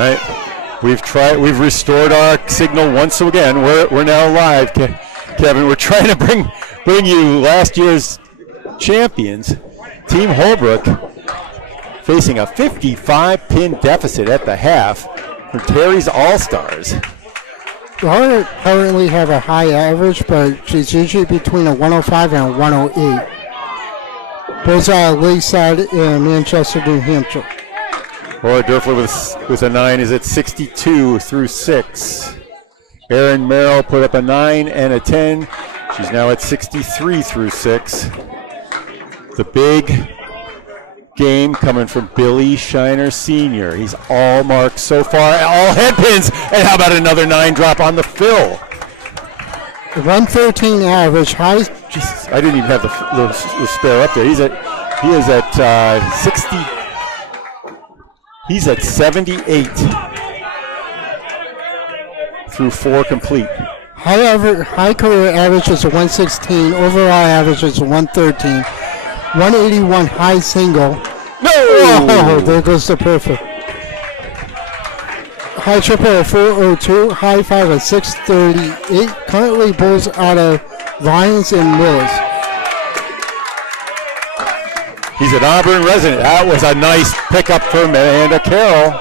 right. We've restored our signal once again. We're now live, Kevin. We're trying to bring you last year's champions, Team Holbrook, facing a 55-pin deficit at the half for Terry's All-Stars. Laura currently have a high average, but she's usually between a 105 and a 108. Both are Lakeside in Manchester, New Hampshire. Laura Durfler with a 9 is at 62 through 6. Erin Merrill put up a 9 and a 10. She's now at 63 through 6. The big game coming from Billy Shiner Sr. He's all marked so far, all head pins. And how about another 9 drop on the fill? 113 average, high. Jesus, I didn't even have the spare up there. He is at 60. He's at 78 through 4 complete. High career average is a 116. Overall average is a 113. 181 high single. No! Oh, there goes the perfect. High triple at 402. High five at 638. Currently bowls out of Lions and Mills. He's an Auburn resident. That was a nice pickup for Amanda Carroll.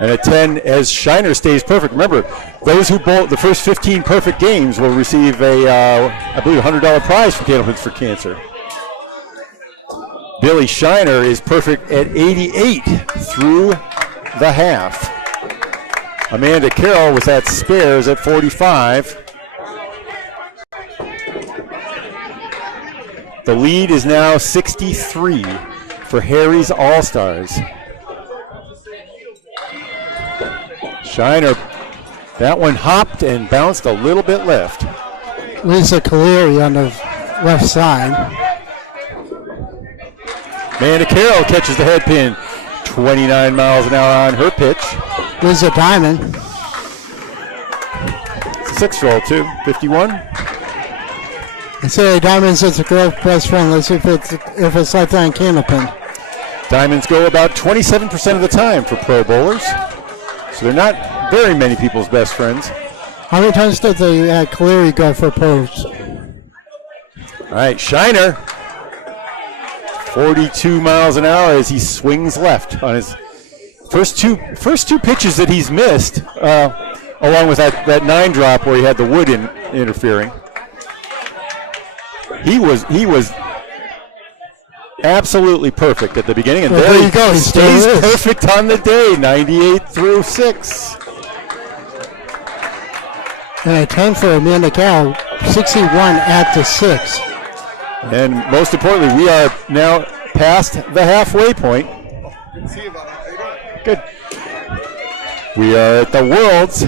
And a 10 as Shiner stays perfect. Remember, those who bowl the first 15 perfect games will receive I believe, $100 prize from Candlepins for Cancer. Billy Shiner is perfect at 88 through the half. Amanda Carroll with that spares at 45. The lead is now 63 for Harry's All-Stars. Shiner, that one hopped and bounced a little bit left. Lisa Caleri on the left side. Amanda Carroll catches the head pin. 29 miles an hour on her pitch. Lisa Diamond. It's a 6-year-old too, 51. I say Diamonds is a girl's best friend. Let's see if it's like that on Candlepin. Diamonds go about 27% of the time for pro bowlers. So they're not very many people's best friends. How many times did the Caleri go for pros? All right, Shiner. 42 miles an hour as he swings left on his first two pitches that he's missed, along with that 9 drop where he had the wood interfering. He was absolutely perfect at the beginning, and there you go. He stays perfect on the day, 98 through 6. And a 10 for Amanda Carroll, 61 at the 6. And most importantly, we are now past the halfway point. Good. We are at the Worlds.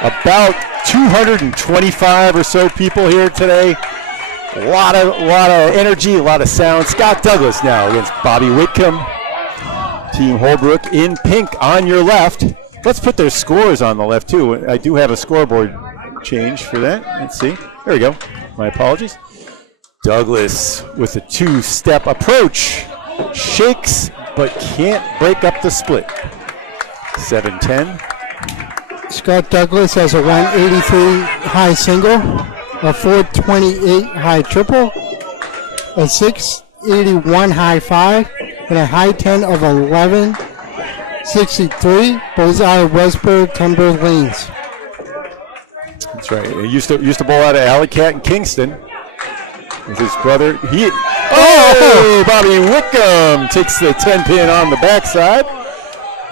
About 225 or so people here today. A lot of energy, a lot of sound. Scott Douglas now against Bobby Whitcomb. Team Holbrook in pink on your left. Let's put their scores on the left too. I do have a scoreboard change for that. Let's see. There we go. My apologies. Douglas with a 2-step approach. Shakes, but can't break up the split. 7-10. Scott Douglas has a 183 high single, a 428 high triple, a 681 high 5, and a high 10 of 1163. Both out of Westburg, Timber Lanes. That's right. He used to bowl out of Alley Cat in Kingston. With his brother, Bobby Whitcomb takes the 10 pin on the backside,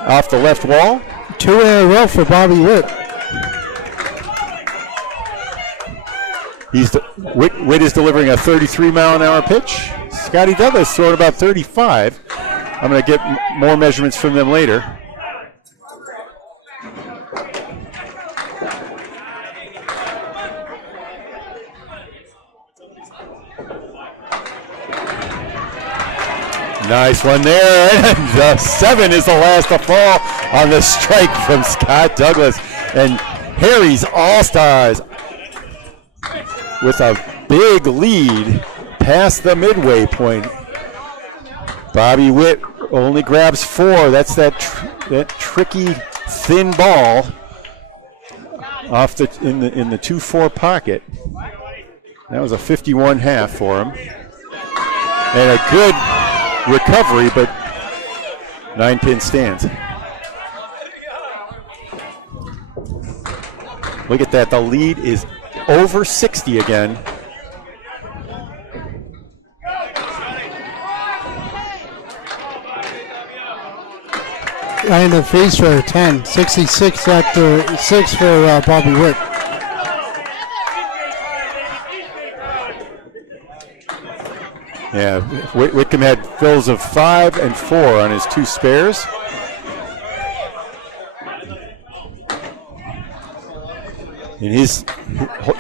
off the left wall. 2 in a row for Bobby Witt. Witt is delivering a 33 mile an hour pitch. Scotty Douglas throwing about 35. I'm going to get more measurements from them later. Nice one there, and 7 is the last to fall on the strike from Scott Douglas. And Harry's All-Stars with a big lead past the midway point. Bobby Witt only grabs 4. That's that tricky thin ball off in the 2-4 pocket. That was a 51.5 for him. And a good recovery, but 9-pin stands. Look at that. The lead is over 60 again. And the face for a 10. 66 after 6 for Bobby Witt. Yeah, Whitcomb had fills of 5 and 4 on his 2 spares. And his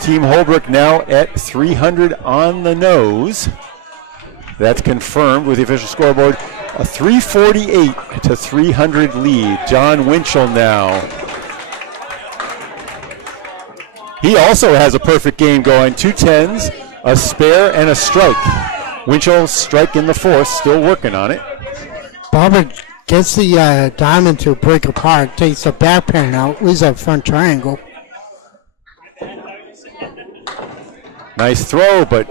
team Holbrook now at 300 on the nose. That's confirmed with the official scoreboard. A 348 to 300 lead. John Winchell now. He also has a perfect game going. 2 10s, a spare, and a strike. Winchell strike in the 4th, still working on it. Barber gets the diamond to break apart, takes the back pin out, leaves that front triangle. Nice throw, but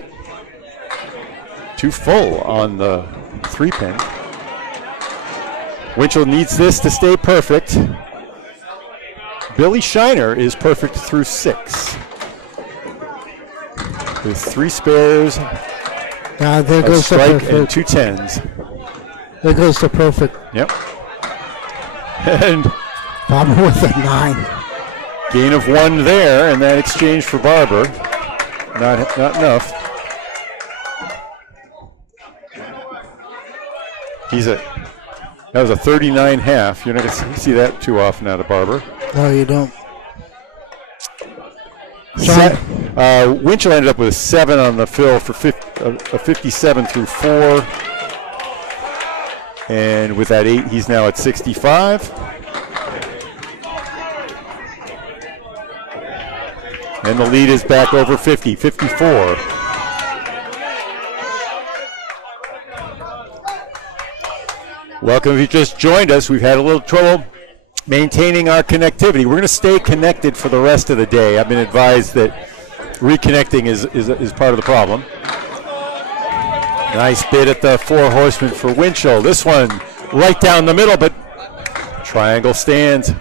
too full on the 3-pin. Winchell needs this to stay perfect. Billy Shiner is perfect through 6. With 3 spares, there a goes the strike, perfect. and 2 10s. There goes the perfect. Yep. And Barber with a 9. gain of 1 there, and that exchange for Barber. Not enough. That was a 39.5. You're not going to see that too often out of Barber. No, you don't. Winchell ended up with a 7 on the fill for a 57 through 4. And with that 8, he's now at 65. And the lead is back over 50, 54. Welcome if you just joined us. We've had a little trouble maintaining our connectivity. We're going to stay connected for the rest of the day. I've been advised that reconnecting is part of the problem. Nice bid at the 4 horsemen for Winchell. This one right down the middle, but triangle stands.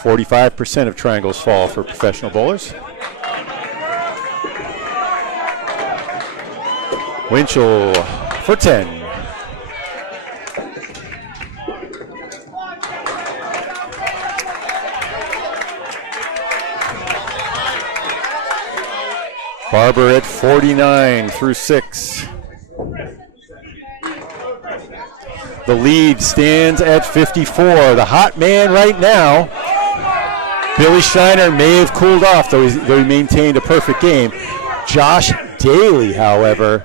45% of triangles fall for professional bowlers. Winchell for 10. Barber at 49 through 6. The lead stands at 54. The hot man right now, Billy Shiner, may have cooled off, though he maintained a perfect game. Josh Daly, however,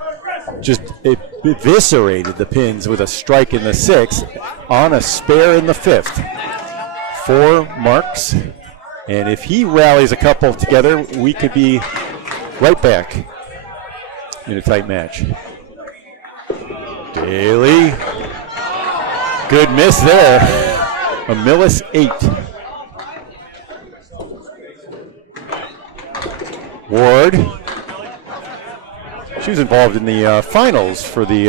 just eviscerated the pins with a strike in the 6th on a spare in the 5th. 4 marks, and if he rallies a couple together, we could be right back in a tight match. Daly, good miss there. A Millis 8. Ward, she was involved in the finals for the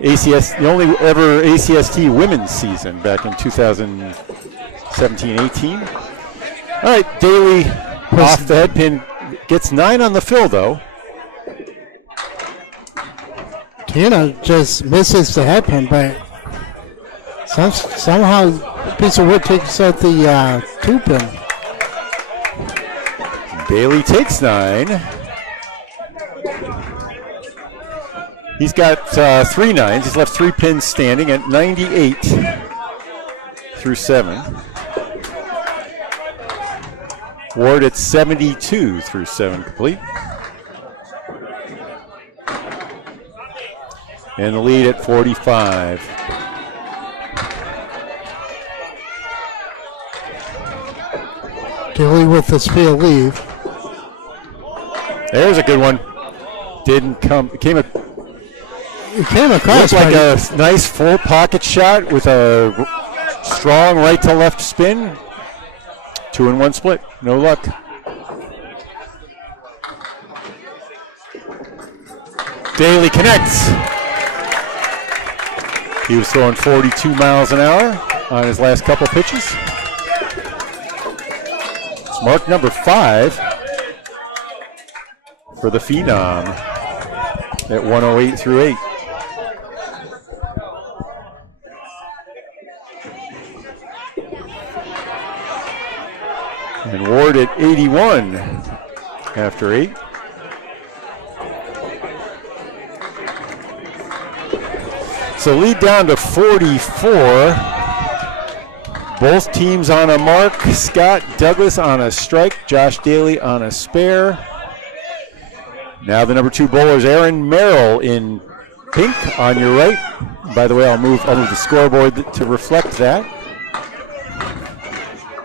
ACS, the only ever ACST women's season back in 2017-18. All right, Daly off the head pin, gets 9 on the fill though. Tina just misses the head pin, but somehow a piece of wood takes out the 2-pin. Bailey takes 9. He's got 3 9s. He's left 3 pins standing at 98 through 7. Ward at 72 through 7 complete. And the lead at 45. Daly with the spare leave. There's a good one. Didn't come. Came It came across Looked like a nice full pocket shot with a strong right to left spin. 2-1 split. No luck. Daly connects. He was throwing 42 miles an hour on his last couple pitches. It's mark number 5 for the Phenom at 108 through 8. And Ward at 81 after 8. So lead down to 44. Both teams on a mark. Scott Douglas on a strike. Josh Daly on a spare. Now the number 2 bowler is Aaron Merrill in pink on your right. By the way, I'll move the scoreboard to reflect that.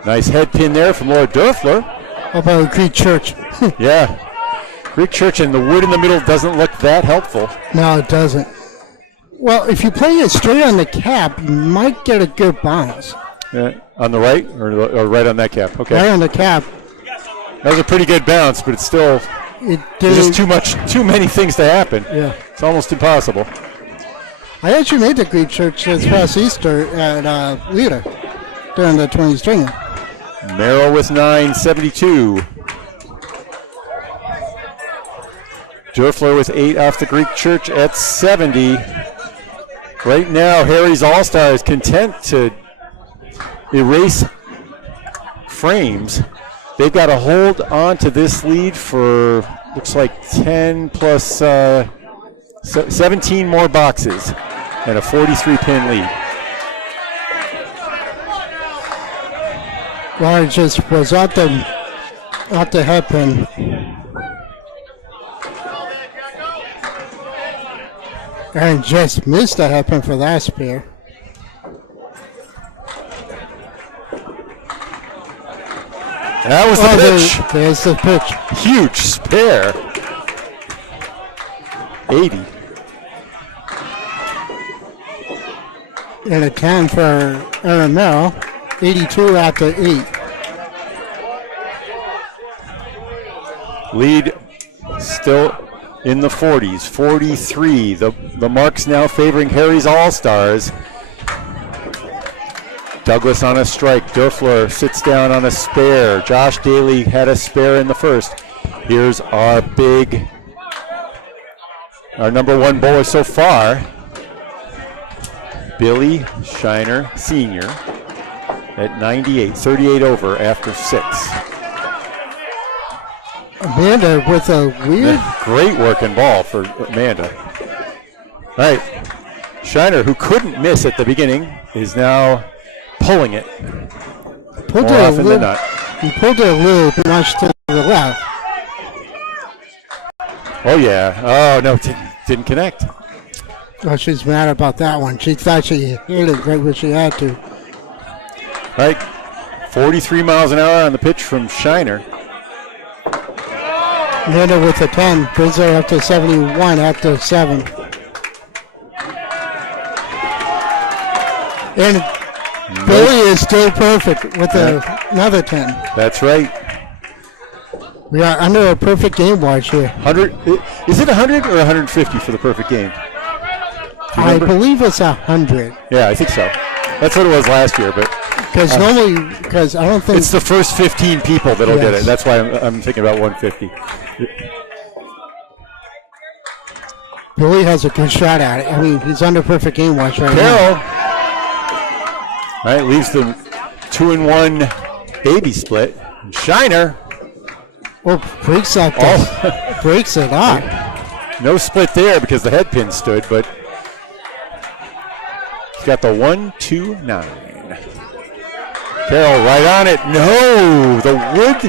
Nice head pin there from Laura Dörfler. How about Greek Church? Yeah. Greek Church, and the wood in the middle doesn't look that helpful. No, it doesn't. Well, if you play it straight on the cap, you might get a good bounce. Yeah. On the right or right on that cap? Okay. Right on the cap. That was a pretty good bounce, but it's still there's just too many things to happen. Yeah. It's almost impossible. I actually made the Greek Church this past Easter at Lita during the 20 stringer. Merrill with 972. Dörfler with 8 off the Greek Church at 70. Right now, Harry's All-Star is content to erase frames. They've got to hold on to this lead for, looks like 10 plus 17 more boxes and a 43-pin lead. Well, it just was out the head pin. And just missed the head pin for that spare. That was the pitch. There's the pitch. Huge spare. 80. And a 10 for Aaron Merrill. 82 after 8. Lead still in the 40s. 43. The marks now favoring Harry's All-Stars. Douglas on a strike. Dörfler sits down on a spare. Josh Daly had a spare in the first. Here's our number 1 bowler so far, Billy Shiner Sr. at 98, 38 over after 6. Amanda with a weird... Great working ball for Amanda. All right, Shiner, who couldn't miss at the beginning, is now pulling it more often than not. He pulled it a little bit much to the left. Oh, yeah. Oh, no, didn't connect. Oh, she's mad about that one. She thought she hit it right where she had to. All right, 43 miles an hour on the pitch from Shiner. Amanda with a 10 brings her up to 71 after 7. And Billy is still perfect with another 10. That's right. We are under a perfect game watch here. 100. Is it 100 or 150 for the perfect game? I believe it's 100. Yeah, I think so. That's what it was last year, but because normally, because I don't think it's the first 15 people that'll get it. That's why I'm thinking about 150. Billy has a good shot at it. I mean, he's under perfect game watch right Carroll. now. All right, leaves the 2-1 baby split. Shiner. Well, breaks it up. No split there because the head pin stood, but he's got the 1-2-9. Carroll right on it. No, the wood.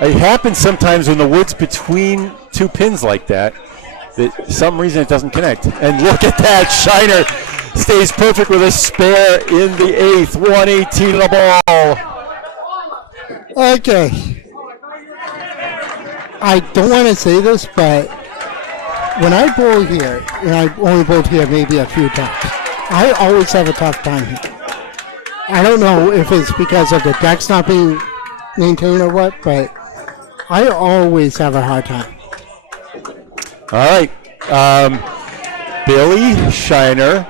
It happens sometimes when the wood's between two pins like that. That some reason it doesn't connect. And look at that, Shiner stays perfect with a spare in the 8th. 118 the ball. Okay. I don't want to say this, but when I bowl here, and I only bowled here maybe a few times, I always have a tough time here. I don't know if it's because of the decks not being maintained or what, but I always have a hard time. All right. Billy Shiner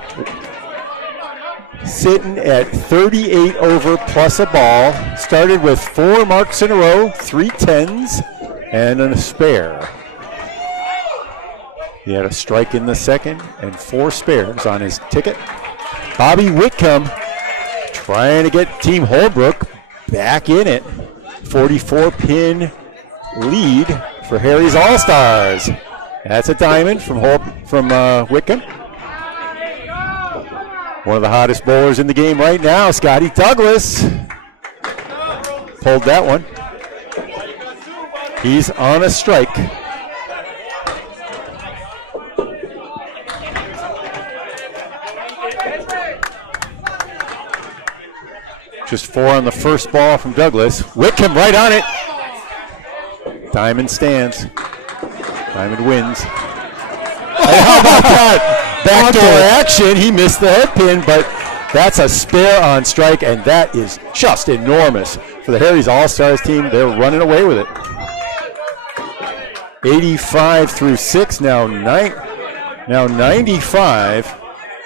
sitting at 38 over plus a ball. Started with 4 marks in a row, 3 tens, and a spare. He had a strike in the second and 4 spares on his ticket. Bobby Whitcomb trying to get Team Holbrook back in it. 44-pin lead for Harry's All-Stars. That's a diamond from Whitcomb. One of the hottest bowlers in the game right now, Scotty Douglas. Pulled that one. He's on a strike. Just 4 on the first ball from Douglas. Whitcomb right on it. Diamond stands. Diamond wins. Hey, how about that? Backdoor action. He missed the head pin, but that's a spare on strike, and that is just enormous for the Harry's All-Stars team. They're running away with it. 85 through 6, now 95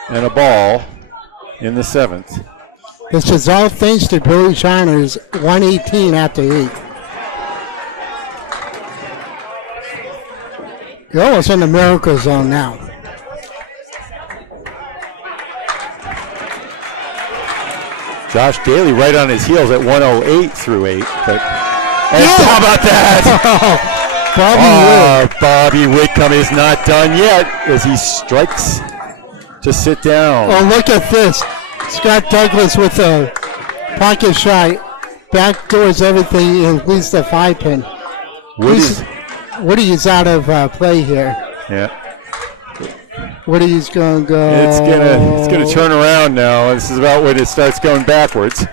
and a ball in the 7th. This is all thanks to Billy Shiner's 118 after 8. You're almost in the miracle zone now. Josh Daly right on his heels at 108 through 8. But, how about that? Bobby Whitcomb is not done yet as he strikes to sit down. Oh, look at this. Scott Douglas with a pocket shot, backdoors everything, and leaves the 5-pin. Woody is out of play here. Yeah. Woody's going to go. It's gonna turn around now. This is about when it starts going backwards.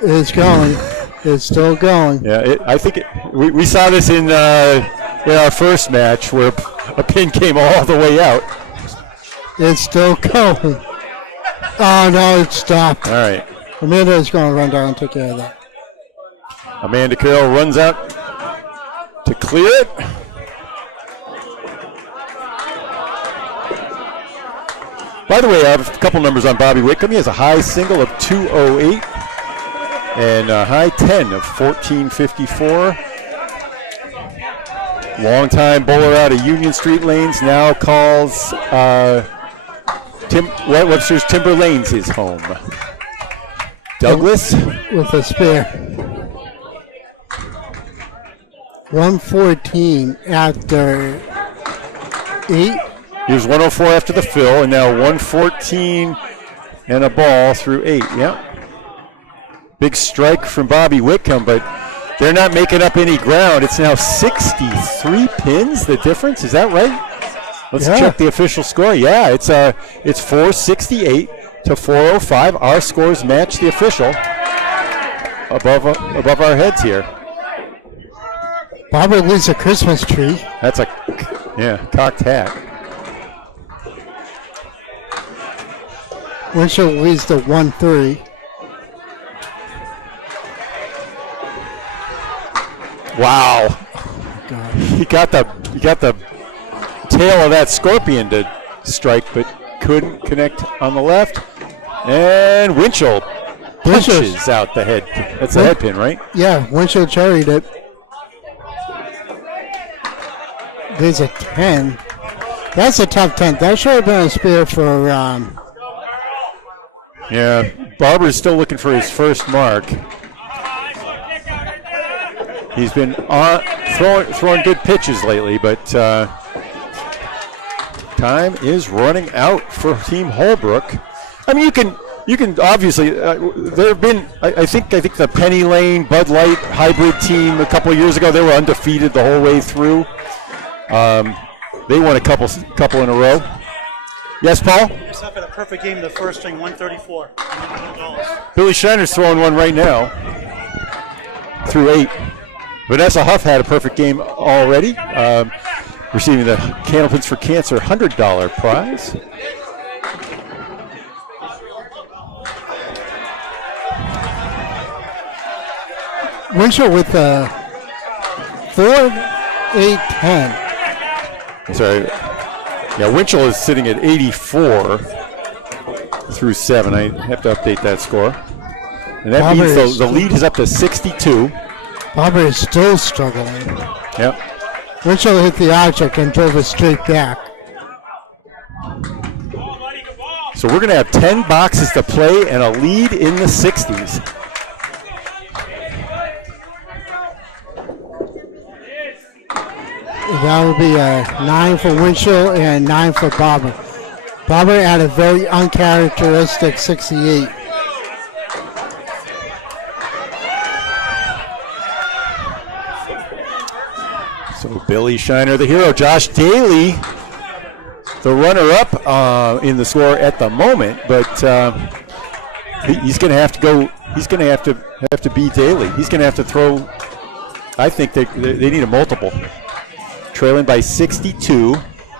It's going. It's still going. Yeah, I think we saw this in our first match where a pin came all the way out. It's still going. Oh, no, it stopped. All right. Amanda is going to run down and take care of that. Amanda Carroll runs out to clear it. By the way, I have a couple numbers on Bobby Whitcomb. He has a high single of 208 and a high 10 of 1454. Longtime bowler out of Union Street Lanes, now calls Webster's Timber Lanes his home. Douglas with a spare. 114 after 8. He was 104 after the fill, and now 114 and a ball through 8. Yep. Big strike from Bobby Whitcomb, but they're not making up any ground. It's now 63 pins, the difference. Is that right? Let's check the official score. Yeah, it's 468 to 405. Our scores match the official above our heads here. Bobby leaves a Christmas tree. That's a cocked hat. Winchell leads the 1-3. Wow. God. He got the tail of that scorpion to strike, but couldn't connect on the left. And Winchell punches out the head. That's a head pin, right? Yeah, Winchell cherried it. There's a 10. That's a tough 10. That should have been a spear for... Yeah, Barber's still looking for his first mark. He's been throwing good pitches lately, but time is running out for Team Holbrook. I mean, you can obviously there have been I think the Penny Lane Bud Light hybrid team a couple of years ago, they were undefeated the whole way through. They won a couple in a row. Yes, Paul? He's having a perfect game in the first string, 134. Billy Shiner's throwing one right now through 8. Vanessa Huff had a perfect game already. receiving the Candlepins for Cancer $100 prize. Winchell with 4, 8, 10. Sorry. Yeah, Winchell is sitting at 84 through 7. I have to update that score. And that means the lead is up to 62. Barber is still struggling. Yep. Winchell hit the object and drove it straight back. So we're going to have 10 boxes to play and a lead in the 60s. That would be a 9 for Winchell and 9 for Barber. Barber had a very uncharacteristic 68. So Billy Shiner, the hero. Josh Daly, the runner-up in the score at the moment, but he's going to have to go. He's going to have to beat Daly. He's going to have to throw. I think they need a multiple. Trailing by 62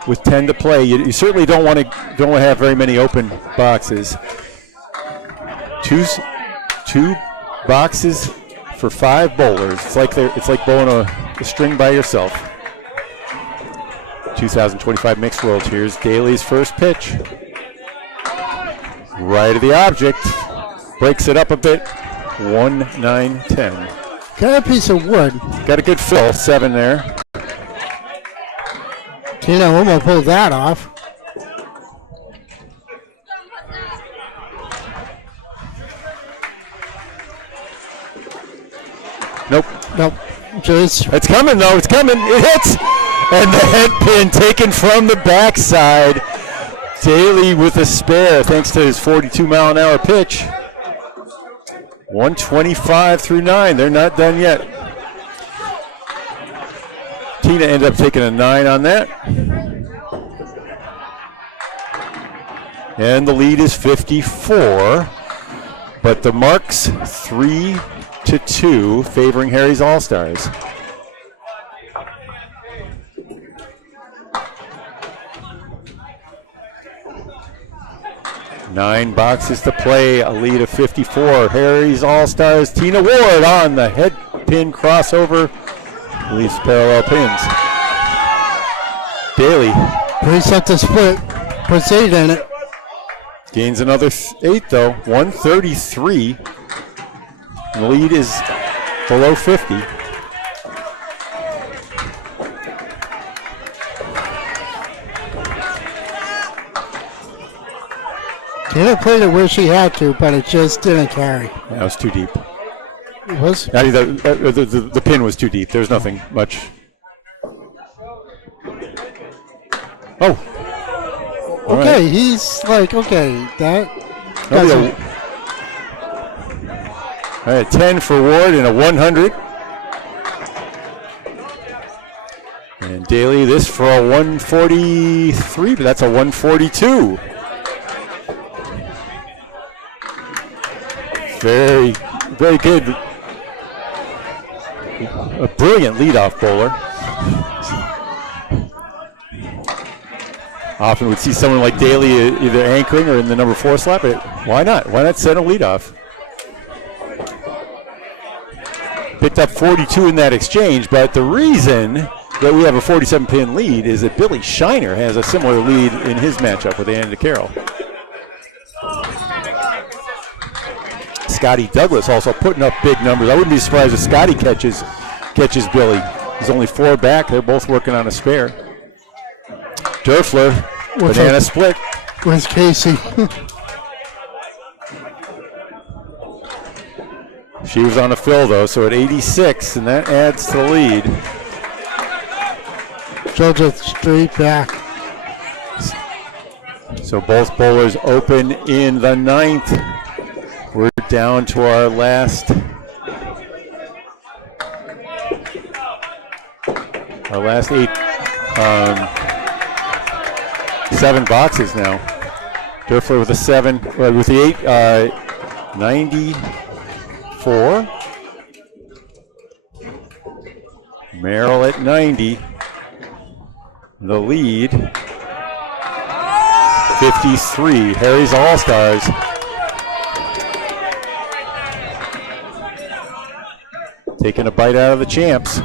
with 10 to play. You certainly don't want to have very many open boxes. Two boxes for 5 bowlers. It's like bowling a string by yourself. 2025 Mixed World. Here's Daly's first pitch. Right of the object. Breaks it up a bit. 1-9-10. Got a piece of wood. Got a good fill. 7 there. Tina Umo pulled that off. Nope. Just it's coming though. It's coming. It hits, and the head pin taken from the backside. Daly with a spare, thanks to his 42-mile-an-hour pitch. 125 through 9. They're not done yet. Tina ended up taking a 9 on that. And the lead is 54. But the marks 3-2, favoring Harry's All-Stars. Nine boxes to play, a lead of 54. Harry's All-Stars, Tina Ward on the head pin crossover. Leaves parallel pins. Daly. Breaks up the split. Puts 8 in it. Gains another 8 though. 133. The lead is below 50. Tina played it where she had to, but it just didn't carry. That was too deep. It was? I mean, the pin was too deep. There's nothing much. Oh. Okay, right. He's like, okay, that. All right, 10 for Ward and a 100. And Daly, this for a 143, but that's a 142. Very, very good. A brilliant leadoff bowler. Often would see someone like Daly either anchoring or in the number 4 slot, but why not? Why not send a leadoff? Picked up 42 in that exchange, but the reason that we have a 47-pin lead is that Billy Shiner has a similar lead in his matchup with Anna DeCarroll. Scotty Douglas also putting up big numbers. I wouldn't be surprised if Scotty catches Billy. He's only 4 back. They're both working on a spare. Dörfler, banana split. Where's Casey? She was on a fill though, so at 86, and that adds to the lead. Georgia straight back. So both bowlers open in the 9th. We're down to our last 7 boxes now. Dörfler with a 7, with the 8, 94. Merrill at 90. The lead, 53. Harry's All-Stars. Taking a bite out of the champs.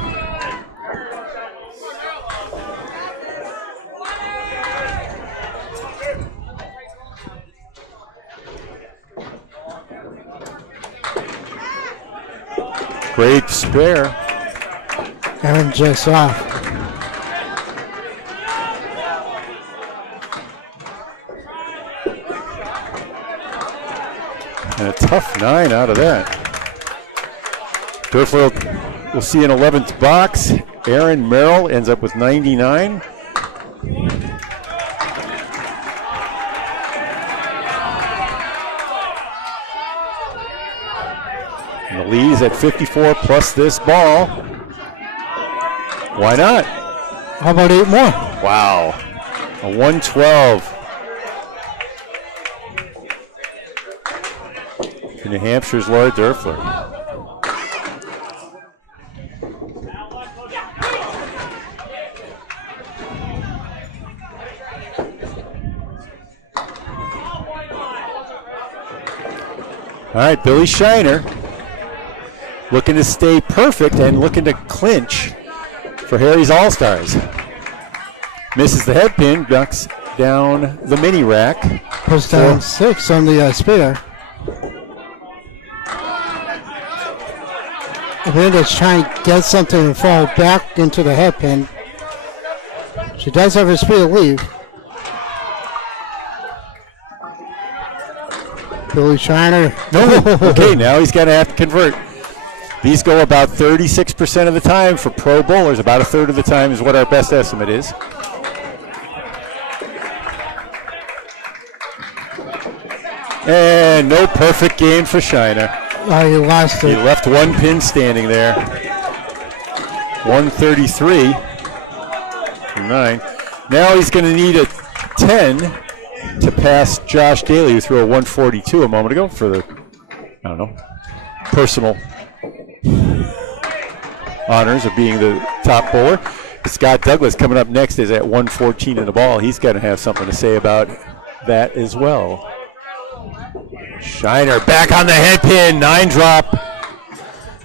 Great spare. Aaron just off. And a tough 9 out of that. Durfler will see an 11th box. Aaron Merrill ends up with 99. And the lead's at 54 plus this ball. Why not? How about 8 more? Wow. A 112. For New Hampshire's Laura Durfler. All right, Billy Shiner looking to stay perfect and looking to clinch for Harry's All-Stars. Misses the head pin, ducks down the mini rack. Puts down 6 on the spare. Amanda's trying to get something and fall back into the head pin. She does have her spear leave. Billy Shiner. No, okay, now he's going to have to convert. These go about 36% of the time for pro bowlers. About a third of the time is what our best estimate is. And no perfect game for Shiner. Oh, he lost He it. left one pin standing there. 133. 9. Now he's going to need a 10 to pass Josh Daly, who threw a 142 a moment ago for the, I don't know, personal honors of being the top bowler. Scott Douglas coming up next is at 114 in the ball. He's going to have something to say about that as well. Shiner back on the head pin, 9 drop.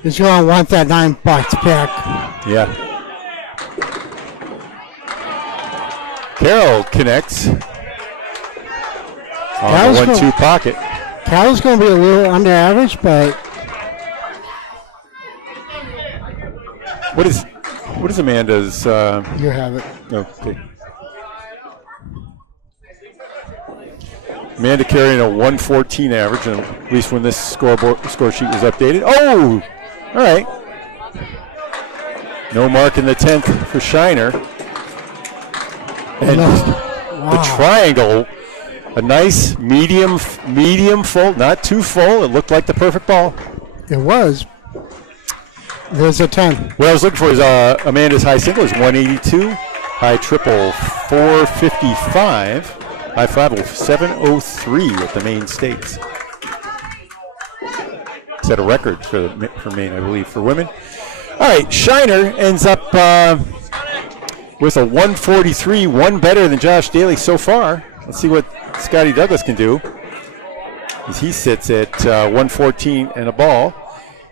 He's going to want that $9 back. Yeah. Carroll connects on the 1-2 pocket. Carroll's going to be a little under average, but What is Amanda's? you have it. Okay. Amanda carrying a 114 average, and at least when this score sheet was updated. Oh, all right. No mark in the 10th for Shiner. And the triangle, a nice medium full, not too full. It looked like the perfect ball. It was. There's a 10. What I was looking for is Amanda's high single is 182, high triple 455, high five 703 at the Maine Stakes. Set a record for Maine, I believe, for women. All right, Shiner ends up with a 143, one better than Josh Daly so far. Let's see what Scotty Douglas can do as he sits at 114 and a ball.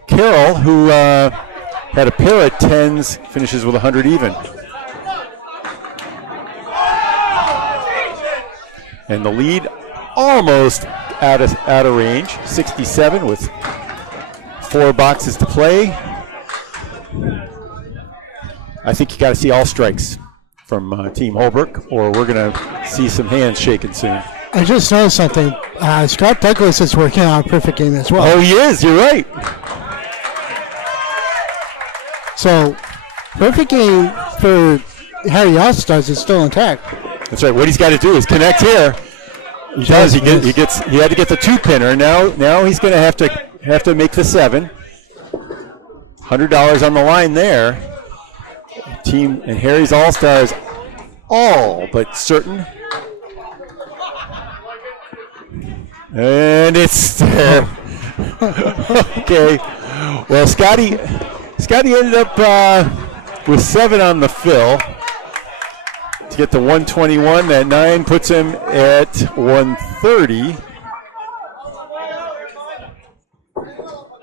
Carroll, who had a pair of 10s, finishes with 100 even. And the lead almost out of range, 67 with 4 boxes to play. I think you got to see all strikes from Team Holbrook, or we're going to see some hands shaking soon. I just noticed something. Scott Douglas is working on a perfect game as well. Oh, he is. You're right. So, perfect game for Harry All-Stars is still intact. That's right. What he's got to do is connect here. He does. He had to get the 2-pinner. Now he's going to have to make the 7. $100 on the line there. Team and Harry's All-Stars all but certain. And it's there. Okay. Well, Scotty ended up with 7 on the fill. to get to 121. That 9 puts him at 130.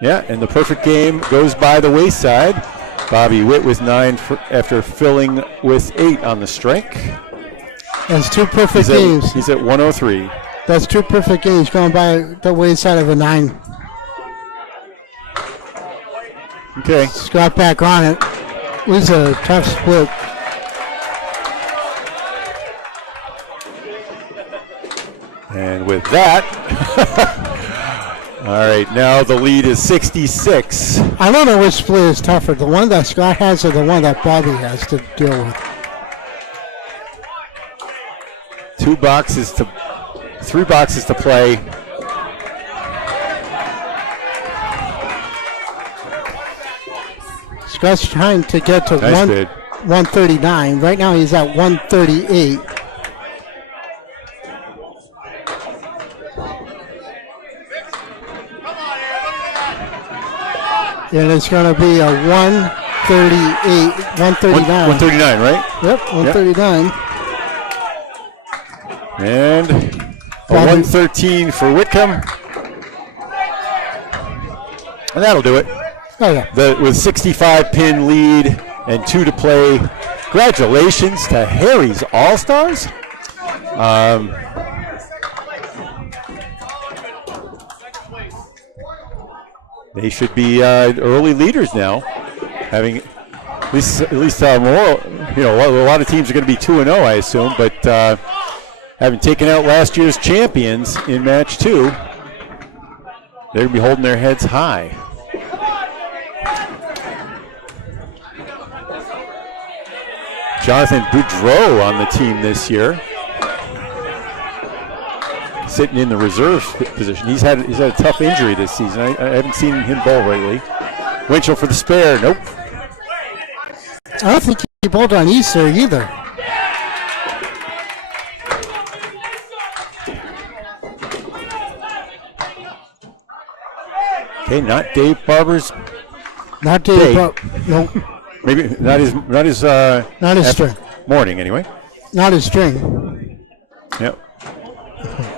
Yeah, and the perfect game goes by the wayside. Bobby Witt with 9 after filling with 8 on the strike. That's 2 perfect games. He's at 103. That's 2 perfect games going by the wayside of a 9. Okay. Scott back on it. It was a tough split. And with that, all right, now the lead is 66. I don't know which split is tougher, the one that Scott has or the one that Bobby has to deal with. 3 boxes to play. Scott's trying to get to Nice bid. 139. Right now he's at 138. And it's going to be a 139. 139, right? Yep, 139. And a 113 for Whitcomb. And that'll do it. Oh, yeah. With 65 pin lead and 2 to play. Congratulations to Harry's All-Stars. They should be early leaders now, having at least more. A lot of teams are going to be 2-0, I assume, but having taken out last year's champions in match 2, they're going to be holding their heads high. Jonathan Boudreau on the team this year, sitting in the reserve position. He's had a tough injury this season. I haven't seen him bowl lately. Winchell for the spare. Nope. I don't think he bowled on Easter either. Okay, not Dave Barber's. Not Dave Barber. Nope. Maybe not his string. Morning anyway. Not his string. Yep.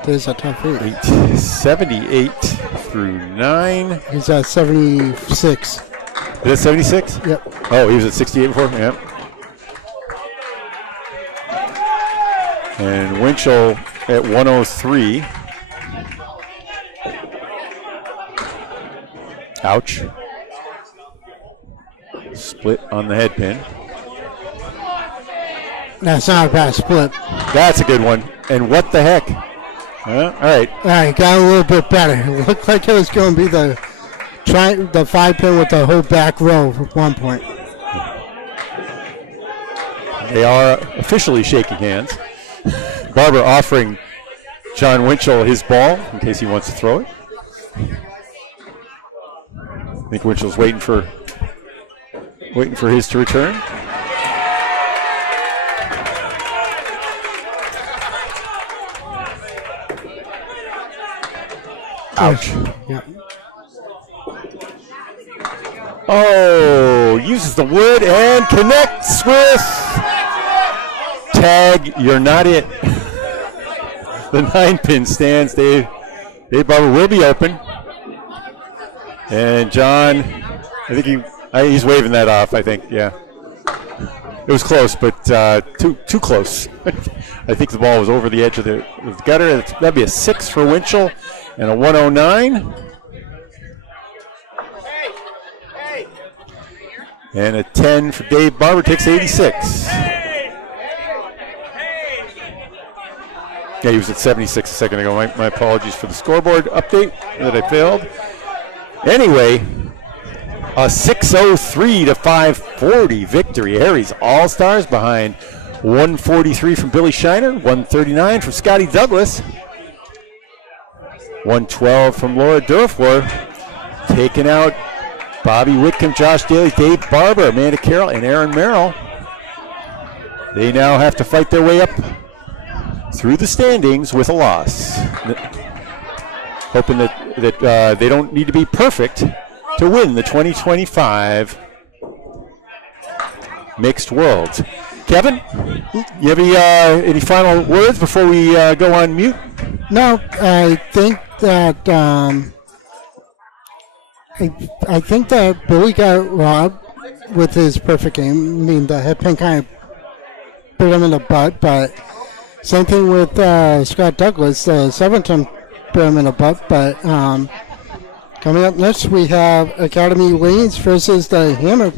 There's a tough 8. 78 through 9. He's at 76. Is that 76? Yep. Oh, he was at 68 before? Yep. And Winchell at 103. Ouch. Split on the head pin. That's not a bad split. That's a good one. And what the heck? All right. All right, got a little bit better. It looked like it was going to be the 5 pin with the whole back row at one point. They are officially shaking hands. Barber offering John Winchell his ball in case he wants to throw it. I think Winchell's waiting for his to return. Ouch. Yeah. Oh, uses the wood and connects with tag. You're not it. The 9 pin stands. Dave Barber will be open. And John, I think he's waving that off, I think, yeah. It was close, but too close. I think the ball was over the edge of the gutter. That'd be a 6 for Winchell and a 109. And a 10 for Dave Barber, takes 86. Yeah, he was at 76 a second ago. My apologies for the scoreboard update that I failed. Anyway, a 603 to 540 victory. Harry's All-Stars behind 143 from Billy Shiner, 139 from Scotty Douglas, 112 from Laura Durfler, taking out Bobby Whitcomb, Josh Daly, Dave Barber, Amanda Carroll, and Aaron Merrill. They now have to fight their way up through the standings with a loss. Hoping that they don't need to be perfect to win the 2025 Mixed Worlds. Kevin, you have any final words before we go on mute? No, I think that I think that Billy got robbed with his perfect game. I mean, the head pin kind of bit him in the butt, but same thing with Scott Douglas. Seventon bit him in the butt, but coming up next we have Academy Lanes versus the Hammer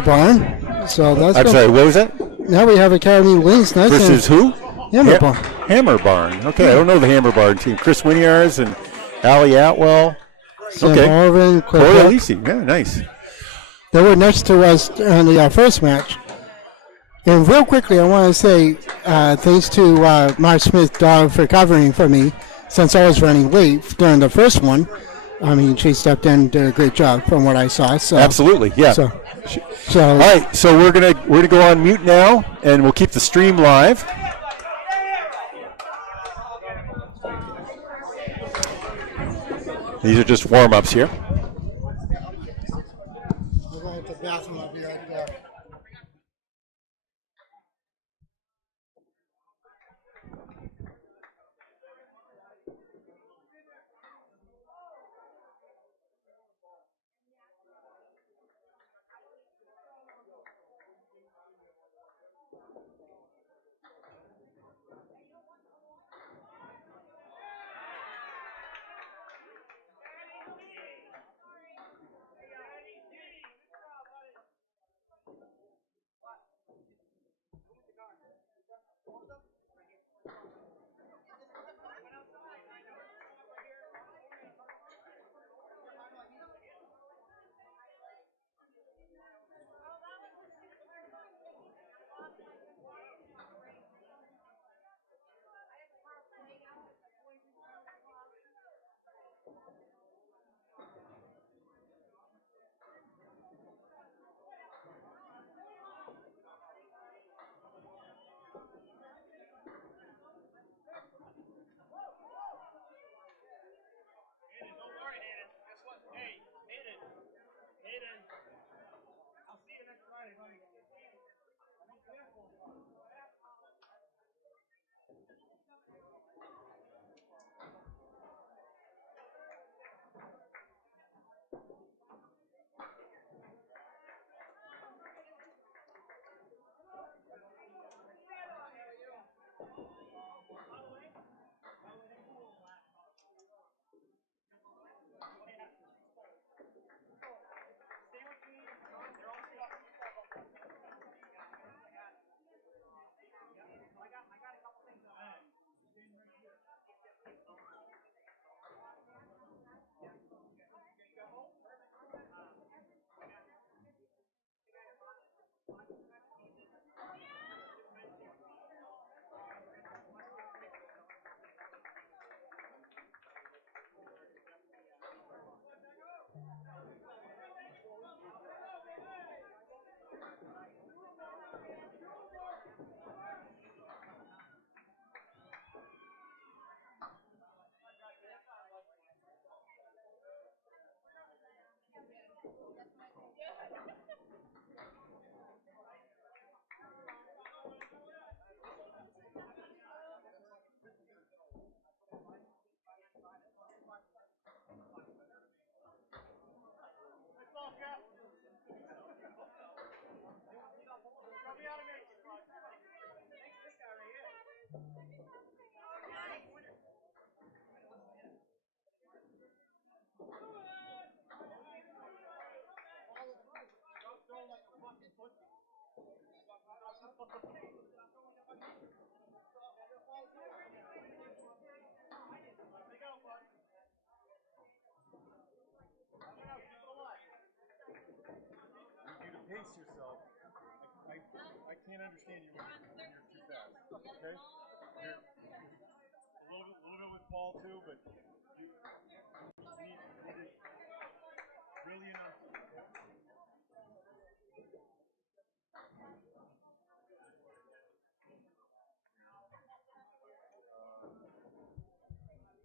Barn. So that's I'm sorry, what was that? now we have Academy Lanes next. Versus who? Hammer Barn. Hammer Barn. Okay, I don't know the Hammer Barn team. Chris Winiars and Allie Atwell. Sam Okay. Harvin, Corey Quebec. Alisi. Yeah, nice. They were next to us in the first match. And real quickly, I want to say thanks to Mark Smith Dog for covering for me since I was running late during the first one. I mean, she stepped in and did a great job from what I saw. So, Absolutely, yeah. So, All right, so we're gonna go on mute now, and we'll keep the stream live. These are just warm-ups here. we're going to the bathroom. I'll be right back. Pace yourself. I can't understand you when you're too fast. Okay? You're a little bit with Paul too, but you need to really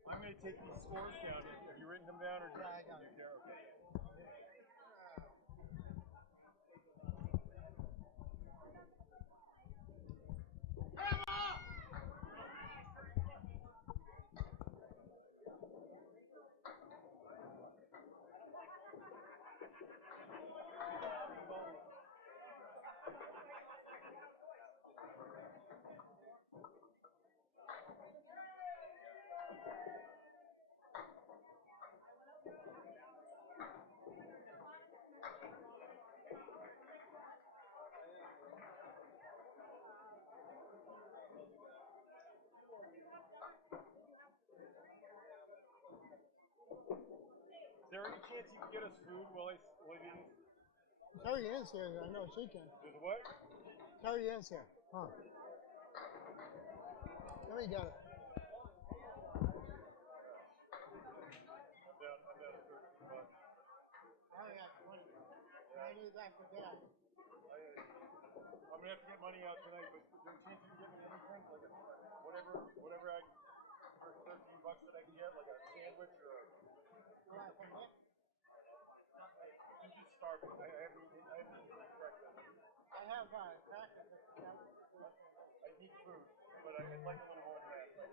I'm going to take these scores down. Have you written them down or? Yeah, I got it. Okay. Terry Ann's here. I know she can. What? Terry Ann's here. Huh. There you got it. I'm gonna have to get money out tonight, but is there a chance you can get me anything? Like whatever I for $13 that I can get, like a sandwich or a. I'm just starving. I haven't eaten breakfast. I have practice. I need food, but I'd like a little more than that.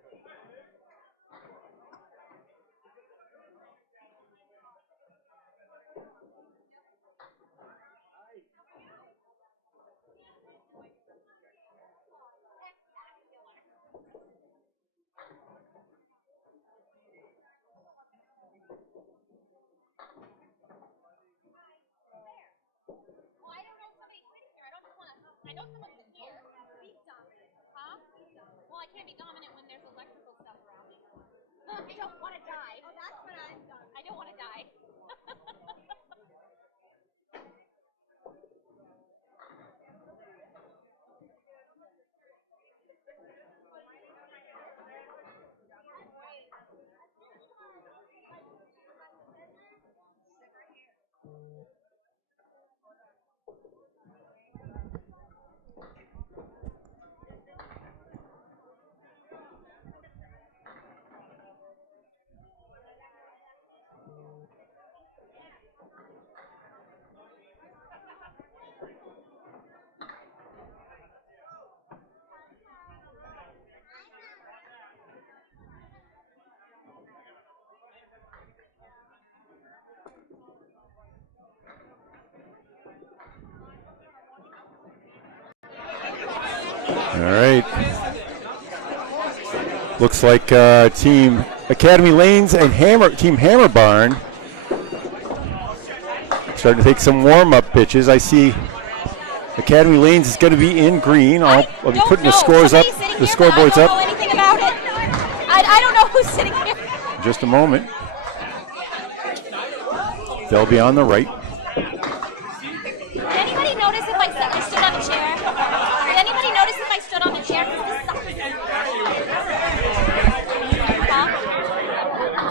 I know someone's in here. Be dominant. Huh? Well, I can't be dominant when there's electrical stuff around me. I don't want to die. Oh, that's what I'm done. I don't want to die. All right. Looks like Team Academy Lanes and Team Hammer Barn starting to take some warm-up pitches. I see Academy Lanes is going to be in green. I'll be putting the scores up, the scoreboards up. I don't know anything about it. I don't know who's sitting here. Just a moment. They'll be on the right. Did anybody notice if I stood on a chair? Did anybody notice if I stood on a chair? Because this sucks. Huh?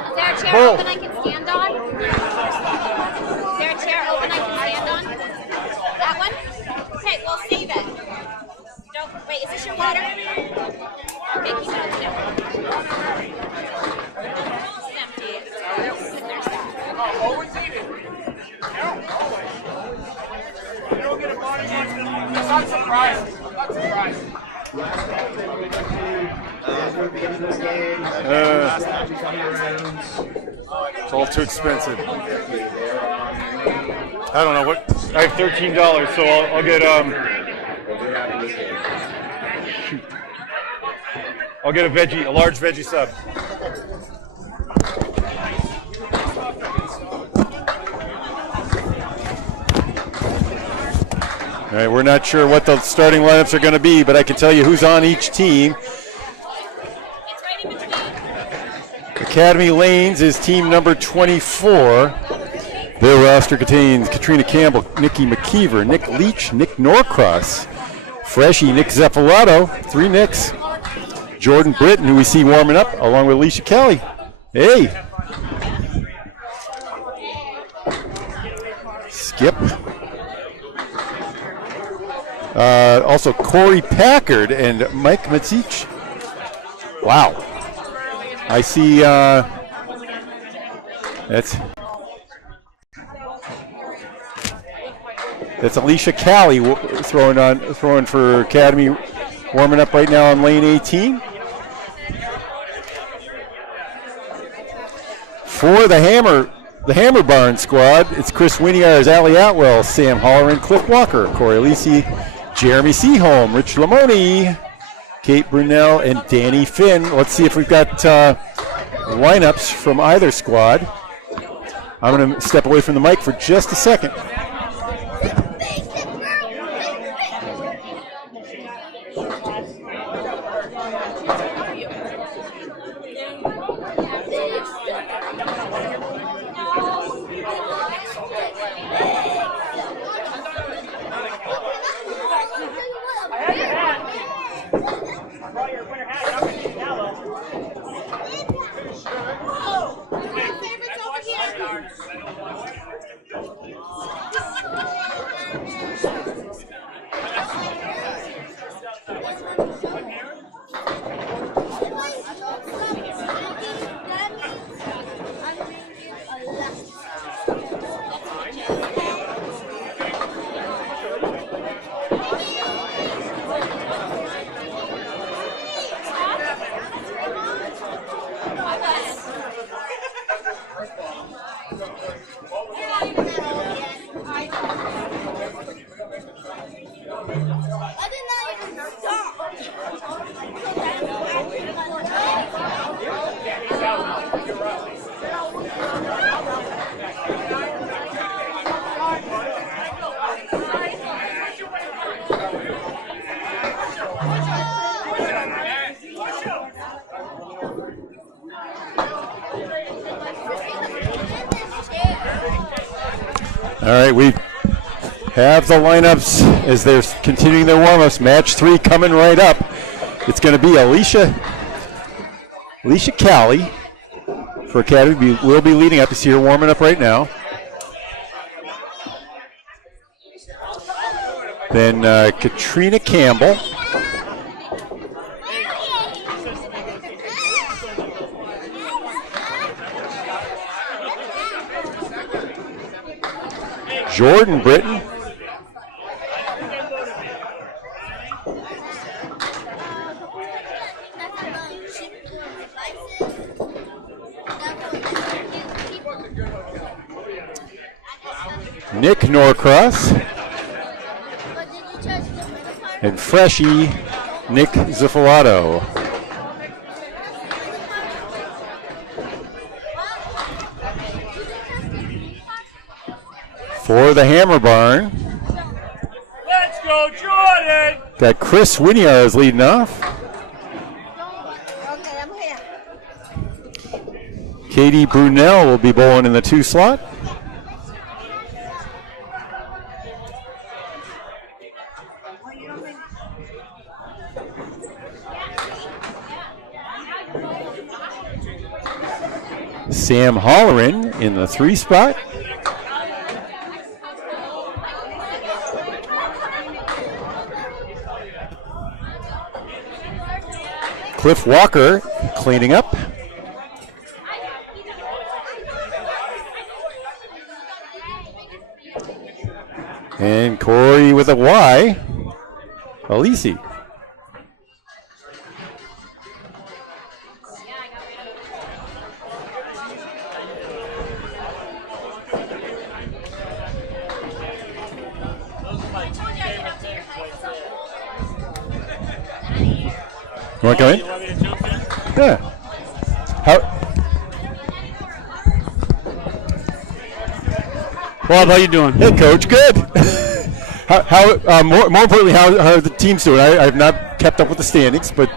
Is there a chair open I can stand on? Is there a chair open I can stand on? That one? Okay, we'll save it. Don't wait. Is this your water? Okay, keep it on the table. It's empty. There's that. Always eat it. You don't get a body on. I'm not surprised. I'm not surprised. It's all too expensive. I don't know what. I have $13, so I'll get shoot. I'll get a large veggie sub. All right, we're not sure what the starting lineups are going to be, but I can tell you who's on each team. Academy Lanes is team number 24. Their roster contains Katrina Campbell, Nikki McKeever, Nick Leach, Nick Norcross, Freshie, Nick Zephalato, 3 Nicks, Jordan Britton, who we see warming up, along with Alicia Kelly. Hey. Skip. Also Corey Packard and Mike Matsich. Wow. I see that's Alicia Callie throwing for Academy, warming up right now on lane 18. For the Hammer Barn squad, it's Chris Winiars, Allie Atwell, Sam Holleran, Cliff Walker, Corey Lisi, Jeremy Seaholm, Rich Lamoni, Kate Brunel, and Danny Finn. Let's see if we've got lineups from either squad. I'm going to step away from the mic for just a second. All right, we have the lineups as they're continuing their warm-ups. Match 3 coming right up. It's going to be Alicia Callie for Academy. We'll be leading up. You see her warming up right now. Then Katrina Campbell. Jordan Britton. Nick Norcross. And freshie Nick Zafalato. For the Hammer Barn, Let's go, Jordan! got Chris Winiars leading off. Katie Brunel will be bowling in the 2 slot. Sam Holleran in the 3 spot. Cliff Walker cleaning up. And Corey with a Y, Alisi. You want to come in? Yeah. Bob, how you doing? Hey, Coach. Good. More importantly, how are the teams doing? I have not kept up with the standings, but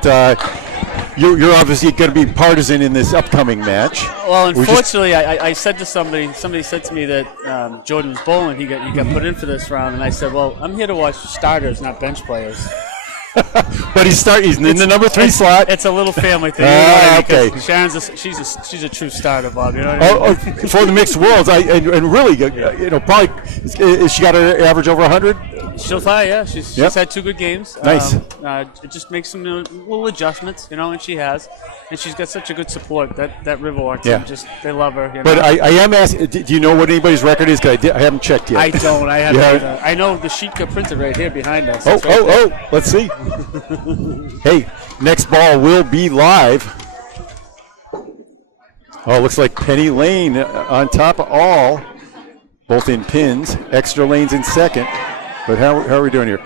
you're obviously going to be partisan in this upcoming match. Well, unfortunately, I said to somebody said to me that Jordan was bowling. He got put in for this round, and I said, well, I'm here to watch starters, not bench players. But he's in the number 3 slot. It's a little family thing. Okay. Sharon's she's a true starter, Bob. You know what I mean? For the mixed worlds, and really, probably is she got her average over 100? She'll fly, yeah. She's had 2 good games. Nice. It just makes some little adjustments, and she has. And she's got such a good support. That Riverwalk team, they love her. But I am asking, do you know what anybody's record is? Because I haven't checked yet. I don't. I haven't. I know the sheet got printed right here behind us. Let's see. Hey, next ball will be live. Oh, looks like Penny Lane on top of all, both in pins. Extra lanes in second. But how are we doing here?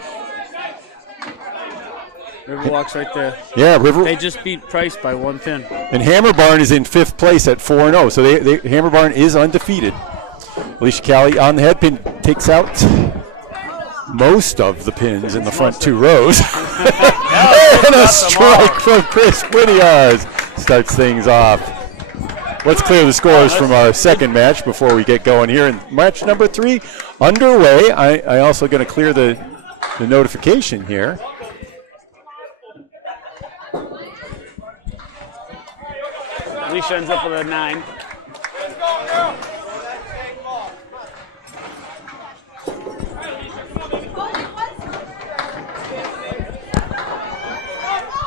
Riverwalk's right there. Yeah, They just beat Price by 1 pin. And Hammer Barn is in 5th place at 4-0. So Hammer Barn is undefeated. Alicia Callie on the head pin takes out most of the pins in the front 2 rows. And a strike from Chris Winiars starts things off. Let's clear the scores from our second match before we get going here. And match number 3 underway. I also going to clear the notification here. Alicia ends up with a 9.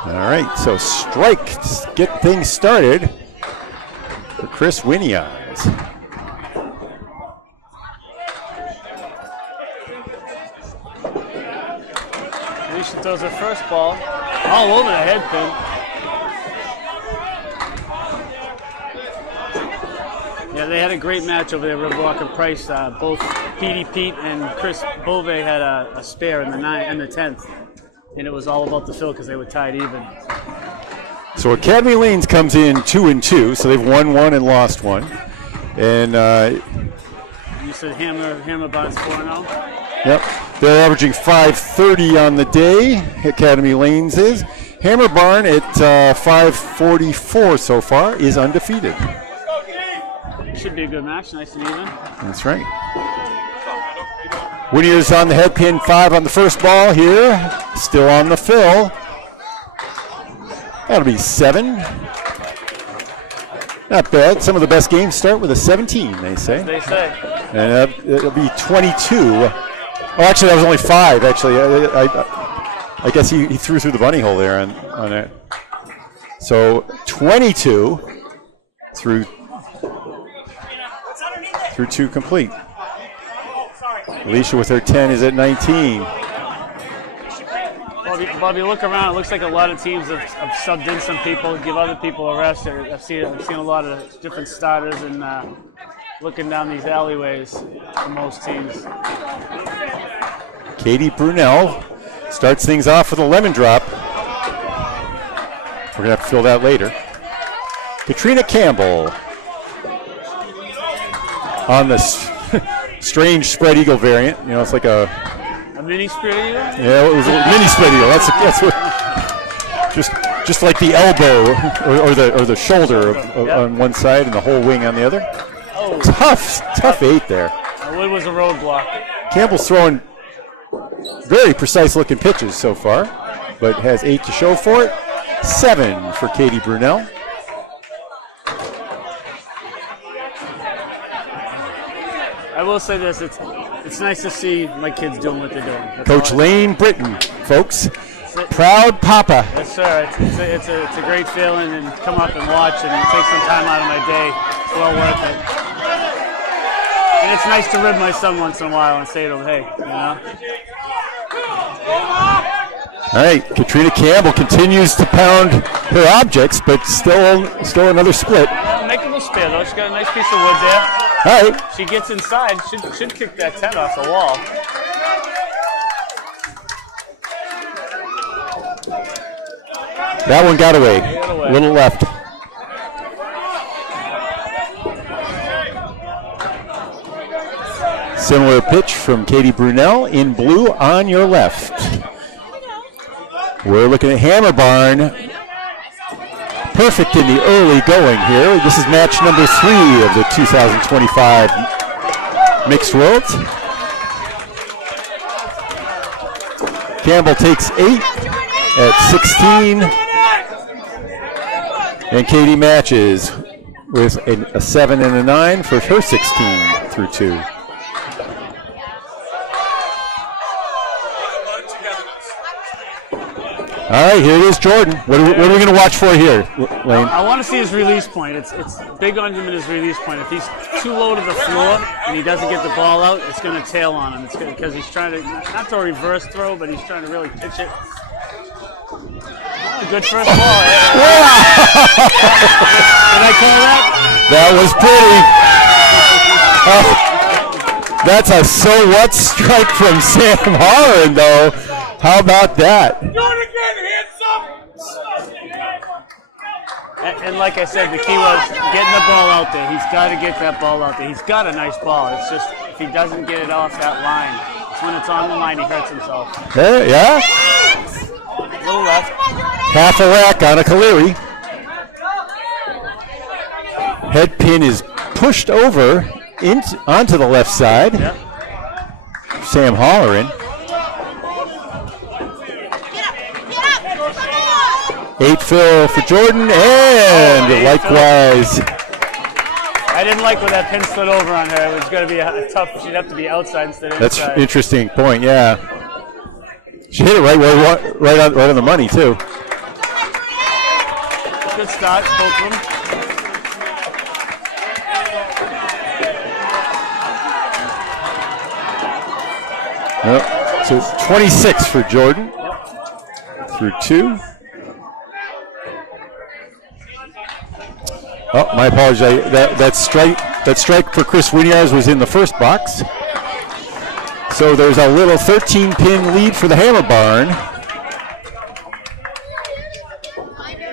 All right, so strike to get things started for Chris Winiars. Alicia throws her first ball all over the head pin. Yeah, they had a great match over there, Riverwalk and Price. Both Petey Pete and Chris Bove had a spare in the 9th and the 10th. And it was all about the fill because they were tied even. So Academy Lanes comes in 2-2, so they've won 1 and lost 1. And you said Hammer Barnes 4-0? Yep, they're averaging 530 on the day. Academy Lanes is. Hammer Barn at 544 so far is undefeated. Should be a good match, nice and even. That's right. Whittier's on the head pin, 5 on the first ball here. Still on the fill. That'll be 7. Not bad. Some of the best games start with a 17, they say. They say. And it'll be 22. Oh, actually, that was only 5, actually. I guess he threw through the bunny hole there on it. So 22 through 2 complete. Alicia with her 10 is at 19. Bobby, look around. It looks like a lot of teams have subbed in some people, give other people a rest. I've seen a lot of different starters and looking down these alleyways for most teams. Katie Brunel starts things off with a lemon drop. We're going to have to fill that later. Katrina Campbell on the strange spread eagle variant. You know, it's like a mini spread eagle? Yeah, it was a mini spread eagle. That's what. Just like the elbow or the shoulder on one side and the whole wing on the other. Oh. Tough 8 there. The wood was a roadblock. Campbell's throwing very precise looking pitches so far, but has 8 to show for it. 7 for Katie Brunel. I will say this, it's nice to see my kids doing what they're doing. That's Coach Lane Britton, folks. Proud papa. Yes, sir. It's a great feeling, and come up and watch and take some time out of my day. It's well worth it. And it's nice to rib my son once in a while and say to him, hey, you know. All right, Katrina Campbell continues to pound her objects, but still another split. Yeah, make a little spare though. She's got a nice piece of wood there. All right. She gets inside, should kick that 10 off the wall. That one got away. A little left. Similar pitch from Katie Brunel in blue on your left. We're looking at Hammer Barn. Perfect in the early going here. This is match number 3 of the 2025 Mixed Worlds. Campbell takes 8 at 16. And Katie matches with a 7 and a 9 for her 16 through 2. All right, here it is, Jordan. What are we going to watch for here, Lane? I want to see his release point. It's big on him in his release point. If he's too low to the floor and he doesn't get the ball out, it's going to tail on him. It's because he's trying to, not to reverse throw, but he's trying to really pitch it. Oh, good first ball. Yeah. Did I call that? That was pretty. That's a so what strike from Sam Holland, though. How about that? And like I said, the key was getting the ball out there. He's got to get that ball out there. He's got a nice ball. It's just if he doesn't get it off that line, it's when it's on the line he hurts himself. Yeah. A little left. Half a rack on a Kaleri. Head pin is pushed over onto the left side. Yep. Sam Holleran. 8 fill for Jordan, and likewise. I didn't like when that pin slid over on her. It was going to be a tough. She'd have to be outside instead of inside. That's interesting point. Yeah, she hit it right on the money too. Good starts, both of them. Yep. So 26 for Jordan through 2. Oh, my apologies. That strike for Chris Winiars was in the first box. So there's a little 13-pin lead for the Hammer Barn.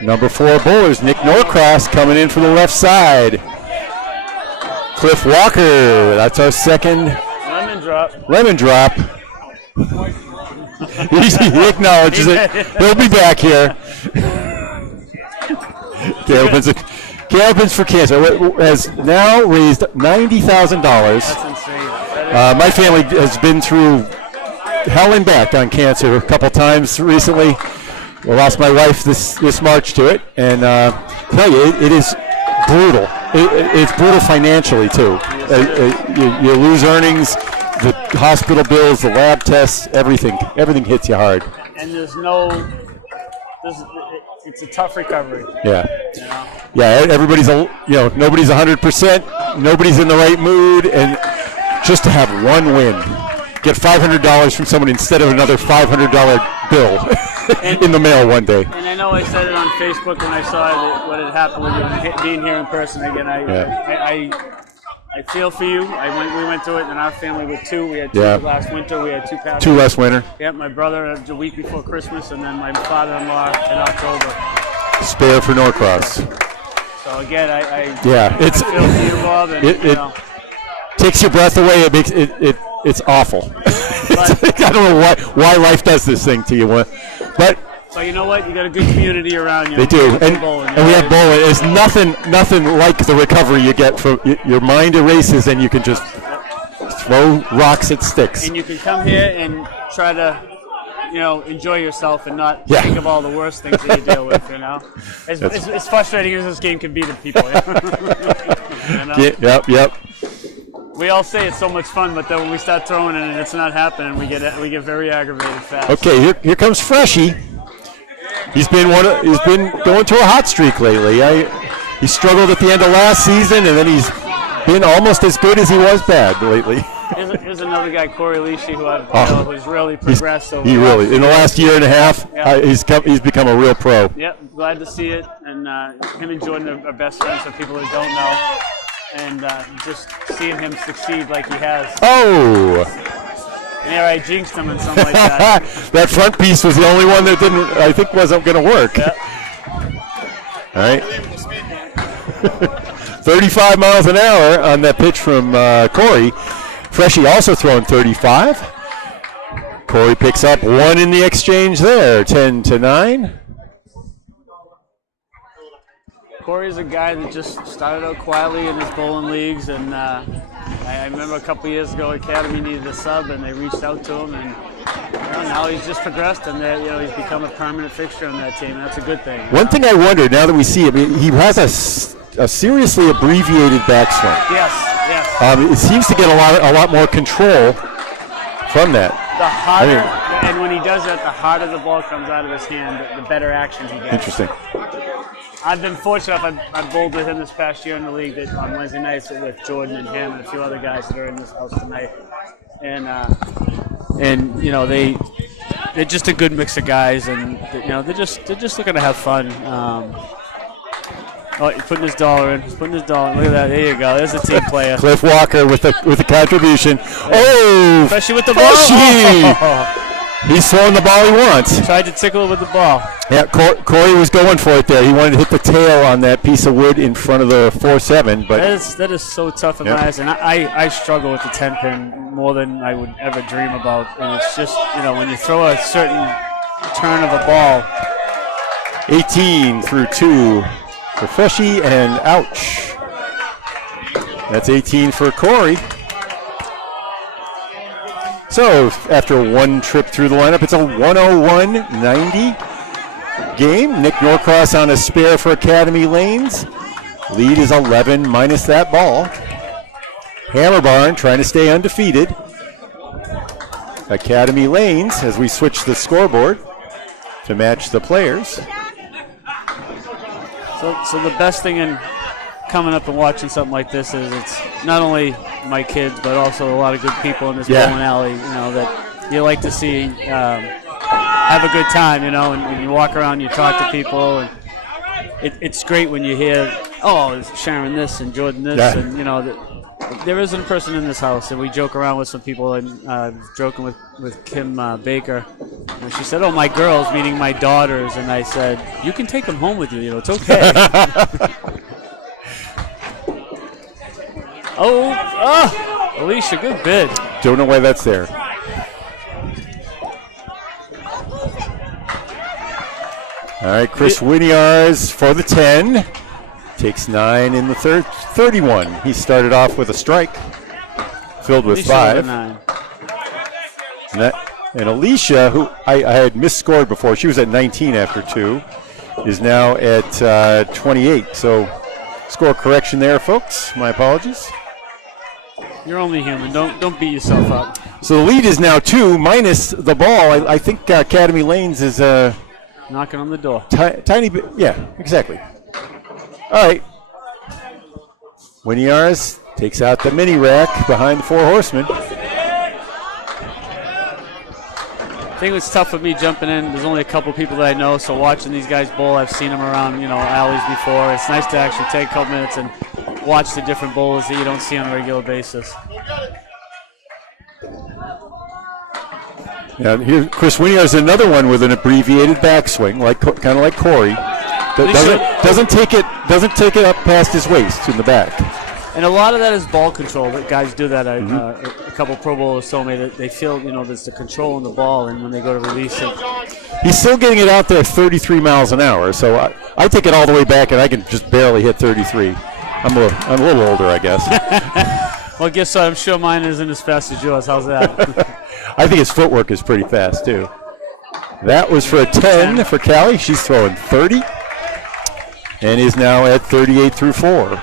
Number 4 bowlers, Nick Norcross coming in from the left side. Cliff Walker, that's our second lemon drop. He acknowledges it. He'll be back here. Can't Opens for Cancer has now raised $90,000. That's insane. My family has been through hell and back on cancer a couple times recently. We lost my wife this March to it, and tell you, it is brutal. It's brutal financially too. You lose earnings, the hospital bills, the lab tests, everything hits you hard. And it's a tough recovery. Yeah. You know? Yeah, everybody's nobody's 100%, nobody's in the right mood, and just to have one win, get $500 from someone instead of another $500 bill in the mail one day. And I know I said it on Facebook when I saw what had happened with you being here in person again. I feel for you. We went through it in our family with two. We had two last winter. We had two past. Two last winter. Yeah, my brother the week before Christmas, and then my father-in-law in October. Spare for Norcross. So again, I it's feel for you, Bob. And, it takes your breath away. It makes it's awful. I don't know why life does this thing to you, but. But you know what? You got a good community around you. They do, and we have bowling. It's nothing like the recovery you get from your mind erases, and you can just throw rocks at sticks. And you can come here and try to, enjoy yourself and not think of all the worst things that you deal with. As frustrating as this game can be to people. Yep. We all say it's so much fun, but then when we start throwing it and it's not happening, we get very aggravated fast. Okay, here comes Freshie. He's been going through a hot streak lately. He struggled at the end of last season, and then he's been almost as good as he was bad lately. Here's another guy, Corey Leashy, who's really progressed. In the last year and a half, he's become a real pro. Yep, glad to see it, and him and Jordan are best friends for people who don't know, and just seeing him succeed like he has. Oh. Yeah, I jinxed him and something like that. That front piece was the only one that wasn't going to work. Yep. All right. 35 miles an hour on that pitch from Corey. Freshie also throwing 35. Corey picks up one in the exchange there, 10-9. Corey's a guy that just started out quietly in his bowling leagues, and I remember a couple years ago, Academy needed a sub, and they reached out to him, and now he's just progressed, and he's become a permanent fixture on that team, and that's a good thing. One thing I wonder now that we see him, he has a seriously abbreviated backswing. Yes. It seems to get a lot more control from that. The harder, and when he does that, the harder the ball comes out of his hand, the better action he gets. Interesting. I've been fortunate. I've bowled with him this past year in the league on Wednesday nights with Jordan and him and a few other guys that are in this house tonight. And they're just a good mix of guys, and they're just looking to have fun. He's putting his dollar in. Look at that. There you go. There's a team player. Cliff Walker with the contribution. Oh, especially with the ball. He's throwing the ball he wants. Tried to tickle it with the ball. Yeah, Corey was going for it there. He wanted to hit the tail on that piece of wood in front of the 4-7. But that is so tough in my eyes. And I struggle with the 10-pin more than I would ever dream about. And it's just, when you throw a certain turn of a ball. 18 through 2 for Freshie, and ouch. That's 18 for Corey. So after one trip through the lineup, it's a 101-90 game. Nick Norcross on a spare for Academy Lanes. Lead is 11 minus that ball. Hammerbarn trying to stay undefeated. Academy Lanes as we switch the scoreboard to match the players. So the best thing in coming up and watching something like this is it's not only my kids, but also a lot of good people in this bowling alley, that you like to see have a good time, and you walk around, you talk to people, and it's great when you hear, it's Sharon this and Jordan this, and there isn't a person in this house, and we joke around with some people, and joking with Kim Baker, and she said, my girls, meaning my daughters, and I said, you can take them home with you, it's okay. Alicia, good bid. Don't know why that's there. All right, Chris Winiars for the 10. Takes 9 in the third. 31. He started off with a strike, filled with 5. And Alicia, who I had misscored before, she was at 19 after 2, is now at 28. So score correction there, folks. My apologies. You're only human. Don't beat yourself up. So the lead is now 2 minus the ball. I think Academy Lanes is knocking on the door. Tiny bit. Yeah, exactly. All right. Winiars takes out the mini rack behind the 4 horsemen. I think it's tough for me jumping in. There's only a couple people that I know, so watching these guys bowl, I've seen them around, alleys before. It's nice to actually take a couple minutes and watch the different bowlers that you don't see on a regular basis. Yeah, here Chris Winiar is another one with an abbreviated backswing, kind of like Corey. Doesn't take it up past his waist in the back. And a lot of that is ball control. That guys do that. A couple Pro Bowlers told me that they feel, there's the control in the ball, and when they go to release it. He's still getting it out there at 33 miles an hour, so I take it all the way back, and I can just barely hit 33. I'm a little older, I guess. Well, guess what? I'm sure mine isn't as fast as yours. How's that? I think his footwork is pretty fast, too. That was for a 10 for Callie. She's throwing 30 and is now at 38 through 4.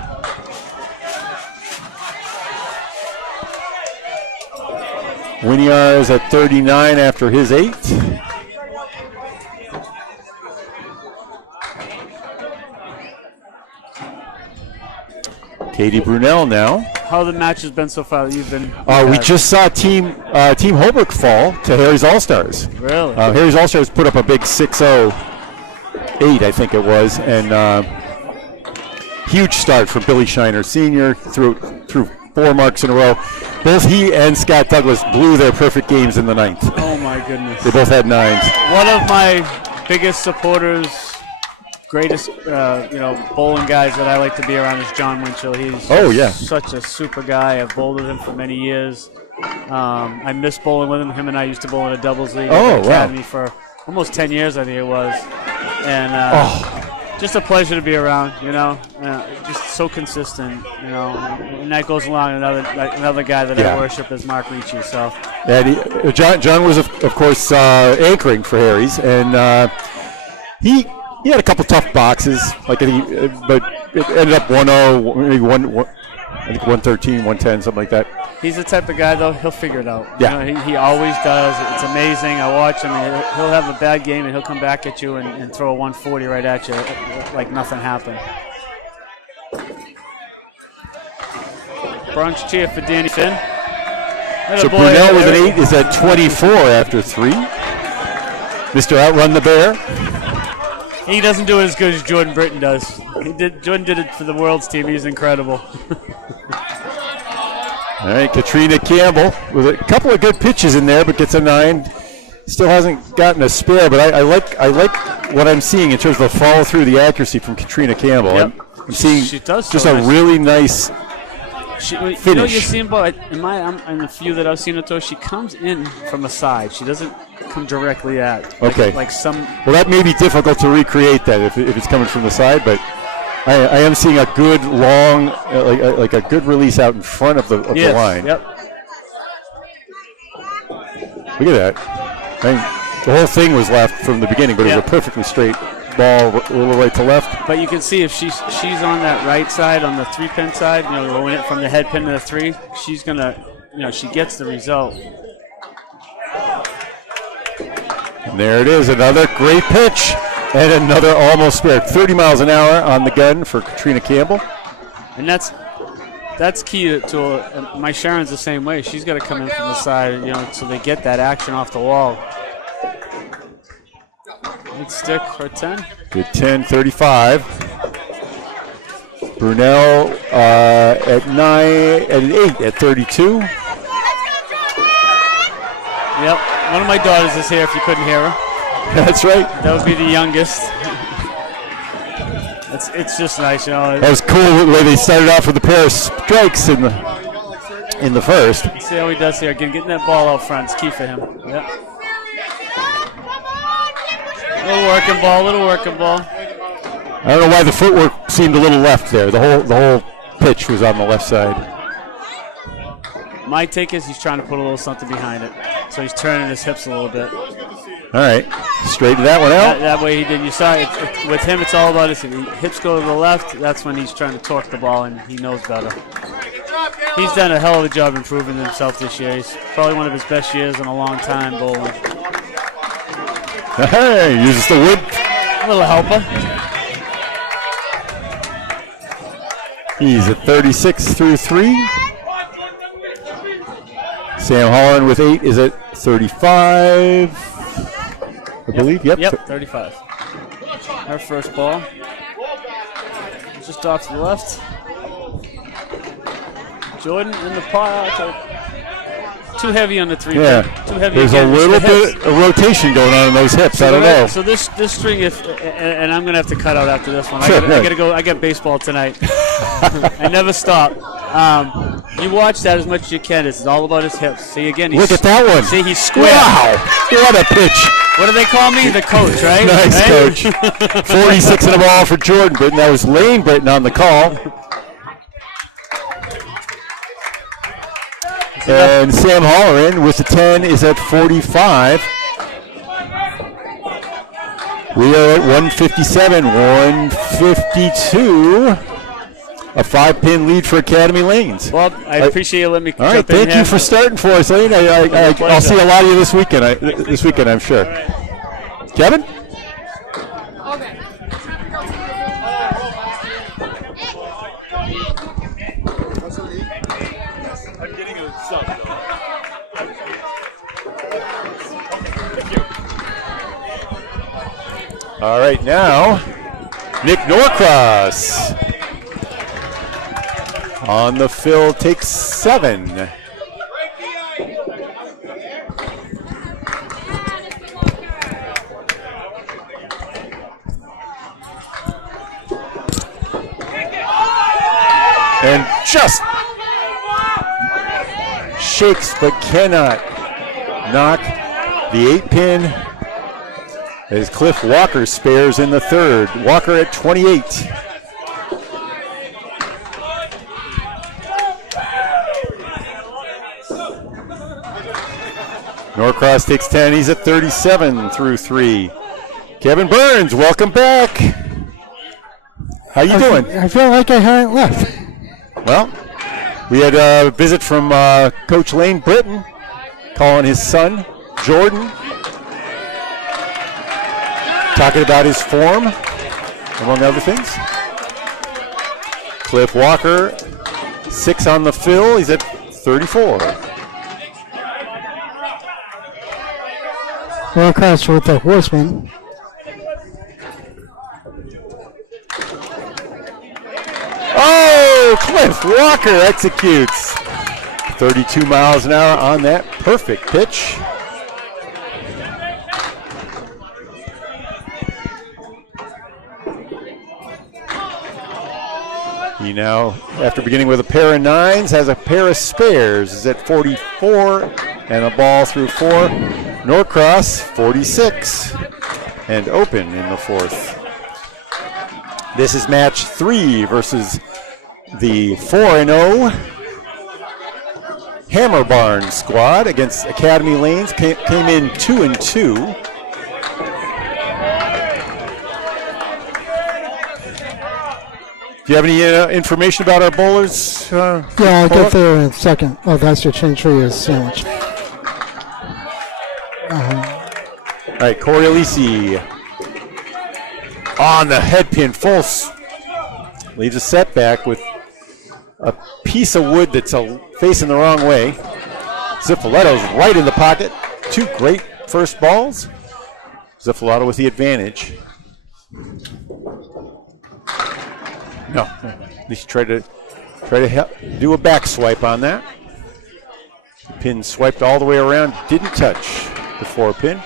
Winiar is at 39 after his 8. Katie Brunel now. How the match has been so far that you've been? We just saw Team Holbrook fall to Harry's All-Stars. Really? Harry's All-Stars put up a big 6-0-8, I think it was, and huge start from Billy Shiner Sr. through 4 marks in a row. Both he and Scott Douglas blew their perfect games in the 9th. Oh my goodness! They both had 9s. One of my biggest supporters, greatest bowling guys that I like to be around is John Winchell. He's such a super guy. I've bowled with him for many years. I miss bowling with him. Him and I used to bowl in a doubles league at the Academy for almost 10 years, I think it was. And just a pleasure to be around, just so consistent, and that goes along another guy that I worship is Mark Ricci. So, John was of course anchoring for Harry's, and he had a couple tough boxes, but it ended up 1-0, maybe I think 113, 110, something like that. He's the type of guy, though, he'll figure it out. Yeah. He always does. It's amazing. I watch him. He'll have a bad game, and he'll come back at you and throw a 140 right at you like nothing happened. Bronx cheer for Danny Finn. So Brunel with an 8 is at 24 after 3. Mr. Outrun the Bear. He doesn't do it as good as Jordan Britton does. Jordan did it for the World's team. He's incredible. All right, Katrina Campbell with a couple of good pitches in there, but gets a 9. Still hasn't gotten a spare, but I like what I'm seeing in terms of the follow through, the accuracy from Katrina Campbell. Yep. I'm seeing she does just a really nice finish. You know, you're seeing, but in the few that I've seen her throw, she comes in from the side. She doesn't come directly at. Like some. Well, that may be difficult to recreate that if it's coming from the side, but I am seeing a good long, like a good release out in front of the line. Yep. Look at that. The whole thing was left from the beginning, but it was a perfectly straight ball, a little right to left. But you can see if she's on that right side, on the 3-pin side, going it from the head pin to the 3, she's gonna, she gets the result. And there it is, another great pitch. And another almost spared. 30 miles an hour on the gun for Katrina Campbell. And that's key to my Sharon's the same way. She's got to come in from the side, so they get that action off the wall. Good stick for 10. Good 10, 35. Brunel at 9, at 8, at 32. Yep, one of my daughters is here if you couldn't hear her. That's right. That would be the youngest. It's just nice, That was cool the way they started off with a pair of strikes in the first. See how he does here. Again, getting that ball out front is key for him. Yep. Little working ball. I don't know why the footwork seemed a little left there. The whole pitch was on the left side. My take is he's trying to put a little something behind it. So he's turning his hips a little bit. All right. Straighten that one out. That way he did. You saw it. With him, it's all about his hips go to the left. That's when he's trying to torque the ball, and he knows better. He's done a hell of a job improving himself this year. He's probably one of his best years in a long time bowling. Hey, uses the wood. A little helper. He's at 36 through 3. Sam Holland with 8 is at 35. I believe. Yep. 35. Our first ball. Just off to the left. Jordan in the pot. Too heavy on the 3. Yeah. Too heavy. There's a little bit of rotation going on in those hips. So I don't know. So this string, and I'm gonna have to cut out after this one. Sure, I gotta go. I got baseball tonight. I never stop. You watch that as much as you can. It's all about his hips. See again. Look at that one. See, he's square. Wow! What a pitch. What do they call me? The coach, right? Nice, right? coach. 46 in the ball for Jordan Britton. That was Lane Britton on the call. And Sam Holleran with the 10 is at 45. We are at 157, 152. A 5-pin lead for Academy Lanes. Well, I appreciate you letting me. All right, thank you for starting for us, Lane. I'll see a lot of you this weekend. I'm sure. Right. Kevin? Okay. I'm getting a sub, though. All right, now, Nick Norcross. On the fill, takes 7. And just shakes but cannot knock the 8-pin as Cliff Walker spares in the 3rd. Walker at 28. Norcross takes 10. He's at 37 through 3. Kevin Burns, welcome back. How you doing? I feel like I haven't left. Well, we had a visit from Coach Lane Britton calling his son, Jordan, talking about his form, among other things. Cliff Walker, 6 on the fill. He's at 34. Norcross with the horseman. Oh, Cliff Walker executes. 32 miles an hour on that perfect pitch. He now, after beginning with a pair of 9s, has a pair of spares. Is at 44 and a ball through 4. Norcross, 46 and open in the 4th. This is match 3 versus the 4-0 Hammer Barn squad against Academy Lanes. Came in 2-2. Do you have any information about our bowlers? Yeah, I'll get there in a second. Oh, that's your change for your sandwich. All right, Corey Alisi on the head pin, full. Leaves a setback with a piece of wood that's facing the wrong way. Ziffiletto's right in the pocket. 2 great first balls. Ziffiletto with the advantage. No, at least try to do a back swipe on that. Pin swiped all the way around, didn't touch the 4-pin.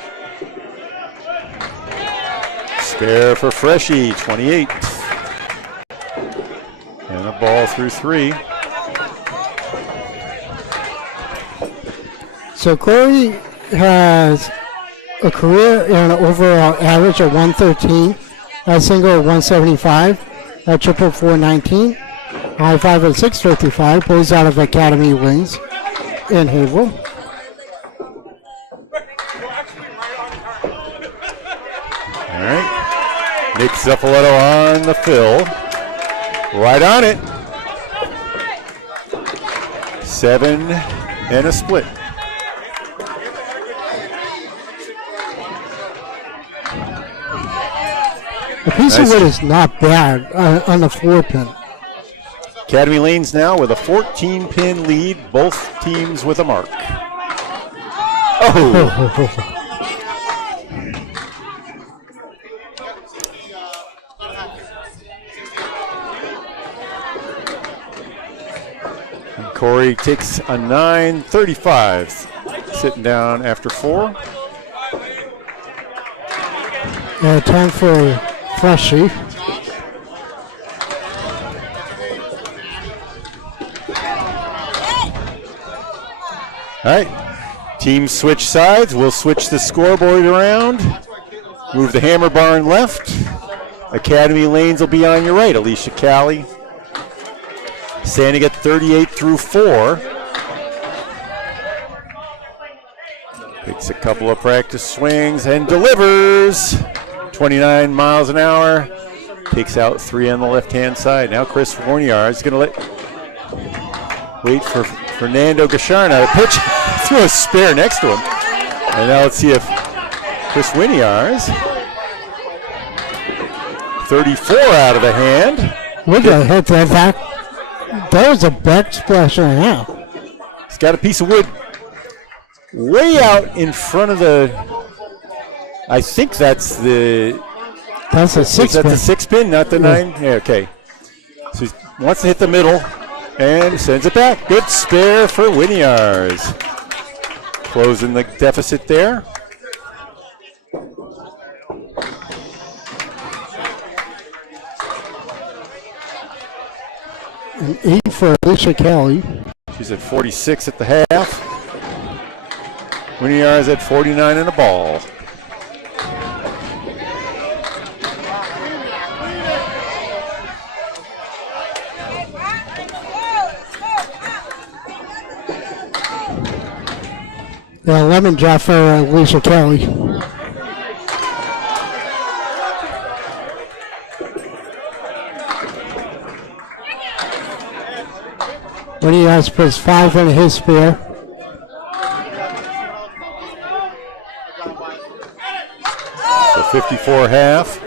Spare for Freshy, 28. And a ball through 3. So Corey has a career and an overall average of 113, a single of 175, a triple 419, high five of 655, plays out of Academy Wings in Haverhill. All right. Nick Zeppoletto on the fill. Right on it. 7 and a split. The piece of wood is not bad on the 4-pin. Academy Lanes now with a 14-pin lead, both teams with a mark. Oh! And Corey takes a 9.35, sitting down after 4. Time for Flashy. All right, teams switch sides. We'll switch the scoreboard around. Move the hammer barn left. Academy Lanes will be on your right. Alicia Callie standing at 38 through 4. Takes a couple of practice swings and delivers. 29 miles an hour. Takes out 3 on the left-hand side. Now Chris Warniar is going to wait for Fernando Gasharna to pitch. Threw a spare next to him. And now let's see if Chris Winiar's 34 out of the hand. Look at hit that back. That was a back splash and a half. He's got a piece of wood way out in front of the. I think that's the. That's a 6-pin. Is that the 6-pin, not the 9? Yeah, okay. So he wants to hit the middle and sends it back. Good spare for Winiar's. Closing the deficit there. An 8 for Alicia Callie. She's at 46 at the half. Winiar's at 49 and a ball. Yeah, lemon drop for Alicia Callie. When he has puts 5 in his spare. So 54 half.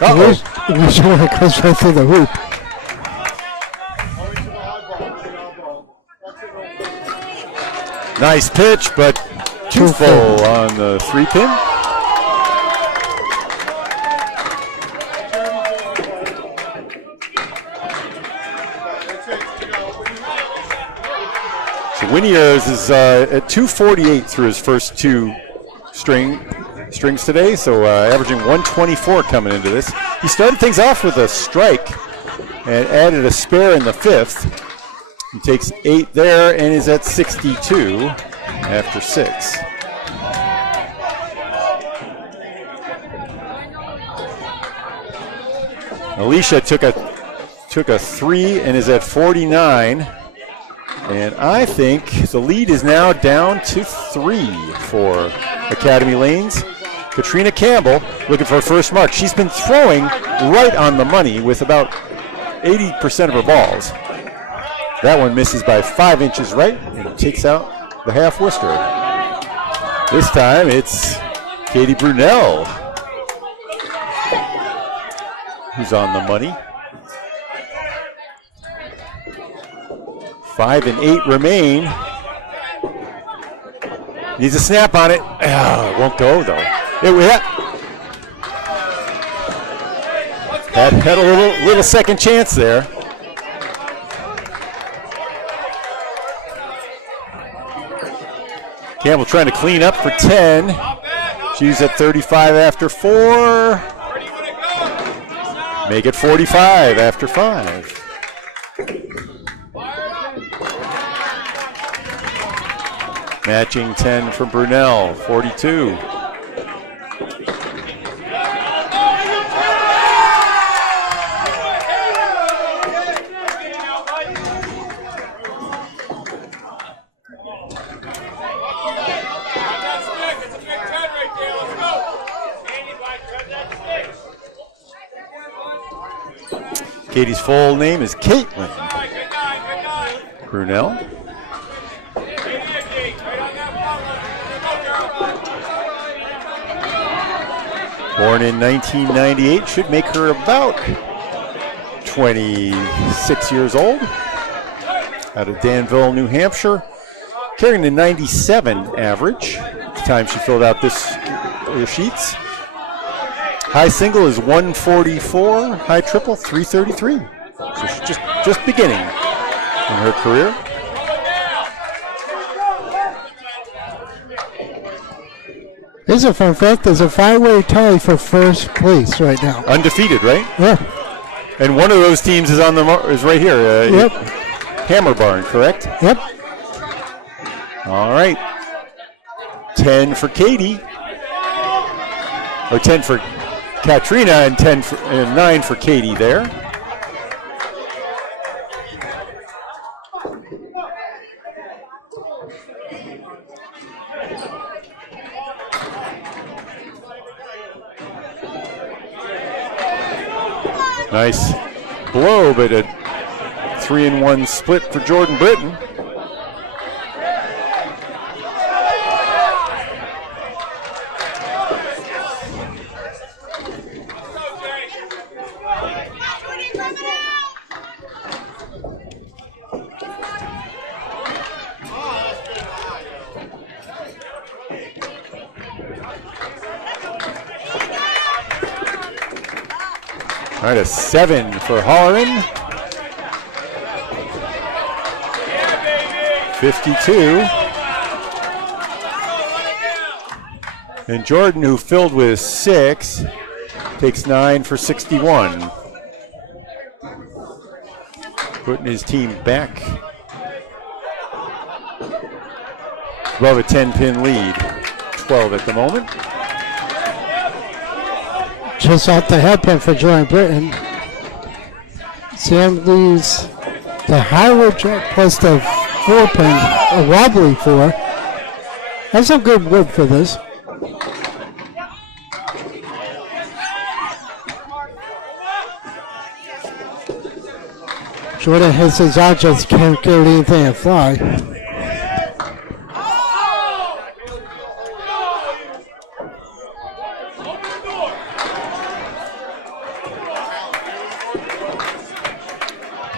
Alicia goes right through the hoop. Nice pitch, but too full on the 3-pin. So Winiar's is at 248 through his first 2 strings today, so averaging 124 coming into this. He started things off with a strike and added a spare in the 5th. He takes 8 there and is at 62 after 6. Alicia took a 3 and is at 49. And I think the lead is now down to 3 for Academy Lanes. Katrina Campbell looking for her first mark. She's been throwing right on the money with about 80% of her balls. That one misses by 5 inches right and takes out the half Worcester. This time it's Katie Brunel who's on the money. 5 and 8 remain. Needs a snap on it. Oh, it won't go though. Had a little second chance there. Campbell trying to clean up for 10. She's at 35 after 4. Make it 45 after 5. Matching 10 for Brunel, 42. Katie's full name is Caitlin Brunel. Born in 1998, should make her about 26 years old. Out of Danville, New Hampshire. Carrying the 97 average, the time she filled out this sheets. High single is 144, high triple 333. So she's just beginning in her career. This is a fun fact. There's a 5-way tie for first place right now. Undefeated, right? Yeah. And one of those teams is on the is right here. Yep. Hammer Barn, correct? Yep. All right. 10 for Katie, or 10 for Katrina, and 9 for Katie there. Nice blow, but a 3-1 split for Jordan Britton. All right, a 7 for Holleran. 52. And Jordan, who filled with 6, takes 9 for 61. Putting his team back above a 10-pin lead. 12 at the moment. Just off the headpin for Jordan Britton. Sam leaves the high wood plus the 4-pin, a wobbly 4. That's some good wood for this. Jordan hits his out, just can't get anything to fly.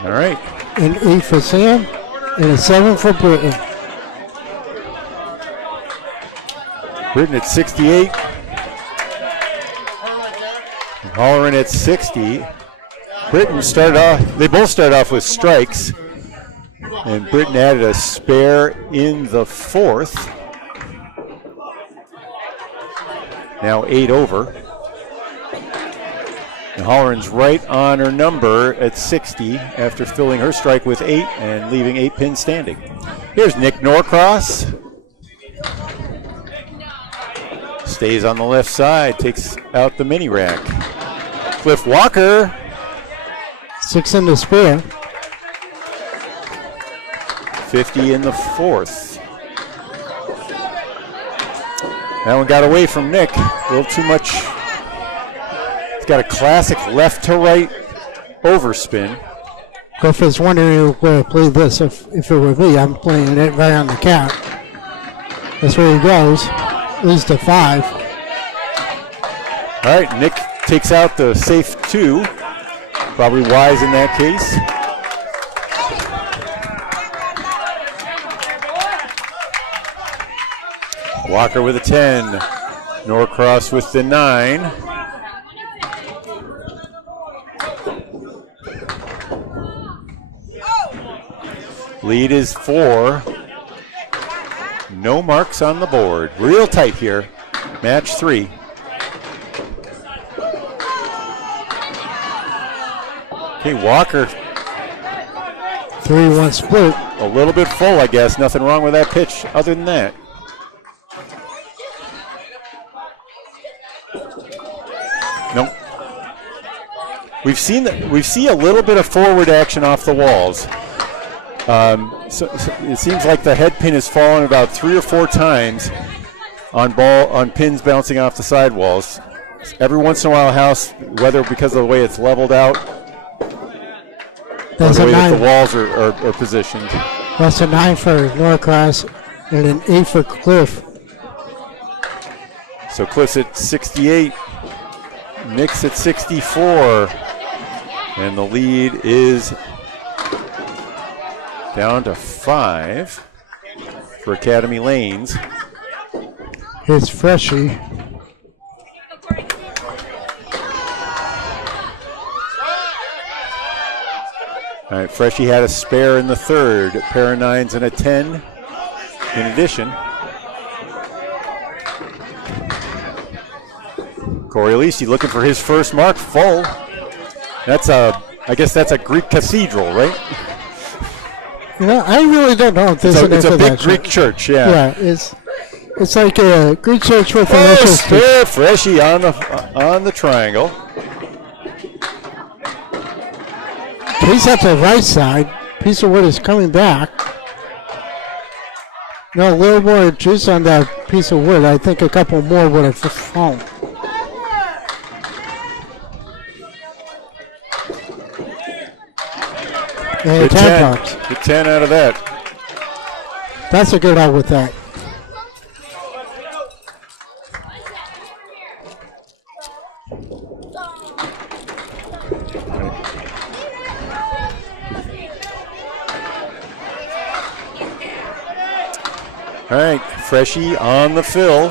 All right. An 8 for Sam and a 7 for Britton. Britton at 68. Holleran at 60. Britton started off, they both started off with strikes. And Britton added a spare in the 4th. Now 8 over. And Holleran's right on her number at 60 after filling her strike with 8 and leaving 8 pins standing. Here's Nick Norcross. Stays on the left side, takes out the mini rack. Cliff Walker. 6 in the spare. 50 in the 4th. That one got away from Nick. A little too much. He's got a classic left to right overspin. Cliff is wondering where I play this. If it were me, I'm playing it right on the cap. That's where he goes. Leads to 5. All right, Nick takes out the safe 2. Probably wise in that case. Walker with a 10. Norcross with the 9. Lead is 4. No marks on the board. Real tight here. Match 3. Okay, Walker. 3-1 split. A little bit full, I guess. Nothing wrong with that pitch other than that. We've seen a little bit of forward action off the walls. So it seems like the head pin has fallen about 3 or 4 times on pins bouncing off the sidewalls. Every once in a while, house, whether because of the way it's leveled out or the way that the walls are positioned. That's a 9 for Norcross and an 8 for Cliff. So Cliff's at 68, Nick's at 64, and the lead is down to 5 for Academy Lanes. It's Freshie. All right, Freshie had a spare in the third, a pair of 9s and a 10 in addition. Corey Lisi looking for his first mark, full. I guess that's a Greek cathedral, right? You know, I really don't know if this is it's a big Greek church, yeah. Yeah, it's like a Greek church with an spare Freshie on the triangle. He's at the right side. Piece of wood is coming back. No, a little more juice on that piece of wood. I think a couple more would have fallen. And 10 bucks. Get 10 out of that. That's a good out with that. All right, Freshie on the fill.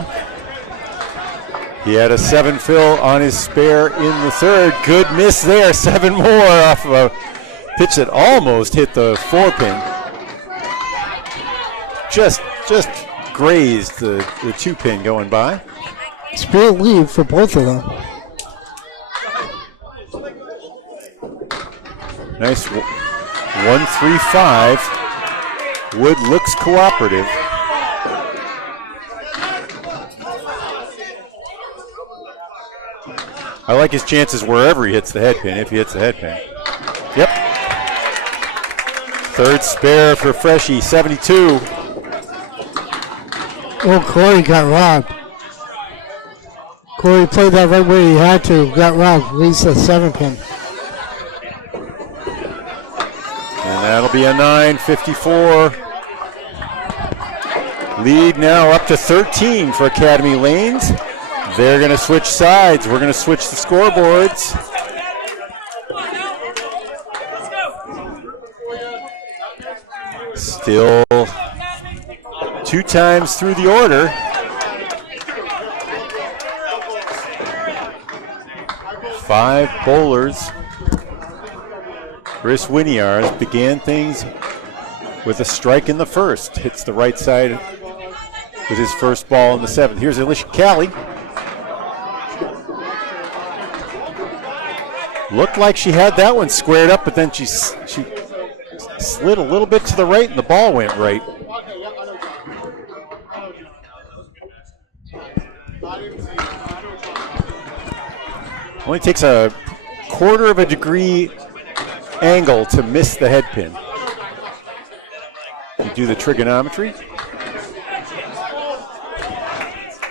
He had a 7 fill on his spare in the third. Good miss there. 7 more off of a pitch that almost hit the 4-pin. Just grazed the 2-pin going by. Spare lead for both of them. Nice 1-3-5. Wood looks cooperative. I like his chances wherever he hits the head pin, if he hits the head pin. Yep. Third spare for Freshie, 72. Oh, Corey got robbed. Corey played that right where he had to, got robbed, leads the 7-pin. And that'll be a 9-54. Lead now up to 13 for Academy Lanes. They're going to switch sides. We're going to switch the scoreboards. Still 2 times through the order. Five bowlers. Chris Winiars began things with a strike in the first. Hits the right side with his first ball in the 7th. Here's Alicia Callie. Looked like she had that one squared up, but then she slid a little bit to the right and the ball went right. Only takes a 1/4 degree angle to miss the head pin. You do the trigonometry.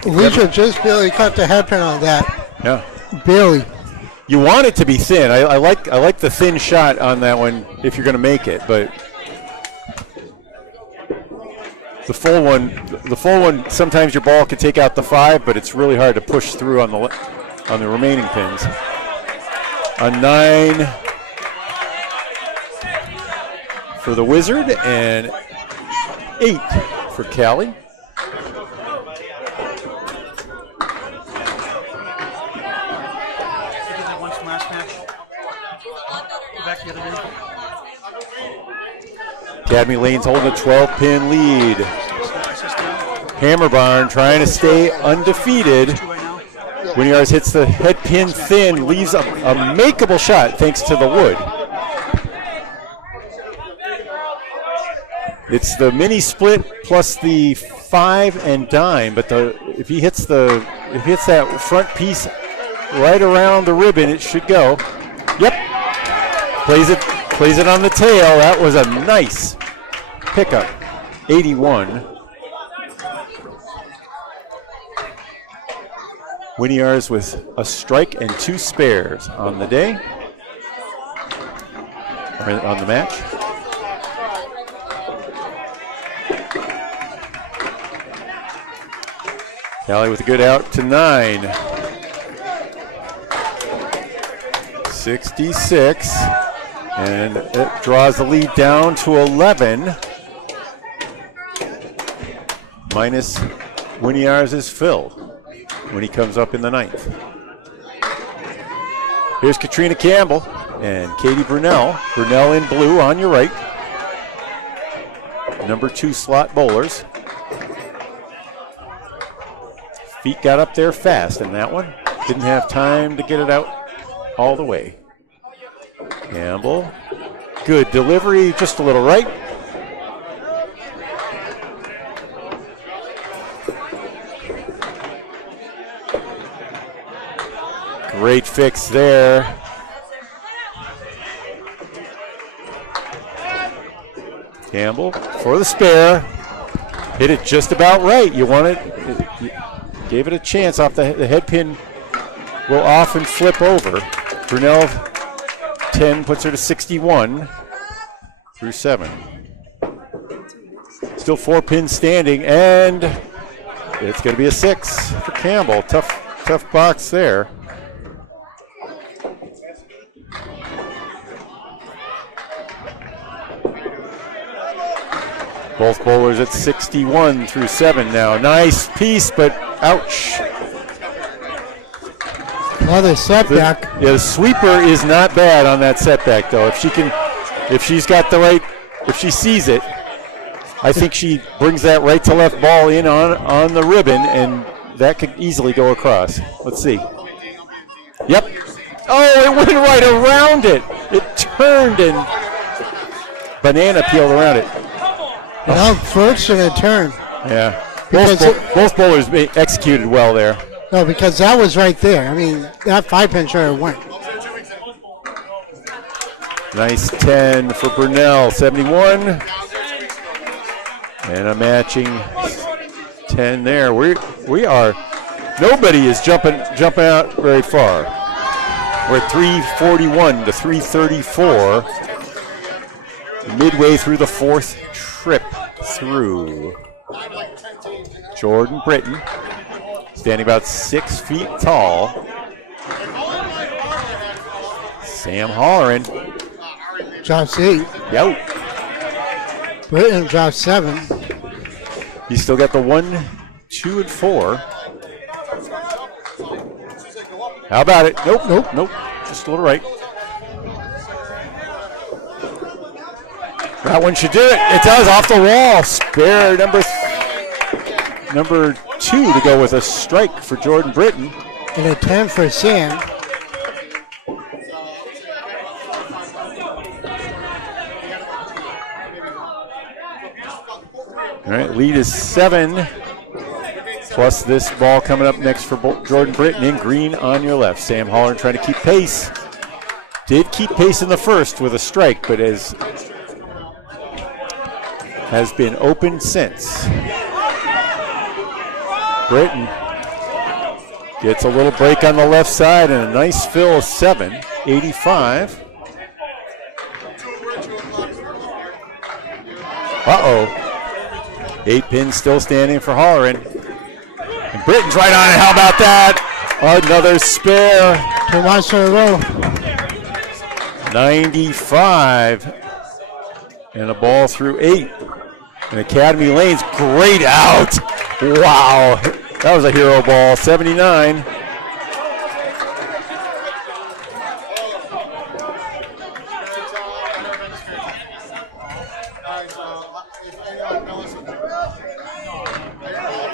Alicia just barely cut the head pin on that. Yeah. Barely. You want it to be thin. I like the thin shot on that one if you're going to make it, but the full one, sometimes your ball can take out the 5, but it's really hard to push through on the remaining pins. A 9 for the Wizard and 8 for Callie. Academy Lanes holding a 12-pin lead. Hammer Barn trying to stay undefeated. Winiars hits the head pin thin, leaves a makeable shot thanks to the wood. It's the mini split plus the 5 and dime, but if he hits that front piece right around the ribbon, it should go. Yep, Plays it on the tail. That was a nice pickup. 81. Winiarz with a strike and 2 spares on the day, or on the match. Callie with a good out to 9. 66, and it draws the lead down to 11. Minus Winiarz's Phil when he comes up in the 9th. Here's Katrina Campbell and Katie Brunell. Brunell in blue on your right. Number 2 slot bowlers. Feet got up there fast in that one. Didn't have time to get it out all the way. Campbell, good delivery, just a little right. Great fix there. Campbell for the spare. Hit it just about right. You want it, gave it a chance off the head pin. Will often flip over. Brunel 10 puts her to 61 through 7. Still 4 pins standing, and it's going to be a 6 for Campbell. Tough box there. Both bowlers at 61 through 7 now. Nice piece, but ouch. Another setback. The sweeper is not bad on that setback, though. If she sees it, I think she brings that right to left ball in on the ribbon, and that could easily go across. Let's see. Yep. Oh, it went right around it. It turned and banana peeled around it. Well, fortunate turn. Yeah. Both bowlers executed well there. No, because that was right there. I mean, that 5-pin sure went. Nice 10 for Brunel, 71. And a matching 10 there. We are, nobody is jumping out very far. We're at 341 to 334. Midway through the 4th trip through. Jordan Britton, standing about 6 feet tall. Sam Holleran. Drops 8. Yo. Britton drops 7. He's still got the 1, 2, and 4. How about it? Nope. Just a little right. That one should do it. It does, off the wall. Spare number 2 to go with a strike for Jordan Britton. And a 10 for Sam. All right, lead is 7. Plus this ball coming up next for Jordan Britton in green on your left. Sam Holler trying to keep pace. Did keep pace in the first with a strike, but has been open since. Britton gets a little break on the left side and a nice fill, 7, 85. Uh-oh. 8 pins still standing for Holleran. And Britton's right on it. How about that? Another spare. 2 months in a row. 95. And a ball through 8. And Academy Lanes, great out. Wow. That was a hero ball. 79.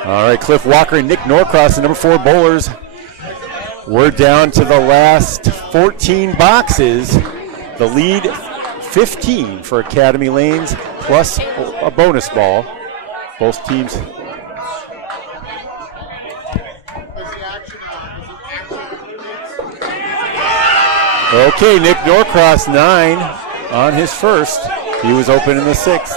All right, Cliff Walker and Nick Norcross, the number 4 bowlers. We're down to the last 14 boxes. The lead, 15 for Academy Lanes, plus a bonus ball. Both teams. Okay, Nick Norcross 9 on his first. He was open in the 6th.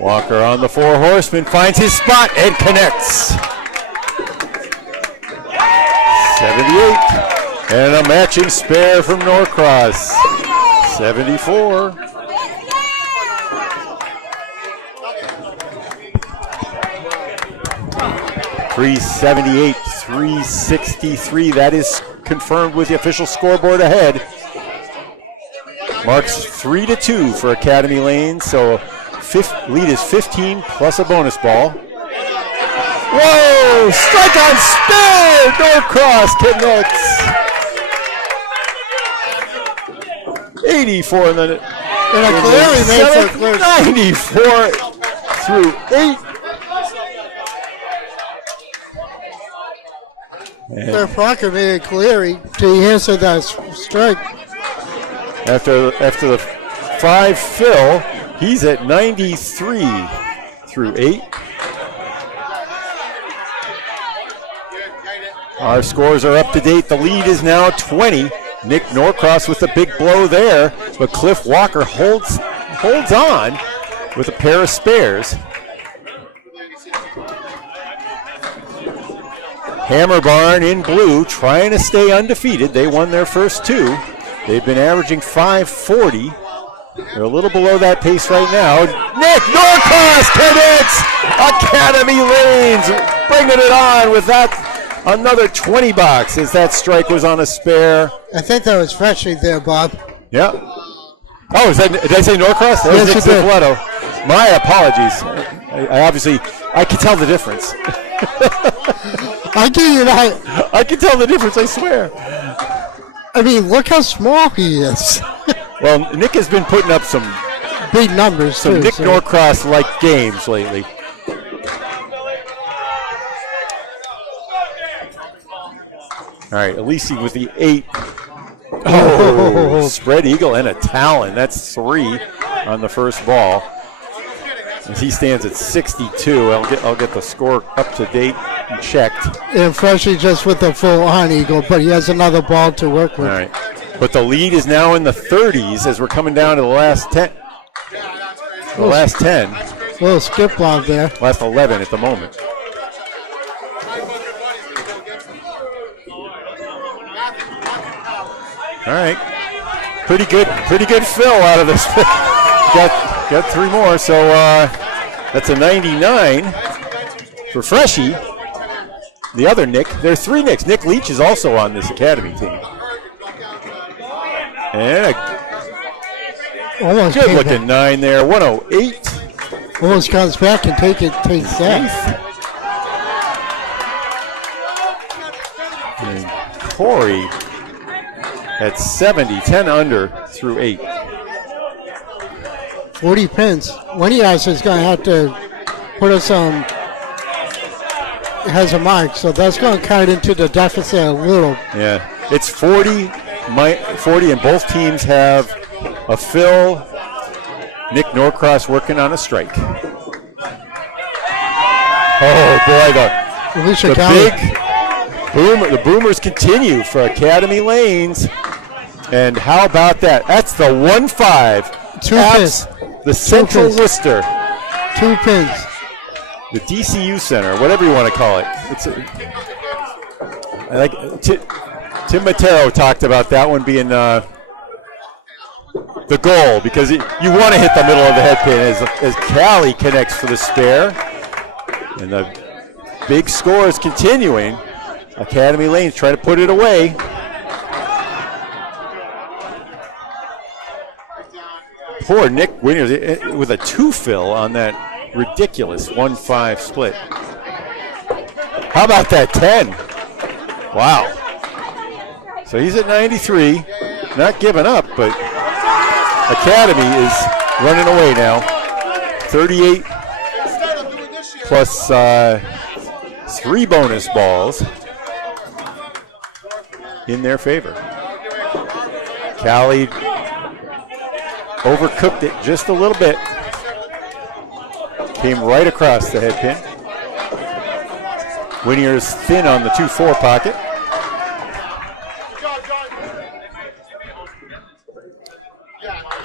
Walker on the 4 horsemen finds his spot and connects. 78. And a matching spare from Norcross. 74. .378, 363. That is confirmed with the official scoreboard ahead. Marks 3-2 for Academy Lane, so lead is 15 plus a bonus ball. Whoa! Strike on spare! Norcross connects. 84 in the And a clearly made for a clear. 94 through 8. Their Parker made it clear to answer that strike. After the 5 fill, he's at 93 through 8. Our scores are up to date. The lead is now 20. Nick Norcross with the big blow there, but Cliff Walker holds on with a pair of spares. Hammer Barn in blue trying to stay undefeated. They won their first 2. They've been averaging 540. They're a little below that pace right now. Nick Norcross connects! Academy Lanes bringing it on with that. Another $20 as that strike was on a spare. I think that was Freshly there, Bob. Yep. Oh, did I say Norcross? That was Yes, Nick you did. Zuffletto. My apologies. I can tell the difference. I give you that. I can tell the difference, I swear. I mean, look how small he is. Well, Nick has been putting up some Big numbers, too. Nick so- Norcross-like games lately. All right, Elise with the 8. Oh, spread eagle and a Talon. That's 3 on the first ball. As he stands at 62. I'll get the score up to date and checked. And Freshly just with the full on eagle, but he has another ball to work All with. right, but the lead is now in the 30s as we're coming down to the last 10. The last 10, Little skip block there. last 11 at the moment. All right, pretty good fill out of this. got 3 more, so that's a 99 for Freshie. The other Nick, there's 3 Nicks. Nick Leach is also on this academy team. And a Almost good came looking back. 9 there, 108. Almost comes back and takes that. And Corey at 70, 10 under through 8. 40 pins. One of you guys is going to have to put us on, has a mark, so that's going to cut into the deficit a little. Yeah, it's 40, 40, and both teams have a fill. Nick Norcross working on a strike. Oh boy, Alicia the County. big boomer, the boomers continue for Academy Lanes. And how about that? That's the 1-5. 2 Abs- pins. The Central pins. Worcester. 2 pins. The DCU Center, whatever you want to call it. I like Tim Matero talked about that one being the goal because you want to hit the middle of the head pin as Callie connects for the spare. And the big score is continuing. Academy Lanes trying to put it away. Poor Nick Winners with a 2 fill on that ridiculous 1-5 split. How about that 10? Wow. So he's at 93, not giving up, but Academy is running away now. 38 plus 3 bonus balls in their favor. Callie overcooked it just a little bit. Came right across the head pin. Whittier's thin on the 2-4 pocket.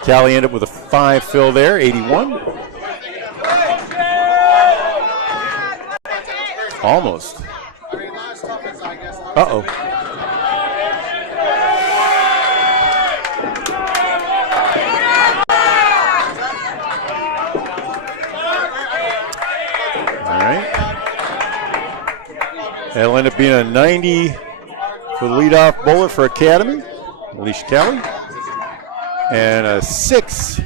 Callie ended up with a 5 fill there, 81. Almost. Uh-oh. All right. That'll end up being a 90 for the leadoff bowler for Academy, Alicia Kelly. And a 6.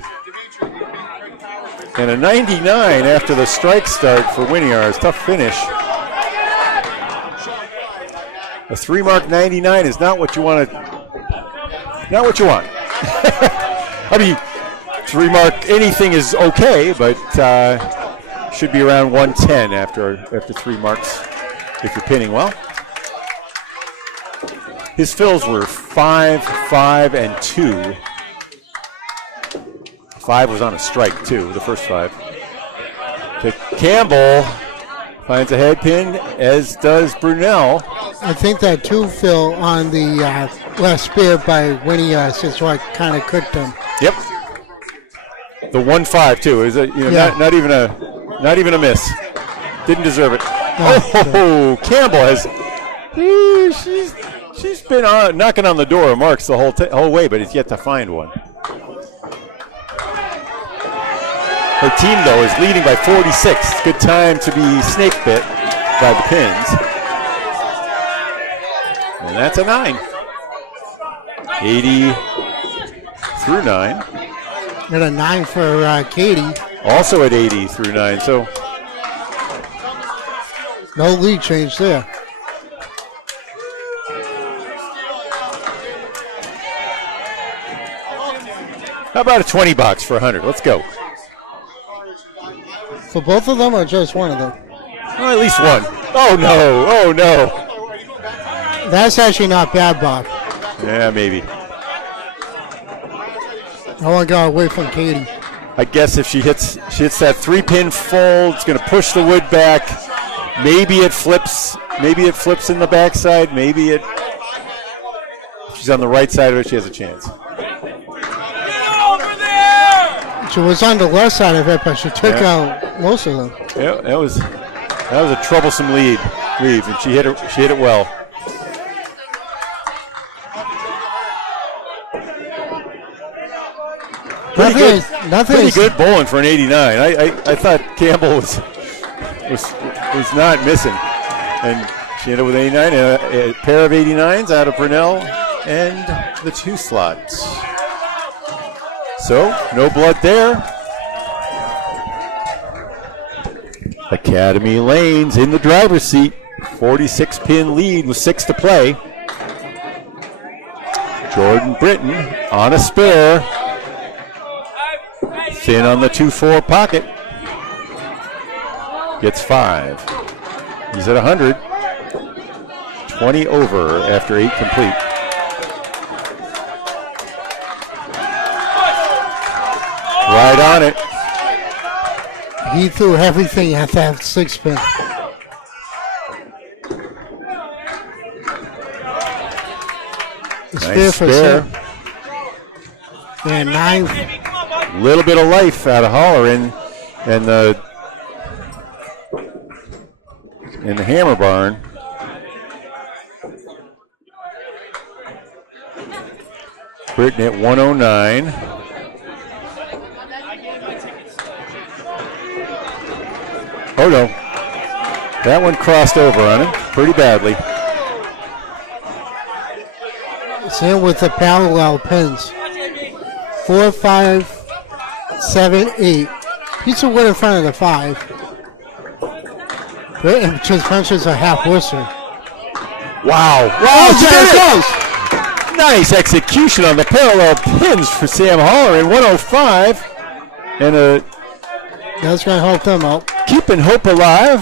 And a 99 after the strike start for Whittiers. Tough finish. A 3-mark 99 is not what you want to. Not what you want. I mean, 3-mark anything is okay, but should be around 110 after 3 marks if you're pinning well. His fills were 5, 5, and 2. 5 was on a strike too, the first 5. To Campbell, finds a head pin, as does Brunel. I think that 2 fill on the last spear by Winnie is what kind of cooked him. Yep. The 1-5 too. Is it? Not even a miss. Didn't deserve it. No, Campbell has. She's been knocking on the door of marks the whole way, but it's yet to find one. Her team, though, is leading by 46. Good time to be snake bit by the pins. And that's a 9. 80 through 9. And a 9 for Katie. Also at 80 through 9. So no lead change there. how about a 20 box for 100? Let's go. For both of them or just one of them? Oh, at least one. Oh, no. Oh, no. That's actually not bad, Bob. Yeah, maybe. I want to go away from Katie. I guess if she hits that 3-pin fold, it's going to push the wood back. Maybe it flips. Maybe it flips in the backside. Maybe it. If she's on the right side of it, she has a chance. She was on the left side of it, but she took out most of them. Yeah, that was a troublesome lead, and she hit it well. Pretty good bowling for an 89. I thought Campbell was not missing, and she ended up with 89. A pair of 89s out of Brunel and the 2 slots. So no blood there. Academy Lanes in the driver's seat. 46-pin lead with 6 to play. Jordan Britton on a spare. Thin on the 2-4 pocket. Gets 5. He's at 100. 20 over after 8 complete. Right on it. He threw everything at that 6-pin. Nice spare. And 9. Little bit of life out of Holler in the hammer barn. Britton at 109. Oh no, that one crossed over on him pretty badly. Same with the parallel pins. 4, 5, 7, 8. Piece of wood in front of the 5. Britton just punches a half whistle. Wow. There it goes. Nice execution on the parallel pins for Sam Holler in 105. And that's going to help them out. Keeping hope alive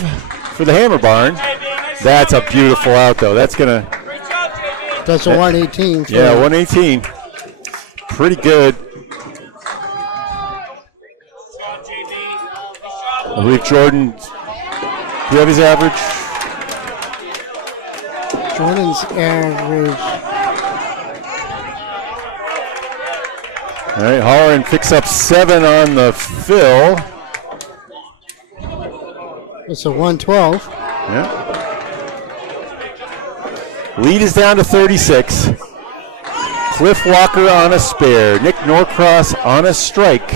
for the hammer barn. That's a beautiful out, though. That's going to. That's a 118. Yeah, 118. Pretty good. I believe Jordan, do you have his average? Jordan's average. All right, Holleran picks up 7 on the fill. It's a 112. Yeah. Lead is down to 36. Cliff Walker on a spare. Nick Norcross on a strike.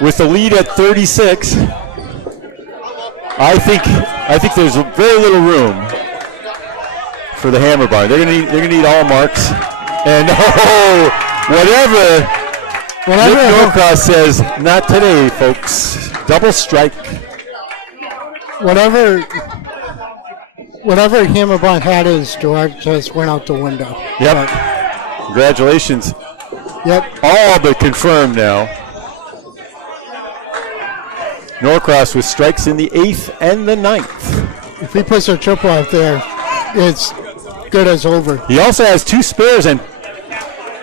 With the lead at 36, I think there's very little room for the Hammer Barn. They're gonna need all marks. And whatever Nick Norcross says, not today, folks. Double strike. Whatever Hammer Barn had in store just went out the window. Yep. Congratulations. Yep. All but confirmed now. Norcross with strikes in the 8th and the 9th. If he puts a triple out there, it's good as over. He also has 2 spares, and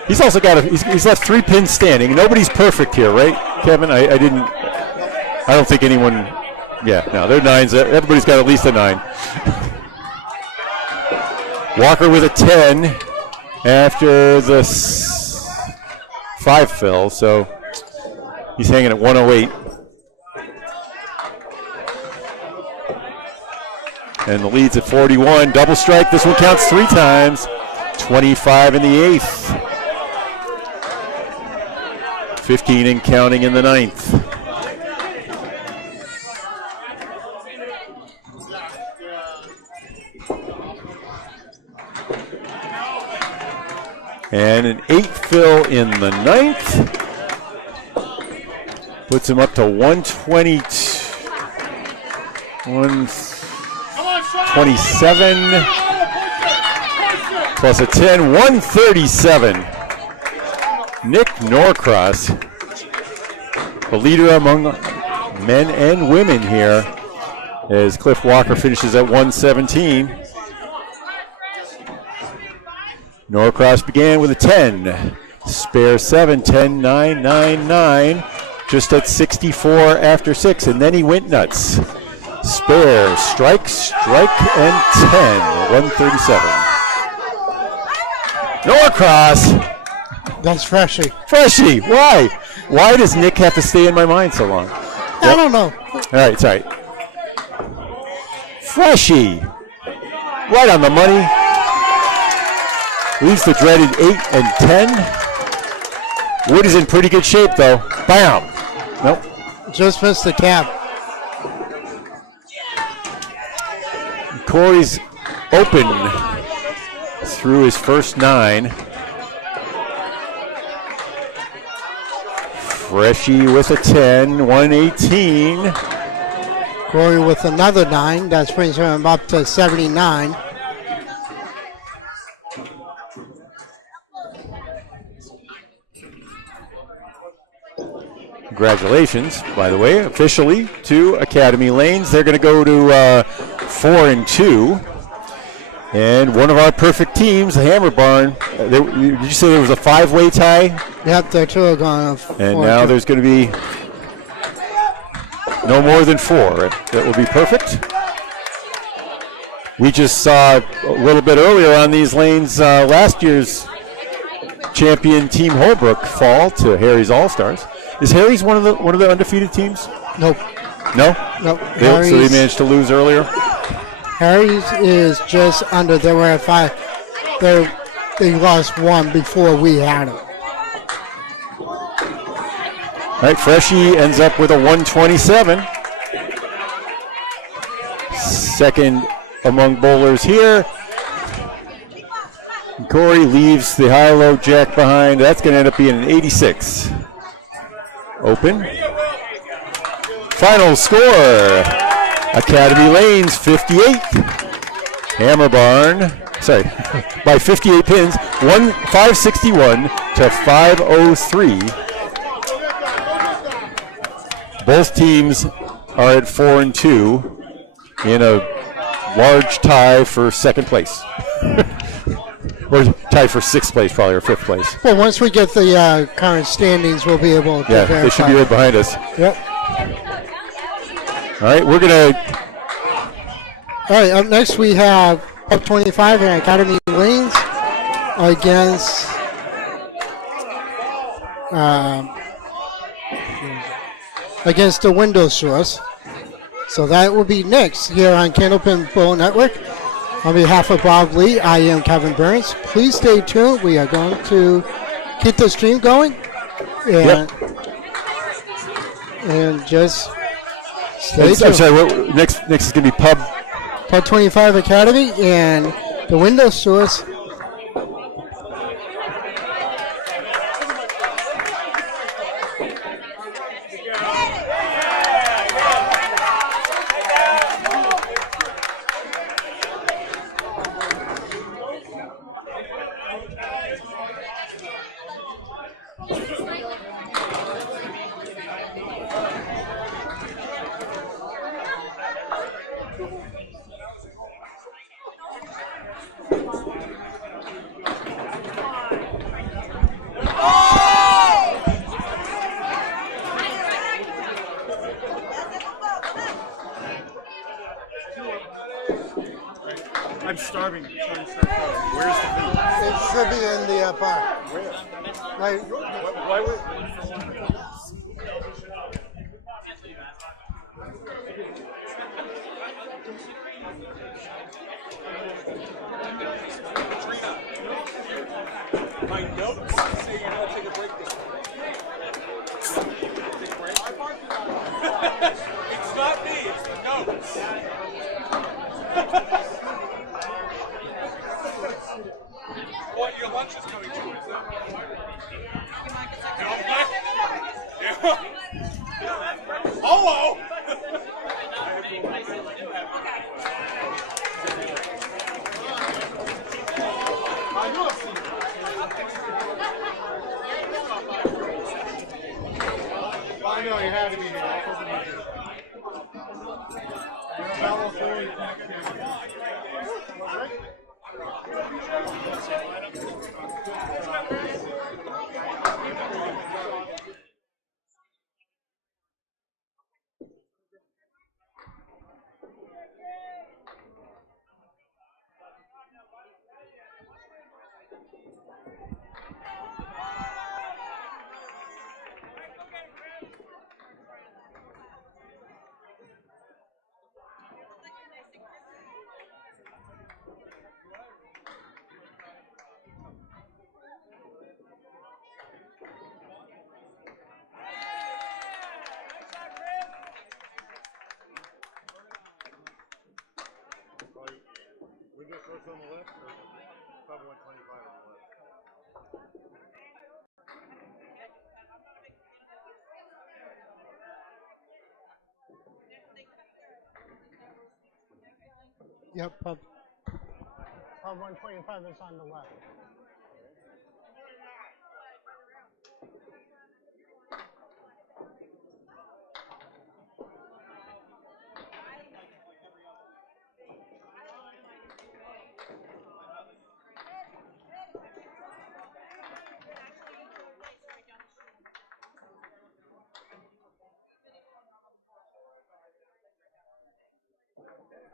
he's also got he's left 3 pins standing. Nobody's perfect here, right, Kevin? I don't think anyone. Yeah, no, they're 9s. Everybody's got at least a 9. Walker with a 10 after the 5 fill, so he's hanging at 108. And the lead's at 41. Double strike. This one counts 3 times. 25 in the 8th. 15 and counting in the 9th. And an 8 fill in the 9th. Puts him up to 122. 127 plus a 10, 137. Nick Norcross, the leader among men and women here, as Cliff Walker finishes at 117. Norcross began with a 10, spare 7, 10, 9, 9, 9, just at 64 after 6, and then he went nuts. Spare, strike, and 10, 137. Norcross. That's Freshy. Freshy, why? Why does Nick have to stay in my mind so long? I don't know. All right, it's all right. Freshy, right on the money. Leaves the dreaded 8 and 10. Wood is in pretty good shape, though. Bam. Nope. Just missed the cap. Corey's open through his first 9. Freshy with a 10, 118. Corey with another 9. That brings him up to 79. Congratulations, by the way, officially to Academy Lanes. They're going to go to 4 and 2. And one of our perfect teams, the Hammer Barn. Did you say there was a 5-way tie? Yep, the 2 are going. And now there's going to be no more than 4. That will be perfect. We just saw a little bit earlier on these lanes last year's champion Team Holbrook fall to Harry's All-Stars. Is Harry's one of the undefeated teams? Nope. No? Nope. So they managed to lose earlier? Harry's is just under. They were at 5. They lost 1 before we had it. All right, Freshy ends up with a 127. Second among bowlers here. Corey leaves the high-low jack behind. That's going to end up being an 86. Open. Final score. Academy Lanes 58. Hammer Barn, by 58 pins, 561 to 503. Both teams are at 4 and 2 in a large tie for second place. Or tie for 6th place, probably, or 5th place. Well, once we get the current standings, we'll be able to verify. They should be right behind us. Yep. All right, we're going to All right, up next we have Pub 25 and Academy Lanes against against the Window Source. So that will be next here on Candlepin Bowl Network. On behalf of Bob Lee, I am Kevin Burns. Please stay tuned. We are going to keep the stream going. And just stay tuned. I'm sorry, next is going to be Pub 25 Academy and the Window Source. I'm starving. Where's the food? It should be in the bar. Where? Like, Why would? My notes say you want to take a break this week. Take a break? It's not me, it's the notes. What, your lunch is coming too, is it? Hello! I know, you had to be there. Window Source on the left, or probably 125 on the left? yep, Pub 125 is on the left.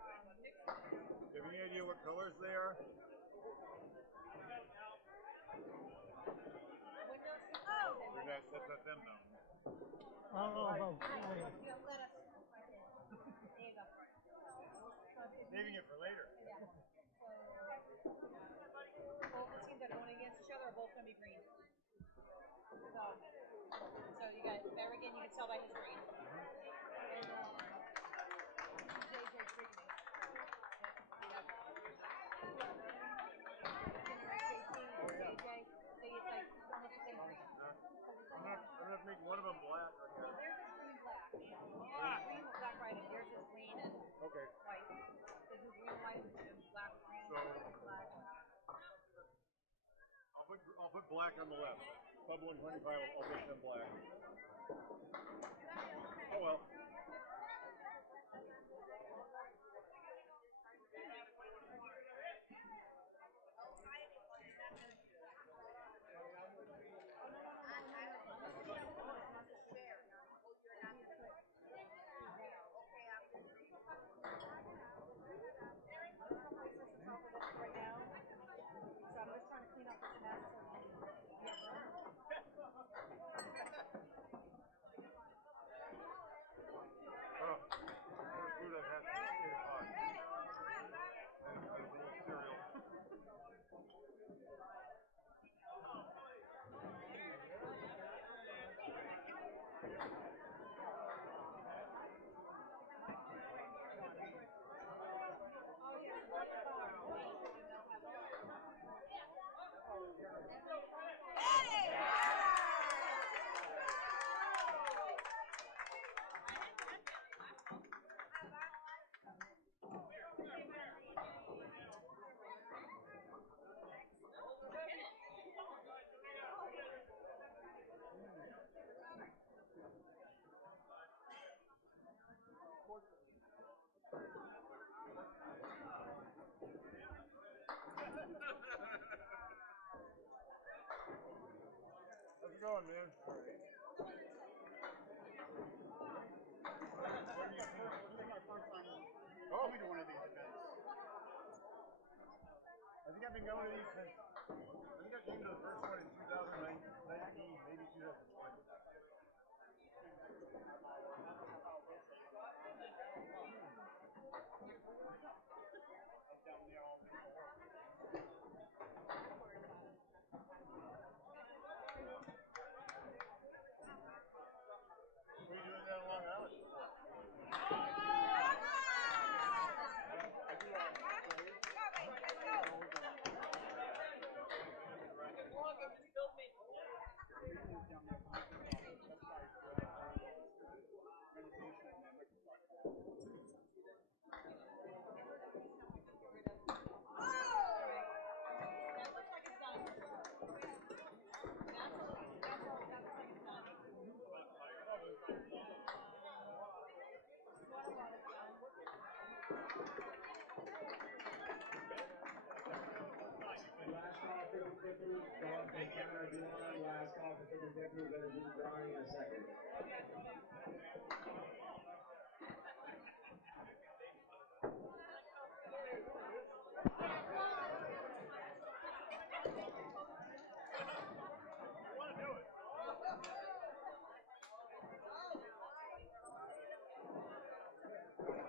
Do you have any idea what colors they are? That's not them though. Saving it for later. Both the teams that are going against each other are both going to be green. So you got Berrigan, you can tell by his green. JJ's green. I'm gonna make one of them black. Theirs is green black. Green black right, and yours is green and Okay. white. This is green white and black green. So Black. I'll put black on the left. Pub 125. I'll make them black. Oh well. going, man? Oh, to one of these events. I think I've been going to these since. I think I came to the first one in 2019, maybe 2020. Were you doing that in Long Island? Last call for the Clippers. Don't take camera if you want. Last call for the Clippers. Going to do the drawing in a second.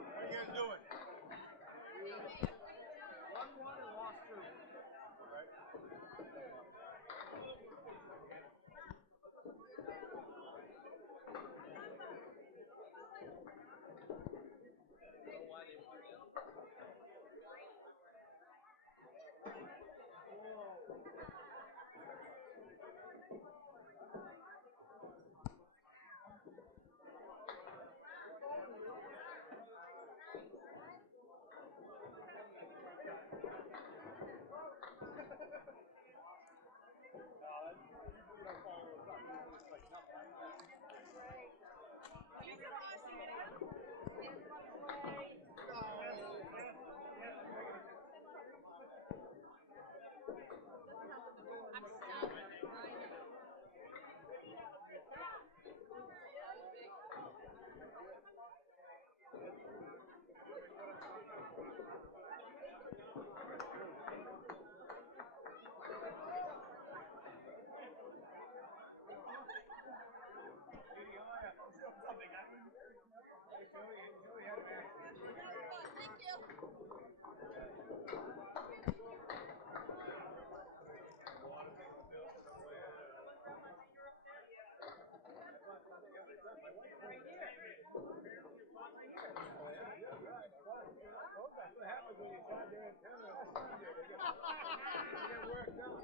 How you guys doing? 1-1 and lost 2. Right? That's what happens when you drive their antenna on Sunday. They get worked up.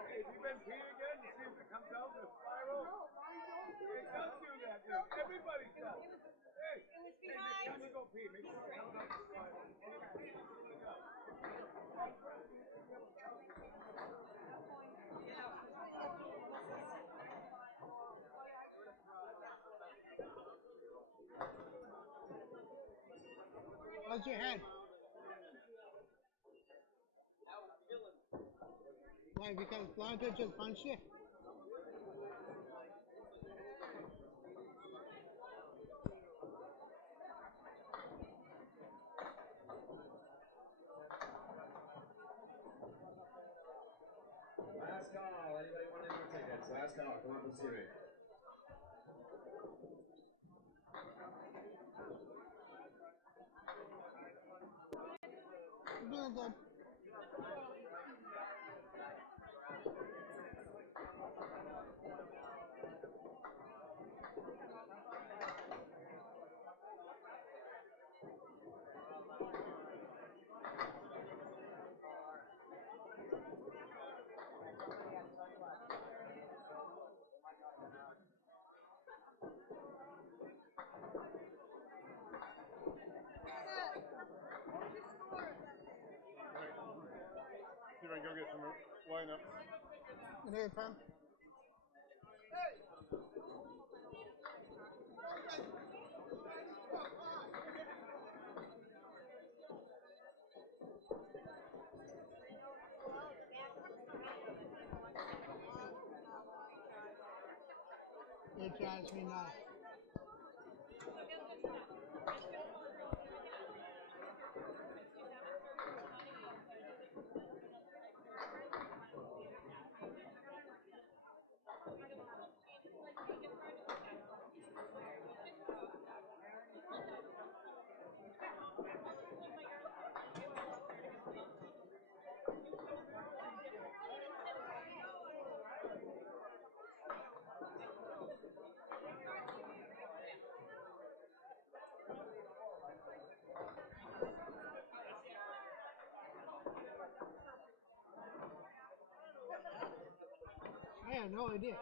Hey, have you been peeing again to see if it comes out in a spiral? It does do that, dude. Everybody does. Hey, next time you go pee, make sure it comes out in a spiral. How's your head? Why? Because Blanca just punched you? Last call. Anybody want any more tickets? Last call. Come up and see me. You're doing good. See if I can go get some lineups. You need a pen? Jasmine, I have no idea.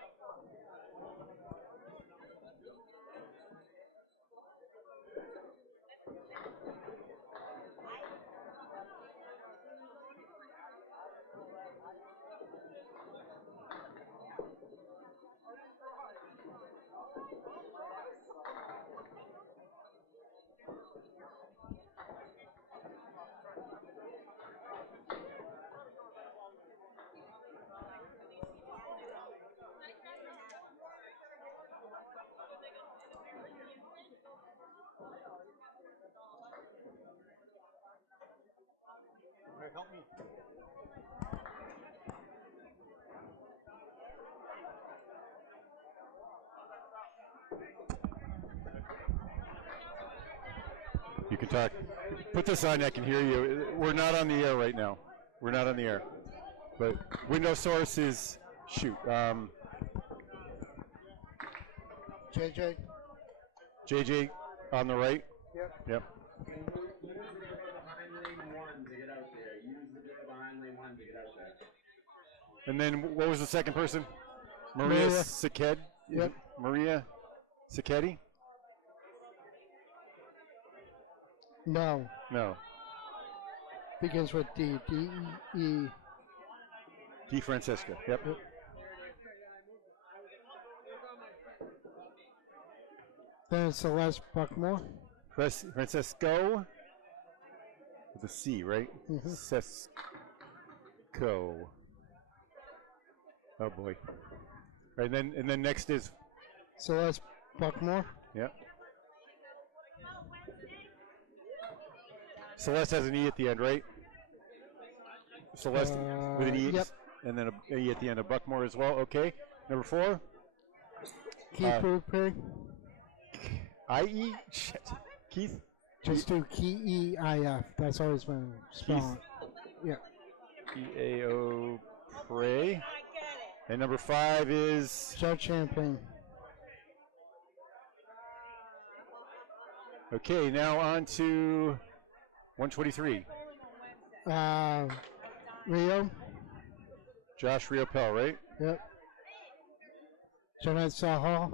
All right, help me. You can talk. Put this on, I can hear you. We're not on the air right now. We're not on the air. But window source is, shoot, JJ. JJ on the right? Yep. Yep. Use the bit behind lane 1 to get out there. Use the bit behind lane 1 to get out there. And then what was the second person? Maria Maria. Saked? Yep. Maria Sakedi? No. No. Begins with D. D-E-E. Di Francesca. Yep. Then Celeste Buckmore. Francesco with a C, right? Mhm. Sesco. Oh boy. Right, and then next is Celeste Buckmore. yeah. Celeste has an E at the end, right? Celeste with an E. Yep. And then a E at the end of Buckmore as well. Okay. Number 4. Keith Pig. I-E? Shit. Keith? Just do Keeif. That's always been spelled. Yeah. E-A-O Pray. And number 5 is Judge Champagne. okay, now on to 123. Rio. Josh Riopel, right? Yep. Jeanette Sahal.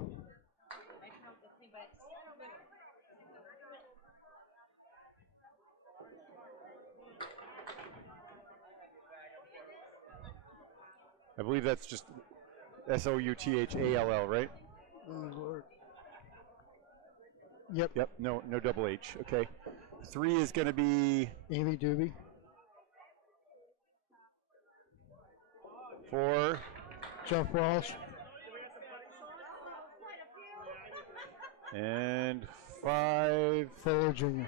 I believe that's just Southall, right? Oh, Lord. Yep. Yep, no double H. Okay. 3 is going to be Amy Doobie. 4. Jeff Walsh. And 5. Fuller Jr.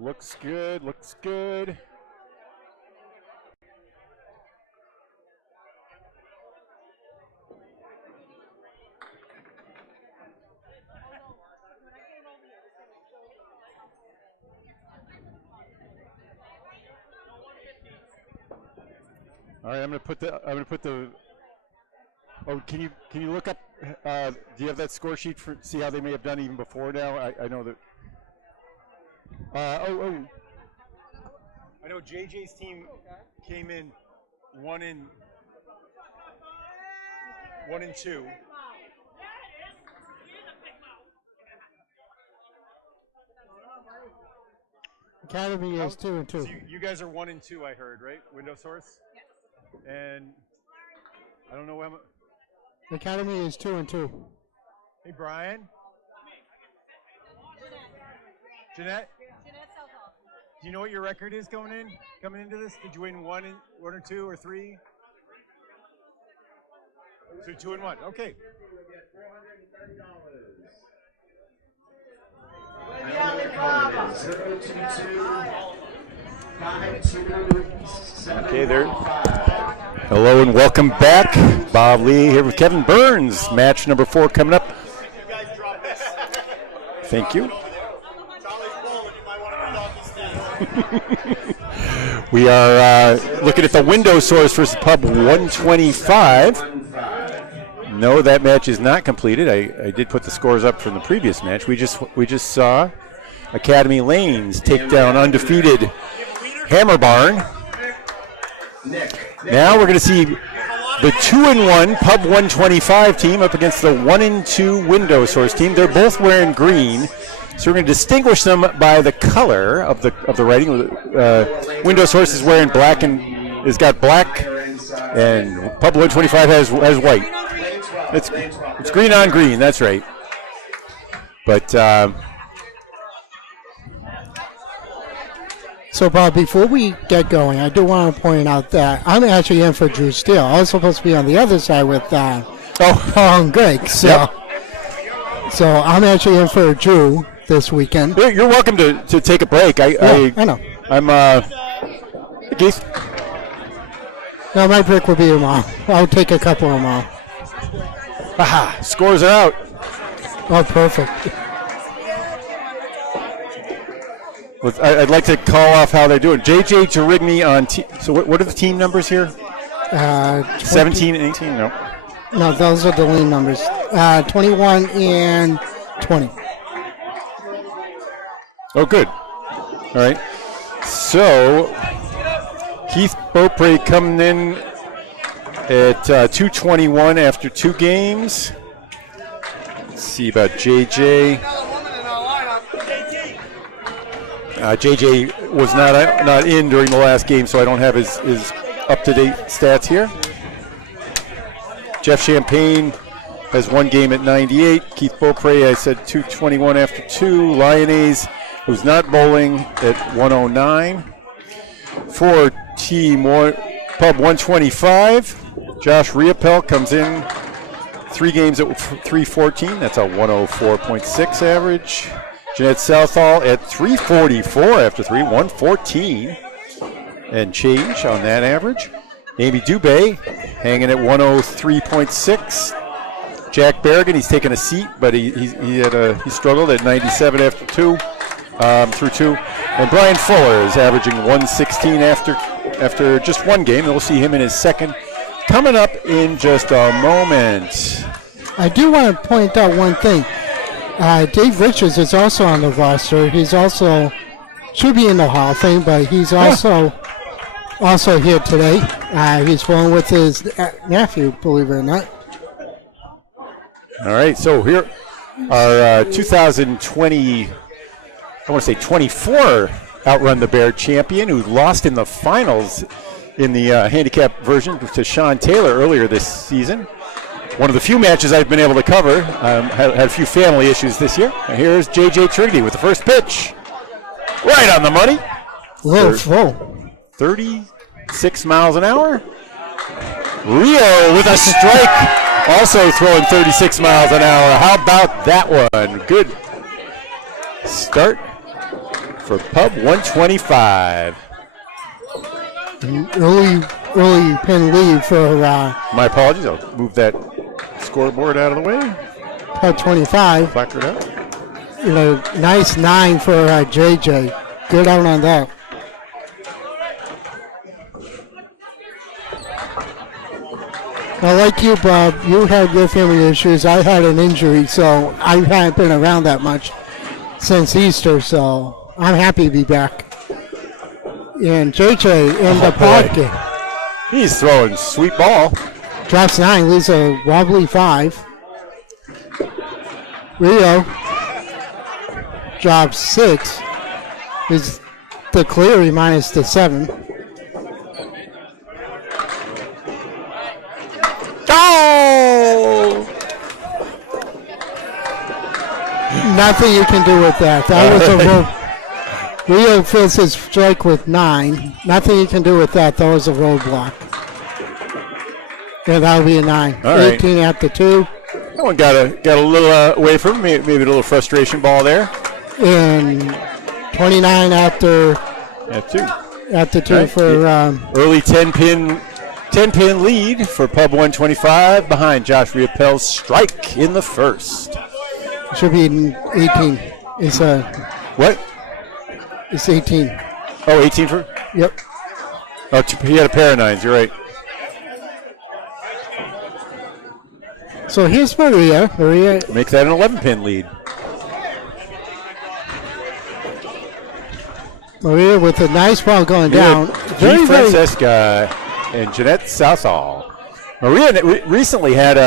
Looks good, looks good. All right, I'm gonna put the. Oh, can you look up? Do you have that score sheet for see how they may have done even before now? I know that. I know JJ's team came in 1-2. Academy is 2-2. So you guys are 1-2, I heard, right? Window source. Yes. And I don't know when. Academy is 2-2. Hey, Brian. Jeanette. Jeanette Southall. Do you know what your record is coming into this? Did you win one or two or three? So 2 and 1. Okay. Okay, there. Hello and welcome back. Bob Lee here with Kevin Burns. Match number 4 coming up. Thank you. We are looking at the window source versus Pub 125. No, that match is not completed. I did put the scores up from the previous match. We just saw Academy Lanes take down undefeated Hammer Barn. Now we're going to see the 2 and 1 Pub 125 team up against the 1 and 2 window source team. They're both wearing green. So we're going to distinguish them by the color of the writing. Window Source is wearing black and has got black, and Pub 125 has white. It's green on green. That's right. But So, Bob, before we get going, I do want to point out that I'm actually in for Drew Steele. I was supposed to be on the other side with Greg. So, so I'm actually in for Drew this weekend. You're welcome to take a break. I know. I'm Keith. No, my break will be tomorrow. I'll take a couple tomorrow. Aha! Scores are out. Oh, perfect. I'd like to call off how they're doing. JJ Jarigny on so what are the team numbers here? 17 and 18? No, those are the lean numbers. 21 and 20. Oh, good. All right. So Keith Beaupre coming in at 221 after 2 games. Let's see about JJ. JJ was not in during the last game, so I don't have his up-to-date stats here. Jeff Champagne has 1 game at 98. Keith Beaupre, I said 221 after 2. Lyonnaise, who's not bowling, at 109. For Team Pub 125, Josh Riopel comes in 3 games at 314. That's a 104.6 average. Jeanette Southall at 344 after 3, 114 and change on that average. Amy Dubé hanging at 103.6. Jack Berrigan, he's taken a seat, but he struggled at 97 after 2, through 2. And Brian Fuller is averaging 116 after just 1 game. And we'll see him in his second coming up in just a moment. I do want to point out one thing. Dave Richards is also on the roster. He's also should be in the Hall of Fame, but he's also here today. He's going with his nephew, believe it or not. All right, so here our 2020, I want to say 24 Outrun the Bear champion who lost in the finals in the handicap version to Sean Taylor earlier this season. One of the few matches I've been able to cover. Had a few family issues this year. And here's JJ Trigny with the first pitch. Right on the money. Low full. 36 miles an hour. Rio with a strike. Also throwing 36 miles an hour. How about that one? Good start for Pub 125. Early pin lead for my apologies. I'll move that scoreboard out of the way. Pub 25. Placard out. Nice 9 for JJ. Good out on that. Now, like you, Bob, you had your family issues. I had an injury, so I haven't been around that much since Easter, so I'm happy to be back. And JJ in the pocket. He's throwing sweet ball. Drops 9, leaves a wobbly 5. Rio drops 6. Is the Cleary minus the 7. Oh! Nothing you can do with that. That was a rope. Rio fills his strike with 9. Nothing you can do with that. That was a roadblock. Yeah, that'll be a 9. All right. 18 after 2. That one got a little away from him. Maybe a little frustration ball there. And 29 after At 2. after 2 Right. for Early 10-pin lead for Pub 125 behind Josh Riopel's strike in the first. should be 18. It's What? it's 18. Oh, 18 for? Yep. Oh, he had a pair of 9s. You're right. So here's Maria. Maria Make that an 11-pin lead. Maria with a nice ball going Here, down. G. Francesca and Jeanette Southall. Maria recently had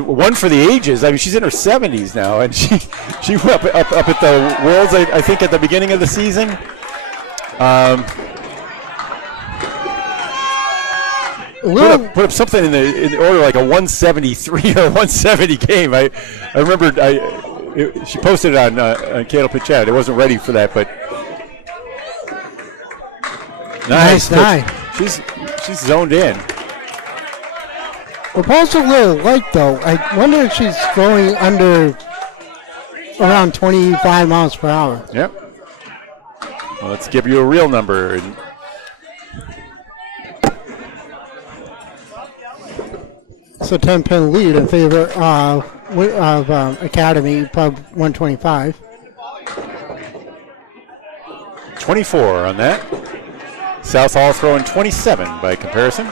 one for the ages. I mean, she's in her 70s now, and she went up at the Worlds, I think, at the beginning of the season. Put up something in the order like a 173 or 170 game. I remember she posted it on Cato Pit Chat. It wasn't ready for that, but nice. She's zoned in. The ball's a little light though. I wonder if she's going under around 25 miles per hour. Yep. Well, let's give you a real number. It's a 10-pin lead in favor of Academy Pub 125. 24 on that. Southall throwing 27 by comparison.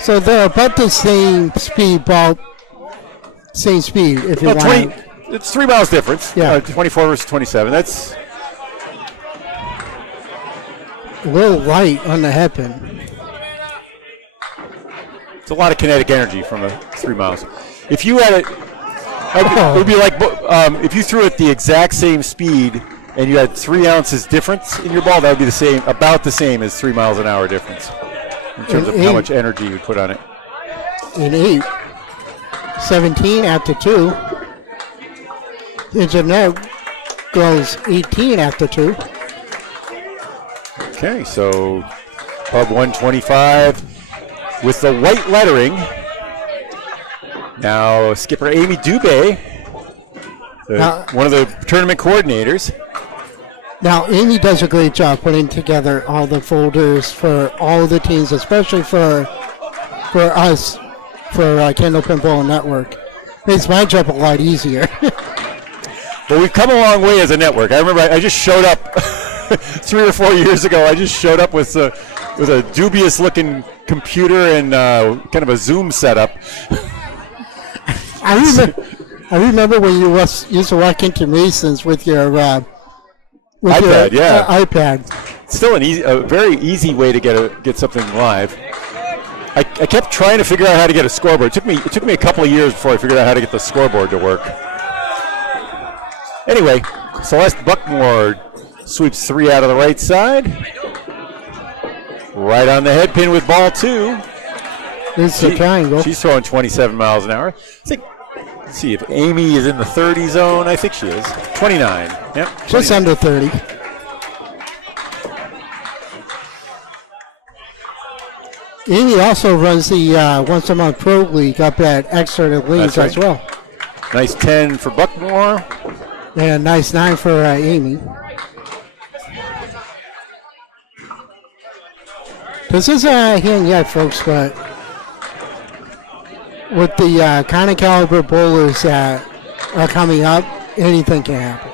So they're about the same speed, same speed if you Well, want. it's 3 miles difference. Yeah. 24 versus 27. That's A little light on the headpin. it's a lot of kinetic energy from 3 miles. If you had it, it would be like if you threw it the exact same speed and you had 3 ounces difference in your ball, that would be about the same as 3 miles an hour difference in terms of how much energy you put on it. In 8. 17 after 2. And Jeanette goes 18 after 2. Okay, so Pub 125 with the white lettering. Now skipper Amy Dubé, one of the tournament coordinators. Now, Amy does a great job putting together all the folders for all the teams, especially for us, for Kendall Pinball Network. Makes my job a lot easier. Well, we've come a long way as a network. I remember I just showed up 3 or 4 years ago. I just showed up with a dubious-looking computer and kind of a Zoom setup. I remember when you used to walk into Mason's with your iPad, iPad. Still a very easy way to get something live. I kept trying to figure out how to get a scoreboard. It took me a couple of years before I figured out how to get the scoreboard to work. Anyway, Celeste Buckmore sweeps 3 out of the right side. Right on the head pin with ball 2. It's a triangle. She's throwing 27 miles an hour. Let's see if Amy is in the 30 zone. I think she is. 29. Yep. 29. Just under 30. Amy also runs the once a month pro league up at Exeter Lanes as well. Nice 10 for Buckmore. And a nice 9 for Amy. This isn't a hand yet, folks, but with the kind of caliber bowlers that are coming up, anything can happen.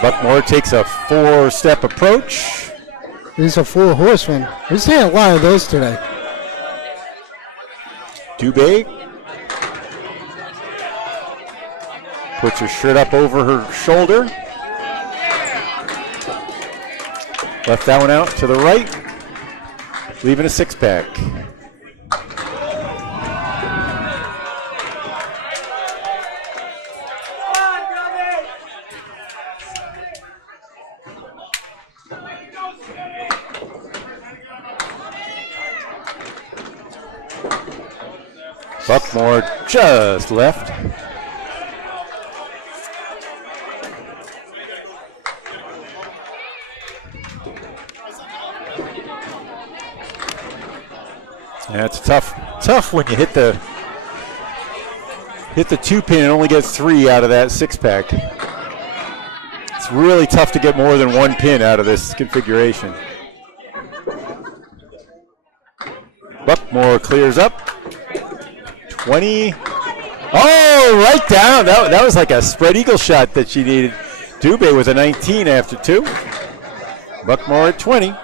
Buckmore takes a 4-step approach. These are 4 horsemen. We're seeing a lot of those today. Dubé puts her shirt up over her shoulder. Left that one out to the right, leaving a 6-pack. Buckmore just left. Yeah, it's tough when you hit the 2-pin and only get 3 out of that 6-pack. It's really tough to get more than 1 pin out of this configuration. Buckmore clears up. 20. Oh, right down. That was like a spread eagle shot that she needed. Dubé with a 19 after 2. Buckmore at 20.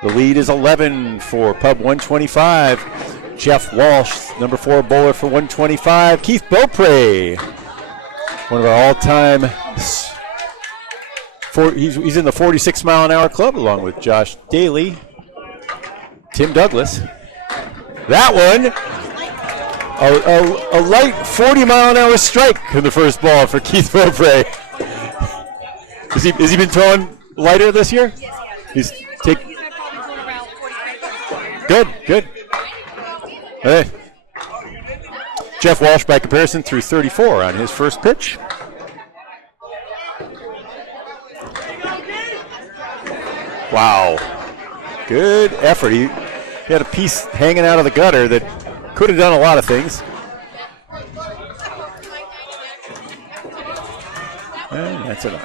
The lead is 11 for Pub 125. Jeff Walsh, number 4 bowler for 125. Keith Beaupre, one of our all-time. He's in the 46-mile-an-hour club along with Josh Daly, Tim Douglas. That one, a light 40-mile-an-hour strike in the first ball for Keith Beaupre. Has he been throwing lighter this year? He's taking. Good. Hey. Jeff Walsh, by comparison, threw 34 on his first pitch. Wow. Good effort. He had a piece hanging out of the gutter that could have done a lot of things. And that's a 9.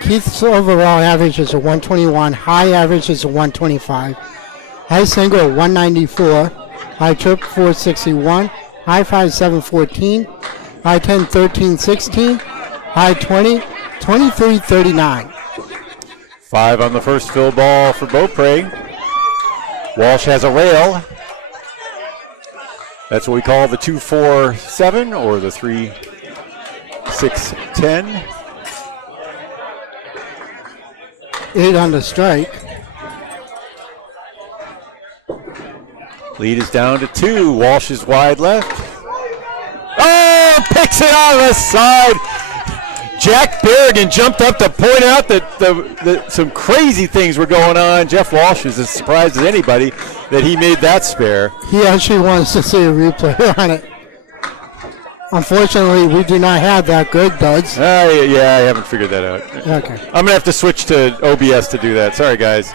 Keith's overall average is a 121. High average is a 125. High single, 194. High trip, 461. High 5, 714. High 10, 13, 16. High 20, 23, 39. 5 on the first fill ball for Beaupre. Walsh has a rail. That's what we call the 2-4-7 or the 3-6-10. 8 on the strike. Lead is down to 2. Walsh is wide left. Oh, picks it on the side. Jack Berrigan jumped up to point out that some crazy things were going on. Jeff Walsh is as surprised as anybody that he made that spare. He actually wants to see a replay on it. Unfortunately, we do not have that good, Duds. Yeah, I haven't figured that out. Okay. I'm going to have to switch to OBS to do that. Sorry, guys.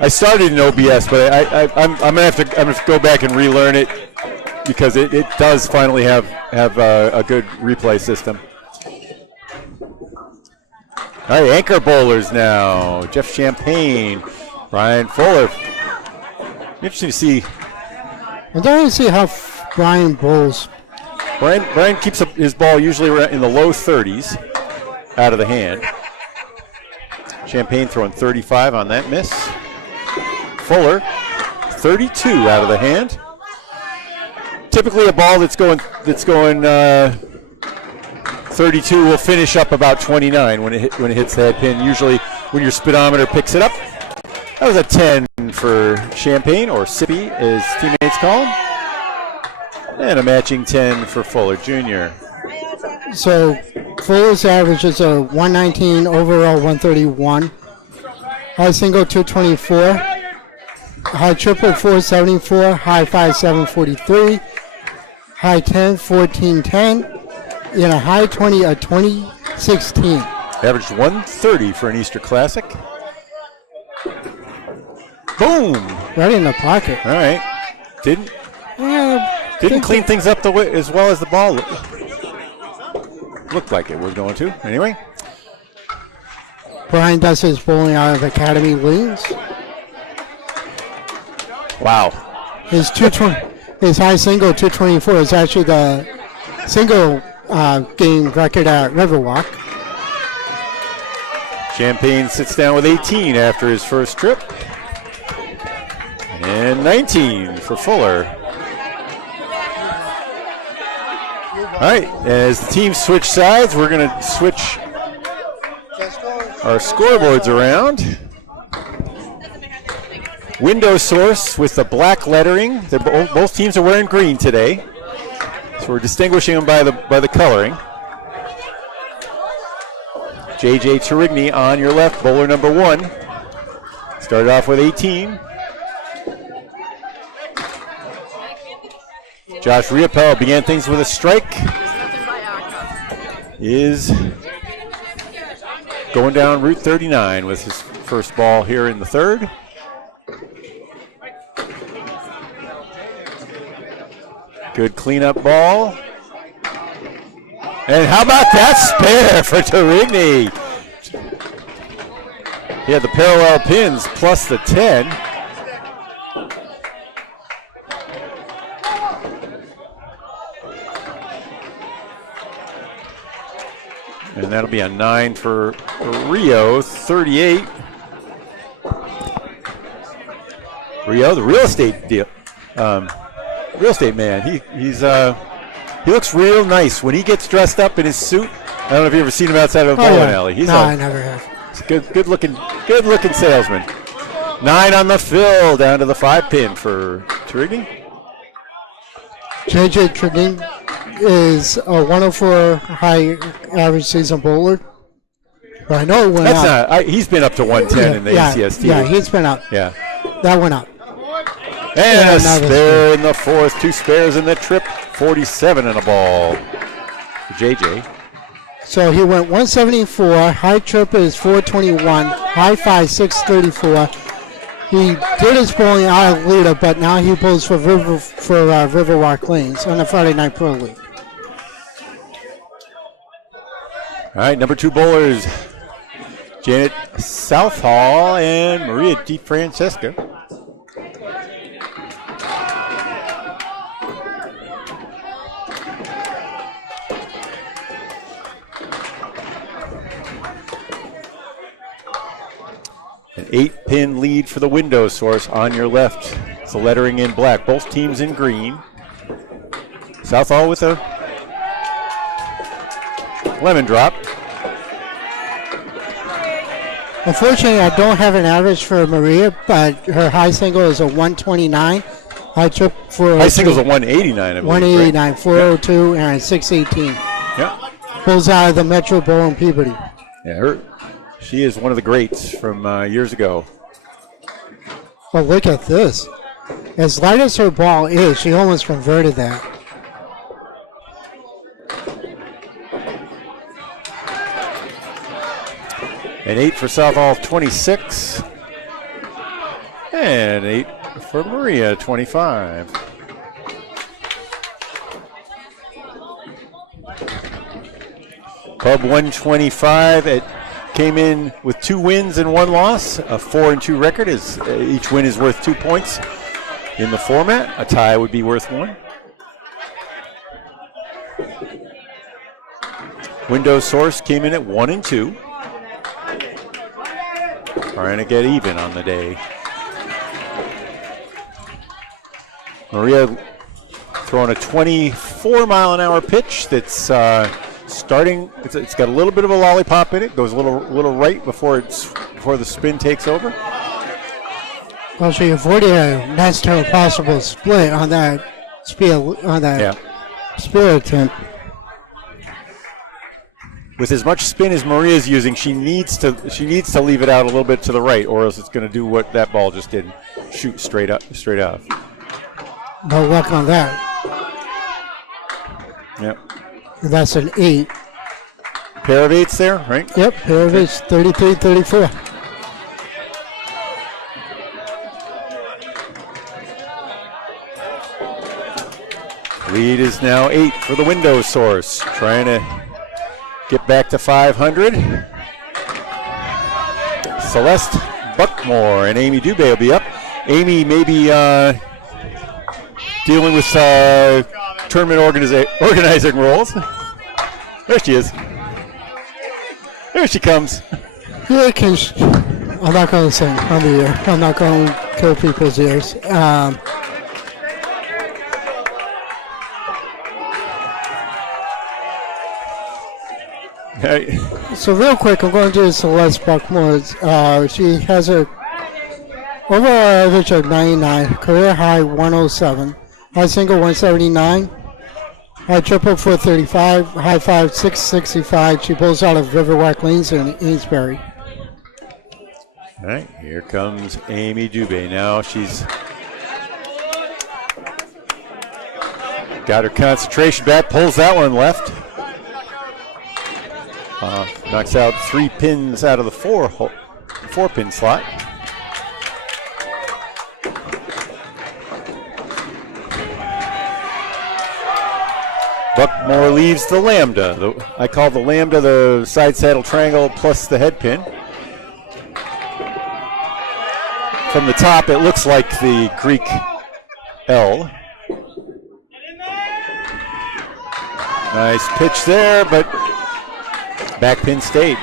I started in OBS, but I'm going to have to go back and relearn it because it does finally have a good replay system. All right, anchor bowlers now. Jeff Champagne, Brian Fuller. Interesting to see. I'm dying to see how Brian bowls. Brian keeps his ball usually in the low 30s out of the hand. Champagne throwing 35 on that miss. Fuller, 32 out of the hand. Typically a ball that's going 32 will finish up about 29 when it hits the head pin. Usually when your speedometer picks it up. That was a 10 for Champagne, or Sippy as teammates call him. And a matching 10 for Fuller Jr. So Fuller's average is a 119, overall 131. High single 224. High triple 474. High 5 743. High 10 1410. And a high 20 a 2016. Averaged 130 for an Easter Classic. Boom! Right in the pocket. All right. Didn't clean things up as well as the ball looked like it was going to. Anyway. Brian does his bowling out of Academy Lanes. Wow. His high single 224 is actually the single game record at Riverwalk. Champagne sits down with 18 after his first trip. And 19 for Fuller. All right, as the teams switch sides, we're going to switch our scoreboards around. Window source with the black lettering. Both teams are wearing green today, so we're distinguishing them by the coloring. J.J. Turigny on your left, bowler number 1. Started off with 18. Josh Riopel began things with a strike. Is going down Route 39 with his first ball here in the third. Good cleanup ball. And how about that spare for Turigny? He had the parallel pins plus the 10. And that'll be a 9 for Rio, 38. Rio, the real estate deal, real estate man. He looks real nice when he gets dressed up in his suit. I don't know if you ever seen him outside of a bowling alley. I never have. He's a good looking salesman. 9 on the fill, down to the 5 pin for Turigny. J.J. Turigny is a 104 high average season bowler. But I know it went up. He's been up to 110 in the ACST. Yeah, he's been up. Yeah. That went up. And a spare in the fourth. 2 spares in the trip. 47 in a ball for JJ. So he went 174. High trip is 421. High 5, 634. He did his bowling out of leader, but now he bowls for Riverwalk Lanes on the Friday Night Pro League. All right, number 2 bowlers, Janet Southall and Maria DeFrancesca. An 8-pin lead for the window source on your left. It's the lettering in black. Both teams in green. Southall with a lemon drop. Unfortunately, I don't have an average for Maria, but her high single is a 129. High trip for high single's a 189. I believe, 189, right? 402, and 618. Yeah. Pulls out of the Metro Bowl in Peabody. Yeah, she is one of the greats from years ago. Well, look at this. As light as her ball is, she almost converted that. An 8 for Southall, 26. And 8 for Maria, 25. Pub 125. It came in with 2 wins and 1 loss. A 4-2 record. Is each win is worth 2 points in the format. A tie would be worth 1. Window source came in at 1-2. Trying to get even on the day. Maria throwing a 24-mile-an-hour pitch that's starting. It's got a little bit of a lollipop in it. Goes a little right before the spin takes over. Well, she avoided a next to a possible split on that spear attempt. With as much spin as Maria's using, she needs to leave it out a little bit to the right, or else it's going to do what that ball just did, shoot straight off. No luck on that. Yep. That's an 8. Pair of 8s there, right? Yep, pair of 8s, 33, 34. Lead is now 8 for the window source. Trying to get back to 500. Celeste Buckmore and Amy Dubé will be up. Amy may be dealing with tournament organizing roles. There she is. There she comes. Yeah, I'm not going to sing on the air. I'm not going to kill people's ears. So real quick, I'm going to do Celeste Buckmore. She has a overall average of 99, career high 107, high single 179. High triple 435, high 5 665. She pulls out of Riverwalk Lanes in Amesbury. All right, here comes Amy Dubé. Now she's got her concentration back, pulls that one left. Knocks out 3 pins out of the 4-pin slot. Buckmore leaves the lambda. I call the lambda the side saddle triangle plus the head pin. From the top, it looks like the Greek L. Nice pitch there, but back pin stayed.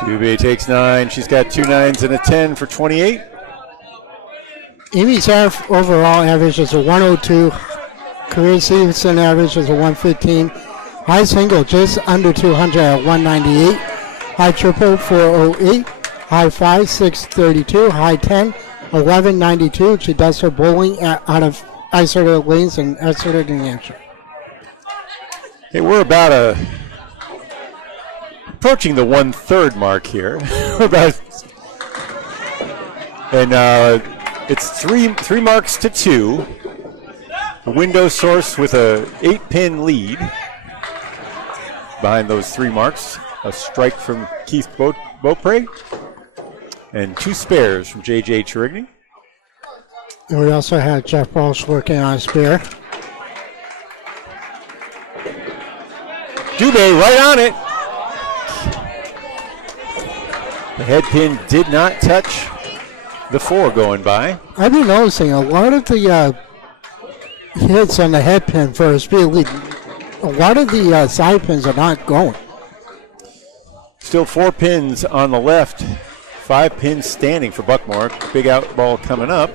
Dubé takes 9. She's got 2 9s and a 10 for 28. Amy's overall average is a 102. Career season average is a 115. High single just under 200 at 198. High triple 408. High 5 632. High 10 1192. She does her bowling out of Exeter Lanes in Exeter, New Hampshire. Okay, we're about approaching the 1/3 mark here. It's three marks to 2. The window source with a 8-pin lead behind those 3 marks. A strike from Keith Beaupre and 2 spares from J.J. Chirigny. And we also have Jeff Walsh working on a spare. Dubé right on it. The head pin did not touch the 4 going by. I've been noticing a lot of the hits on the head pin for a speed lead. A lot of the side pins are not going. Still 4 pins on the left. 5 pins standing for Buckmore. Big out ball coming up.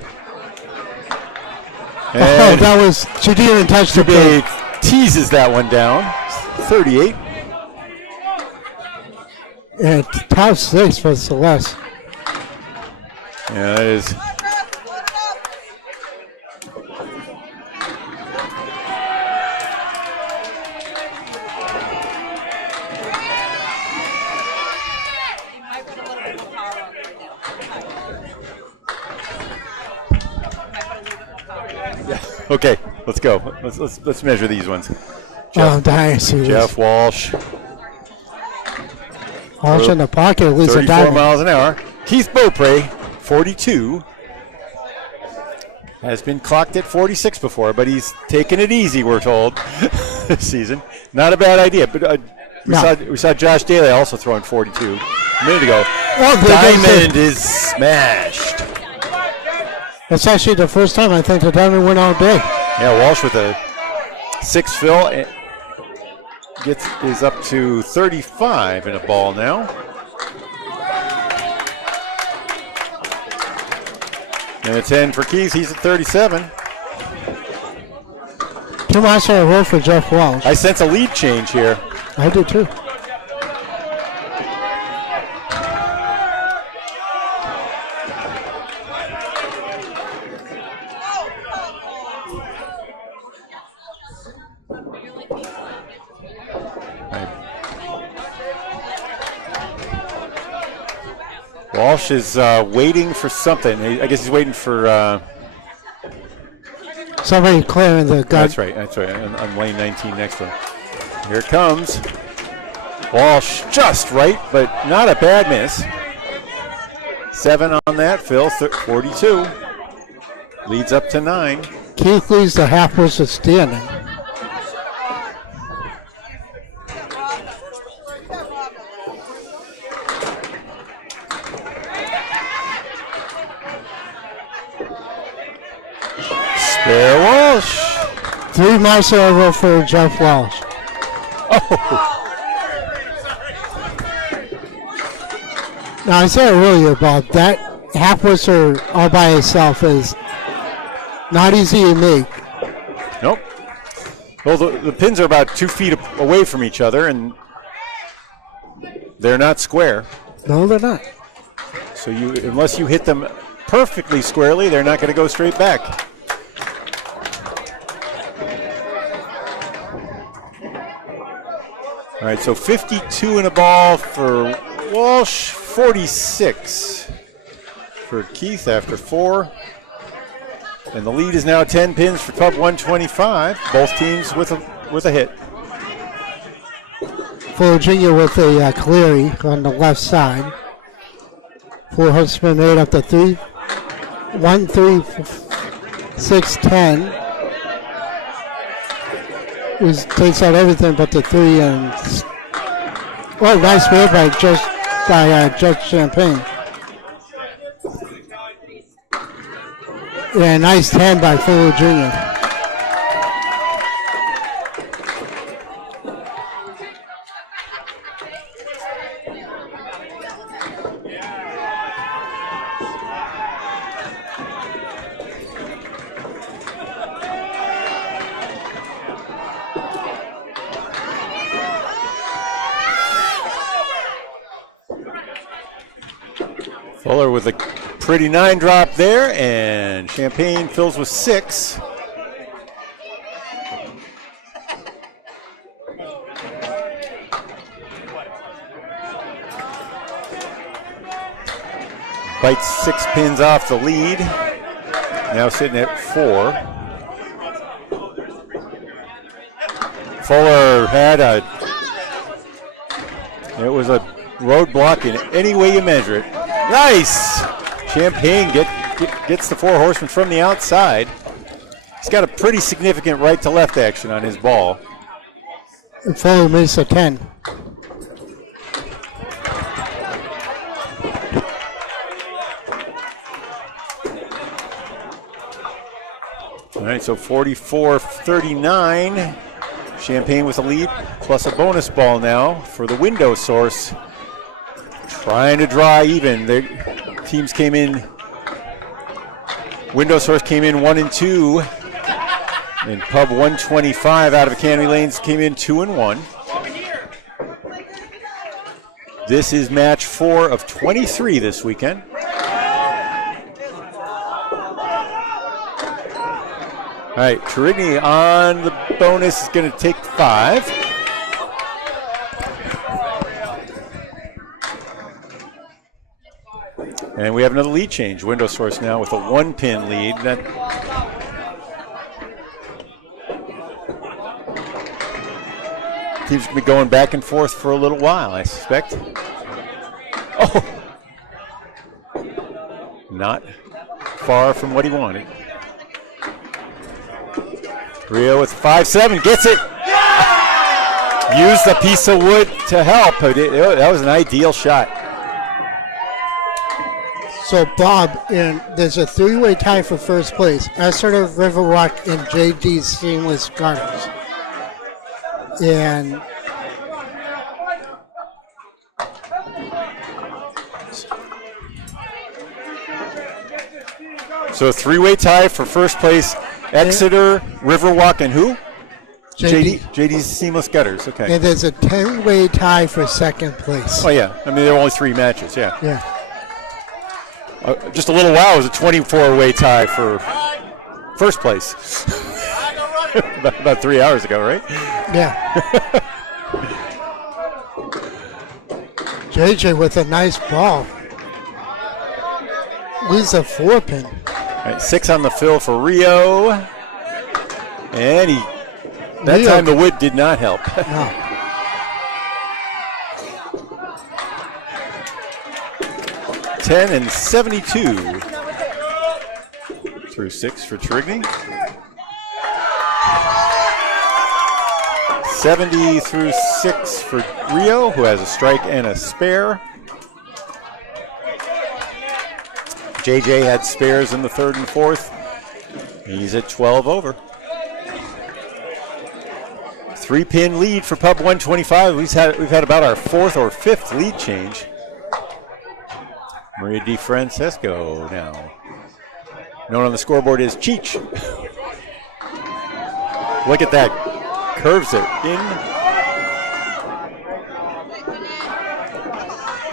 And that was, she didn't even touch the pin. Dubé teases that one down. 38. And top 6 for Celeste. Yeah, that is. Yeah. Okay, let's go. Let's measure these ones. Jeff Walsh. Walsh in the pocket, at least 34 miles an hour. Keith Beaupre, 42. Has been clocked at 46 before, but he's taken it easy, we're told, this season. Not a bad idea, but we saw Josh Daly also throwing 42 a minute ago. Diamond is smashed. That's actually the first time I think the Diamond went all day. Yeah, Walsh with a 6 fill is up to 35 in a ball now. And a 10 for Keith. He's at 37. 2 miles on a roll for Jeff Walsh. I sense a lead change here. I do too. Walsh is waiting for something. I guess he's waiting for somebody clearing the gun. That's right. On lane 19 next to him. Here it comes. Walsh just right, but not a bad miss. 7 on that, Phil. 42. Leads up to 9. Keith leads the half person standing. Spare Walsh. 3 miles on a roll for Jeff Walsh. Oh. Now I said earlier about that half whistle all by itself is not easy to make. Nope. Well, the pins are about 2 feet away from each other, and they're not square. No, they're not. So unless you hit them perfectly squarely, they're not going to go straight back. All right, so 52 in a ball for Walsh, 46 for Keith after 4. And the lead is now 10 pins for Pub 125. Both teams with a hit. For Virginia with a Cleary on the left side. For Huntsman made up the 3, 1, 3, 6, 10. Takes out everything but the 3 and nice move by Judge Champagne. Yeah, nice 10 by Fuller Jr. Fuller with a pretty 9 drop there, and Champagne fills with 6. Bites 6 pins off the lead. Now sitting at 4. Fuller had it was a roadblock in any way you measure it. Nice! Champagne gets the 4 horsemen from the outside. He's got a pretty significant right to left action on his ball. And Fuller makes a 10. All right, so 44-39. Champagne with a lead, plus a bonus ball now for the window source. Trying to draw even. The teams came in. Window source came in 1 and 2. And Pub 125 out of Academy Lanes came in 2 and 1. This is match 4 of 23 this weekend. All right, Trigny on the bonus is going to take 5. And we have another lead change. Window source now with a 1-pin lead. Teams going to be going back and forth for a little while, I suspect. Oh! Not far from what he wanted. Rio with 5-7, gets it! Used a piece of wood to help. That was an ideal shot. So, Bob, there's a 3-way tie for first place. Exeter, Riverwalk, and JD's Seamless Gardens. And so a 3-way tie for first place. Exeter, Riverwalk, and who? JD's Seamless Gutters. Okay. And there's a 10-way tie for second place. Oh yeah. I mean, there were only 3 matches. Yeah. Yeah. Just a little while, it was a 24-way tie for first place. about 3 hours ago, right? Yeah. JJ with a nice ball. Leaves a 4-pin. All right, 6 on the fill for Rio. And that Rio, time the wood did not help. No. $10 and 72 through 6 for Trigny. 70 through 6 for Rio, who has a strike and a spare. JJ had spares in the 3rd and 4th. He's at 12 over. 3-pin lead for Pub 125. We've had about our 4th or 5th lead change. Maria DiFrancesco now. Known on the scoreboard as Cheech. Look at that. Curves it in.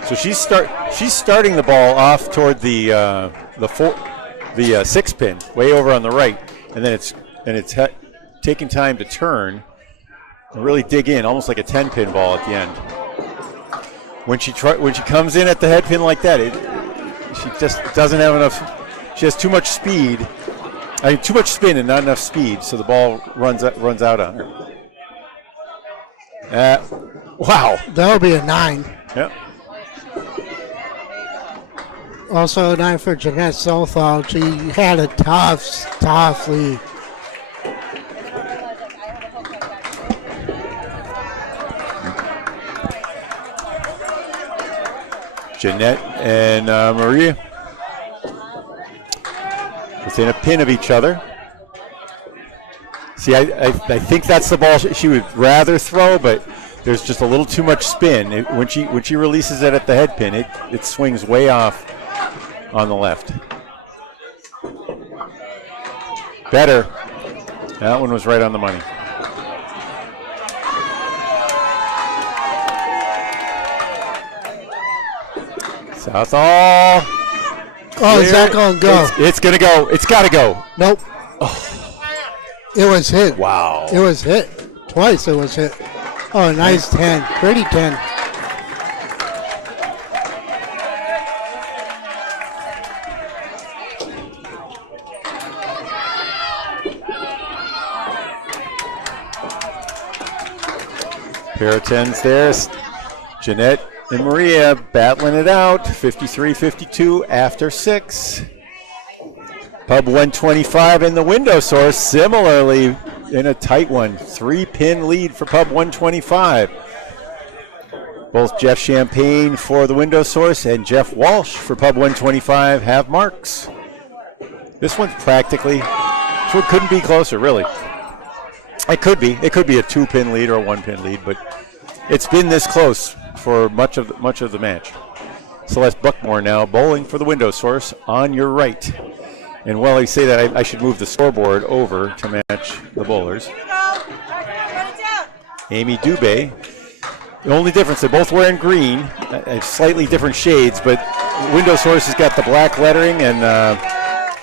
So she's starting the ball off toward the 6 pin, way over on the right, and then it's taking time to turn and really dig in, almost like a 10-pin ball at the end. When she comes in at the head pin like that, she just doesn't have enough. She has too much speed. Too much spin and not enough speed, so the ball runs out on her. Wow. That would be a 9. Yep. Also a 9 for Jeanette Southall. She had a tough lead. Jeanette and Maria within a pin of each other. See, I think that's the ball she would rather throw, but there's just a little too much spin. When she releases it at the head pin, it swings way off on the left. Better. That one was right on the money. Southall. Oh, is that going to go? It's going to go. It's got to go. Nope. Oh. It was hit. Wow. It was hit. Twice it was hit. Oh, nice 10. Pretty 10. Pair of 10s there. Jeanette and Maria battling it out. 53-52 after 6. Pub 125 in the window source, similarly in a tight one. 3-pin lead for Pub 125. Both Jeff Champagne for the window source and Jeff Walsh for Pub 125 have marks. This one couldn't be closer, really. It could be a 2-pin lead or a 1-pin lead, but it's been this close for much of the match. Celeste Buckmore now bowling for the window source on your right. And while I say that, I should move the scoreboard over to match the bowlers. Amy Dubé. The only difference, they're both wearing green, slightly different shades, but window source has got the black lettering, and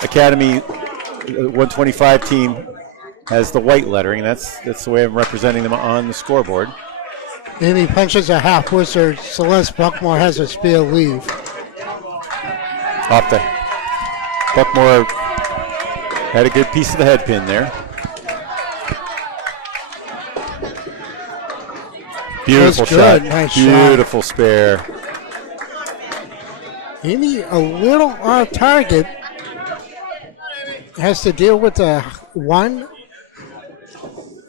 Academy 125 team has the white lettering. That's the way I'm representing them on the scoreboard. Amy punches a half whistle. Celeste Buckmore has a spear leave. Off the Buckmore had a good piece of the head pin there. Beautiful shot. Nice Beautiful shot. spare. Amy a little off target. Has to deal with a 1,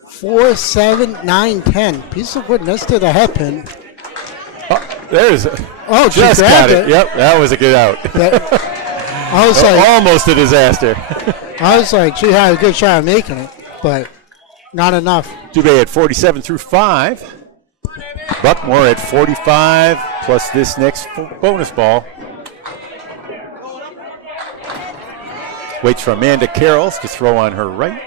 4, 7, 9, 10. Piece of wood next to the head pin. There's just got it. Yep, that was a good out. I was like, almost a disaster. I was like, she had a good shot of making it, but not enough. Dubé at 47 through 5. Buckmore at 45 plus this next bonus ball. Waits for Amanda Carrolls to throw on her right.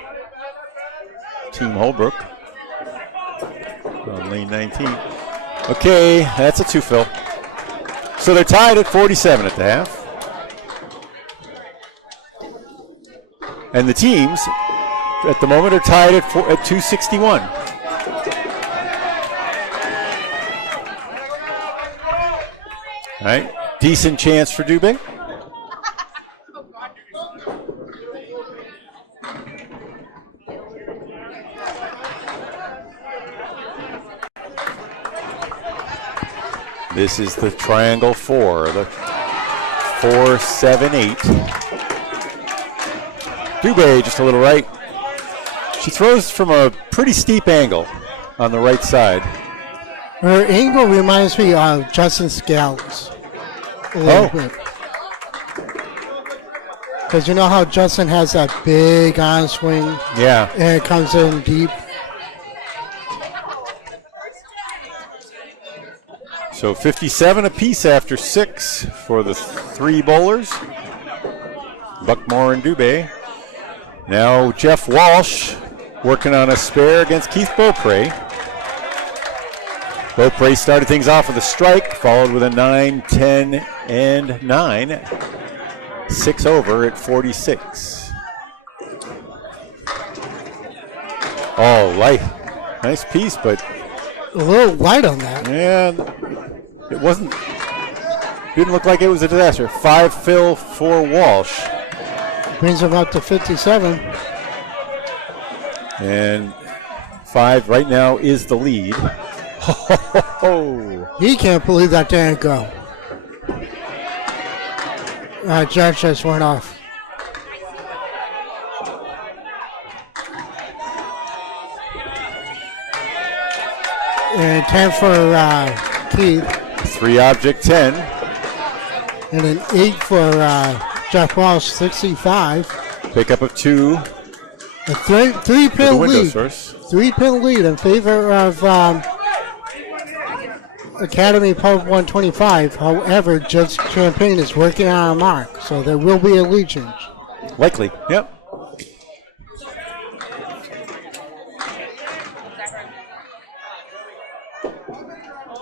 Team Holbrook on lane 19. Okay, that's a 2-fill. So they're tied at 47 at the half. And the teams at the moment are tied at 261. All right, decent chance for Dubé. This is the triangle 4, the 4, 7, 8. Dubé just a little right. She throws from a pretty steep angle on the right side. Her angle reminds me of Justin Scales. Because you know how Justin has that big on swing? Yeah. And it comes in deep. So 57 apiece after 6 for the 3 bowlers. Buckmore and Dubé. Now Jeff Walsh working on a spare against Keith Beaupre. Beaupre started things off with a strike, followed with a 9, 10, and 9. 6 over at 46. Oh, light. Nice piece, but A little light on that. yeah, it wasn't. Didn't look like it was a disaster. 5 fill for Walsh. Brings him up to 57. And 5 right now is the lead. He can't believe that didn't go. Judge just went off. And 10 for Keith. 3 object 10. And an 8 for Jeff Walsh, 65. Pickup of 2. A three-pin window lead. source. 3-pin lead in favor of Academy Pub 125. However, Judge Champagne is working on a mark, so there will be a lead change. Likely, yep.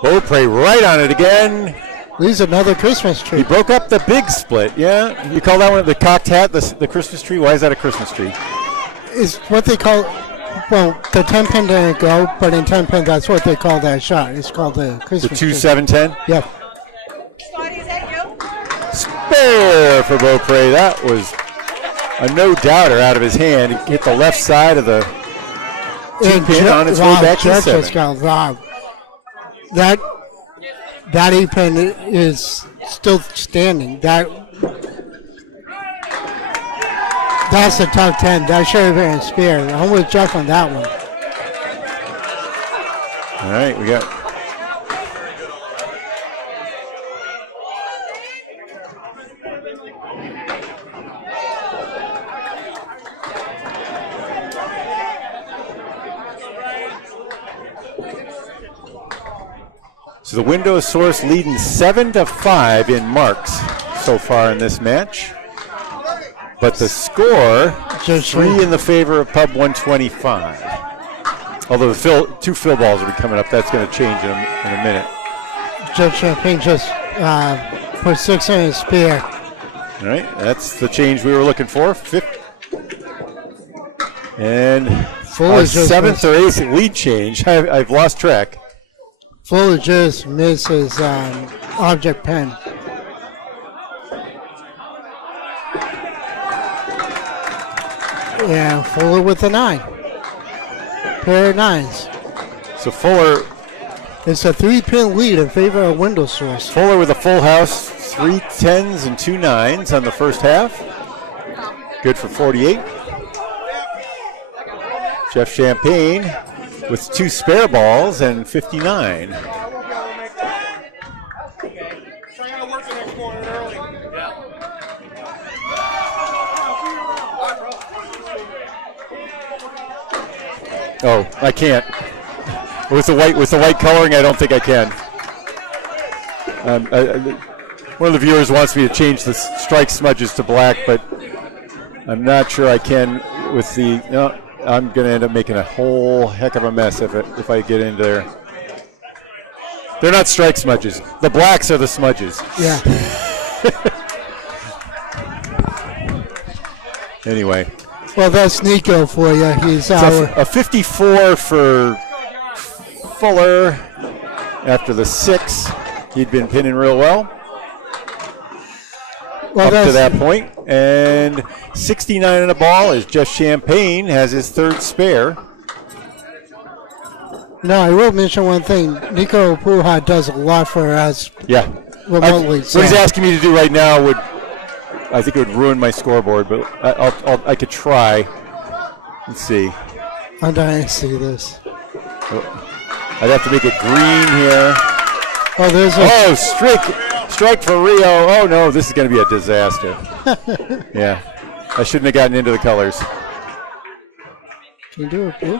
Beaupre right on it again. Leaves another Christmas tree. He broke up the big split, yeah? You call that one the cocked hat, the Christmas tree? Why is that a Christmas tree? Is what they call, well, the 10-pin didn't go, but in 10-pin, that's what they call that shot. It's called the The Christmas 2, tree. 7, 10? Yep. Spare for Beaupre. That was a no-doubter out of his hand. He hit the left side of the pin on its way back to Judge 7. just got robbed. That 8-pin is still standing. That's a tough 10. That should have been a spare. I'm with Jeff on that one. All right, we got. So the window source leading 7-5 in marks so far in this match. But the score, 3 in the favor of Pub 125. Although the 2 fill balls will be coming up. That's going to change in a minute. Judge Champagne just put 6 in his spare. All right, that's the change we were looking for. 5th. And our 7th or 8th lead change. I've lost track. Fuller just missed his object pen. Yeah, Fuller with the 9. Pair of 9s. So Fuller. It's a 3-pin lead in favor of window source. Fuller with a full house, 3 10s and 2 9s on the first half. Good for 48. Jeff Champagne with 2 spare balls and 59. Oh, I can't. With the white coloring, I don't think I can. One of the viewers wants me to change the strike smudges to black, but I'm not sure I can with the. No, I'm going to end up making a whole heck of a mess if I get into there. They're not strike smudges. The blacks are the smudges. Yeah. Anyway. Well, that's Nico for you. He's a 54 for Fuller after the 6. He'd been pinning real well up to that point. And 69 in a ball as Jeff Champagne has his 3rd spare. No, I will mention one thing. Nico Puha does a lot for us. Yeah. Remotely. What he's asking me to do right now I think it would ruin my scoreboard, but I could try. Let's see. I'm dying to see this. I'd have to make it green here. Oh, there's strike for Rio. Oh no, this is going to be a disaster. Yeah, I shouldn't have gotten into the colors. Can you do it blue?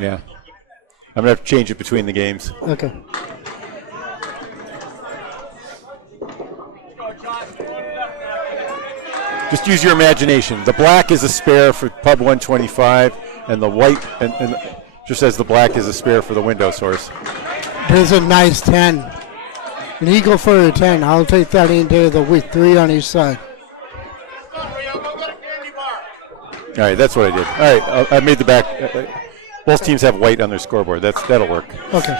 Yeah, I'm going to have to change it between the games. Okay. Just use your imagination. The black is a spare for Pub 125, and the white and Just as the black is a spare for the window source. There's a nice 10. An eagle for a 10. I'll take that any day of the week. 3 on each side. All right, that's what I did. All right, I made the back. Both teams have white on their scoreboard. That'll work. Okay.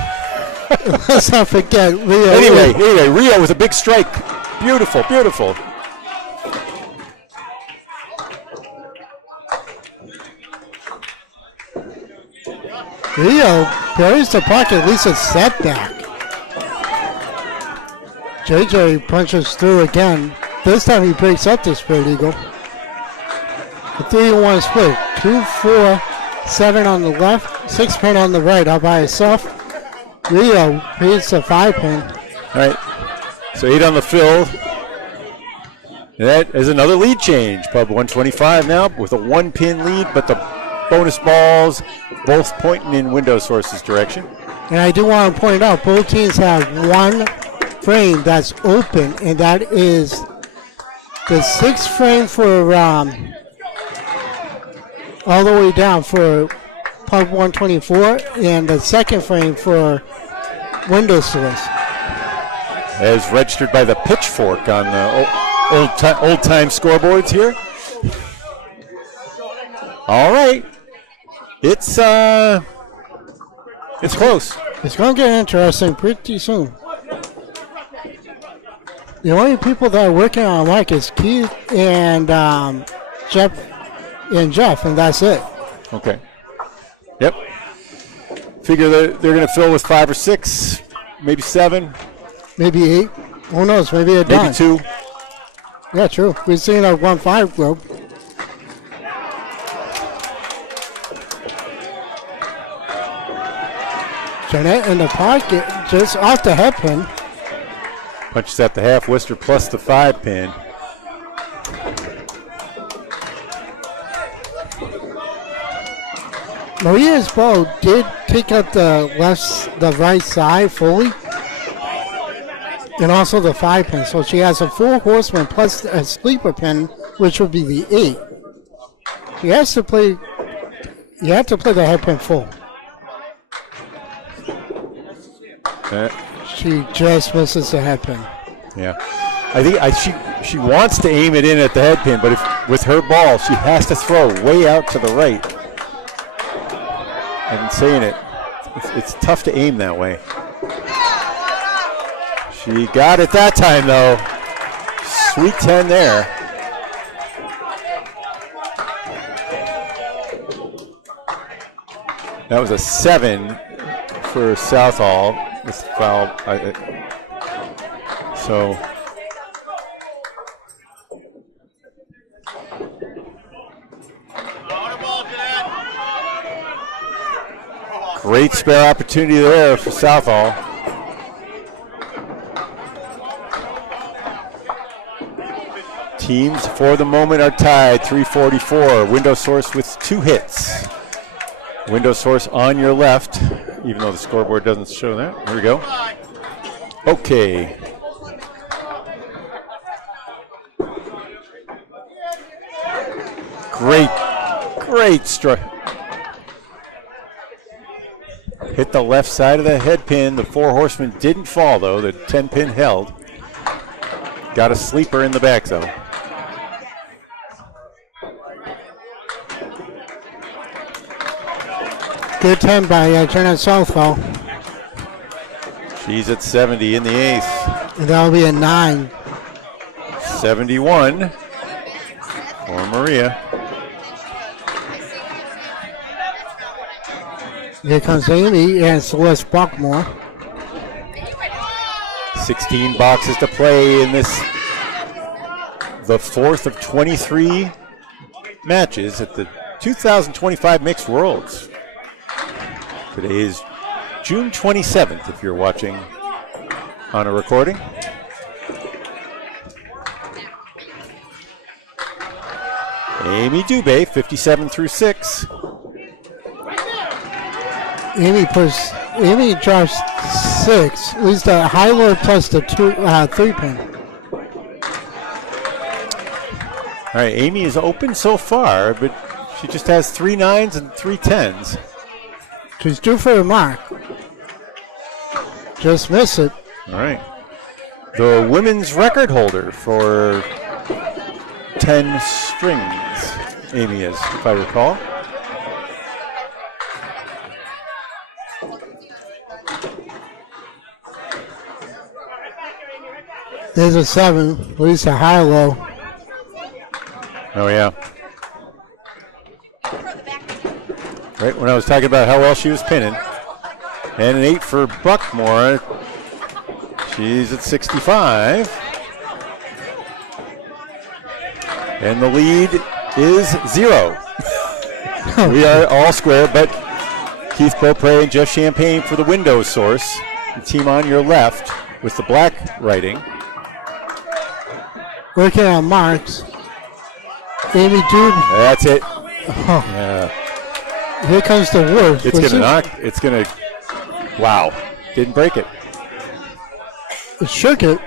Let's not forget Rio. Anyway, Rio with a big strike. Beautiful, beautiful. Rio buries the puck, at least a setback. JJ punches through again. This time he breaks up the Spirit Eagle. A 3-1 split. 2, 4, 7 on the left, 6 pin on the right, all by itself. Rio beats the 5 pin. All right, so 8 on the fill. That is another lead change. Pub 125 now with a 1 pin lead, but the bonus balls both pointing in window source's direction. And I do want to point out both teams have one frame that's open, and that is the 6th frame for all the way down for Pub 124, and the 2nd frame for window source. As registered by the pitchfork on the old-time scoreboards here. All right. It's close. It's going to get interesting pretty soon. The only people that are working on Mike is Keith and Jeff, and that's it. Okay. Yep. Figure they're going to fill with 5 or 6, maybe 7. Maybe 8. Who knows? Maybe a dime. Maybe 2. Yeah, true. We've seen a 1-5 group. Jeanette in the pocket, just off the head pin. Punches at the half, Worcester plus the 5 pin. Maria's bow did take out the right side fully, and also the 5 pin. So she has a 4 horseman plus a sleeper pin, which would be the 8. She has to play. You have to play the head pin full. She just misses the head pin. Yeah, I think she wants to aim it in at the head pin, but with her ball, she has to throw way out to the right. I'm saying it's tough to aim that way. She got it that time, though. Sweet 10 there. That was a 7 for Southall. This foul. So. Great spare opportunity there for Southall. Teams for the moment are tied, 344. Window source with 2 hits. Window source on your left, even though the scoreboard doesn't show that. Here we go. Okay. Great strike. Hit the left side of the head pin. The 4 horsemen didn't fall, though. The 10 pin held. Got a sleeper in the back zone. Good 10 by Janet Southall. She's at 70 in the ace. And that'll be a 9. 71 for Maria. Here comes Amy and Celeste Buckmore. 16 boxes to play in this, the 4th of 23 matches at the 2025 Mixed Worlds. Today is June 27th, if you're watching on a recording. Amy Dubé, 57 through 6. Amy drops 6. At least the high load plus the 3 pin. All right, Amy is open so far, but she just has 3 9s and 3 10s. She's due for a mark. Just miss it. All right. The women's record holder for 10 strings, Amy is, if I recall. There's a 7, at least a high low. Oh, yeah. Right when I was talking about how well she was pinning. And an 8 for Buckmore. She's at 65. And the lead is 0. We are all square, but Keith Beaupre and Jeff Champagne for the window source. The team on your left with the black writing. Working on marks. Amy Dude. That's it. Oh. Yeah. Here comes the worst. It's going to knock. It's going to. Wow. Didn't break it. It shook it.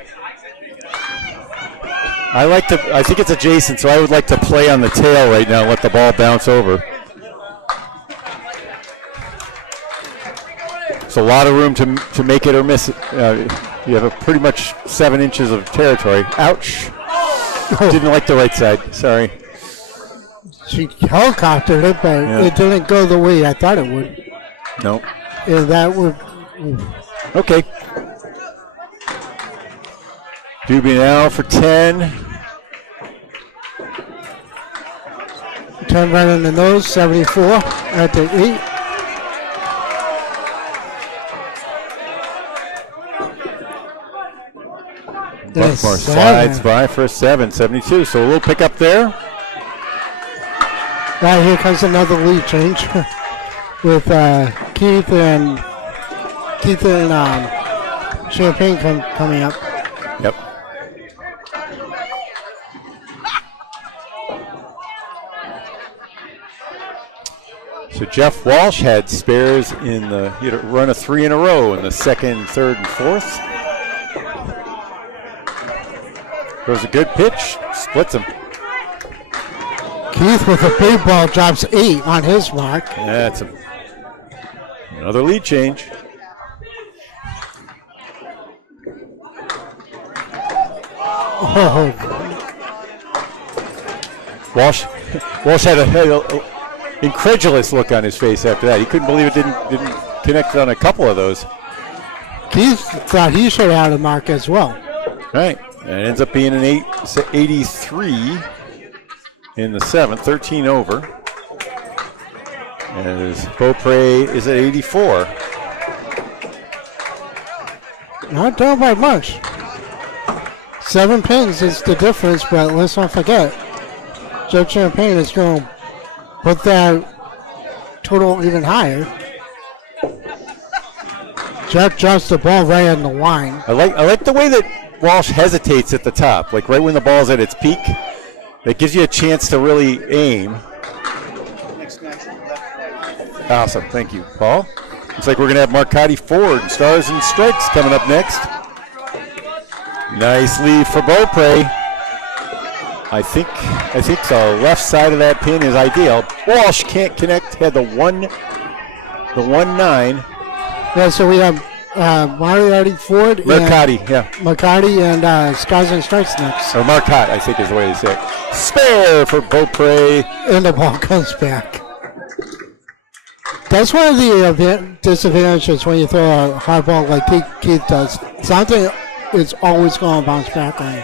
I think it's adjacent, so I would like to play on the tail right now and let the ball bounce over. It's a lot of room to make it or miss it. You have a pretty much 7 inches of territory. Ouch. Didn't like the right side. Sorry. She helicoptered it, but it didn't go the way I thought it would. No. And that would. Okay. Doobie now for 10. 10 right in the nose, 74 at the 8. Buckmore slides by for a 7, 72. So a little pick up there. Right, here comes another lead change with Keith and Champagne coming up. Yep. So Jeff Walsh had spares he had a run of 3 in a row in the second, third, and fourth. Throws a good pitch, splits him. Keith with a big ball drops 8 on his mark. That's another lead change. Oh. Walsh had a incredulous look on his face after that. He couldn't believe it didn't connect on a couple of those. Keith thought he should have had a mark as well. Right, and it ends up being an 83 in the 7th, 13 over. As Beaupre is at 84. Not down by much. 7 pins is the difference, but let's not forget, Jeff Champagne is going to put that total even higher. Jeff drops the ball right on the line. I like the way that Walsh hesitates at the top, like right when the ball's at its peak. That gives you a chance to really aim. Awesome, thank you, Paul. Looks like we're going to have Marcotti Ford and Stars and Strikes coming up next. Nice lead for Beaupre. I think the left side of that pin is ideal. Walsh can't connect. Had the 1-9. Yeah, so we have Moriarty Ford. Marcotti, Marcotti and Stars and Strikes next. Or Marcotte, I think is the way to say it. Spare for Beaupre. And the ball comes back. That's one of the disadvantages when you throw a hard ball like Keith does. Something is always going to bounce back on you.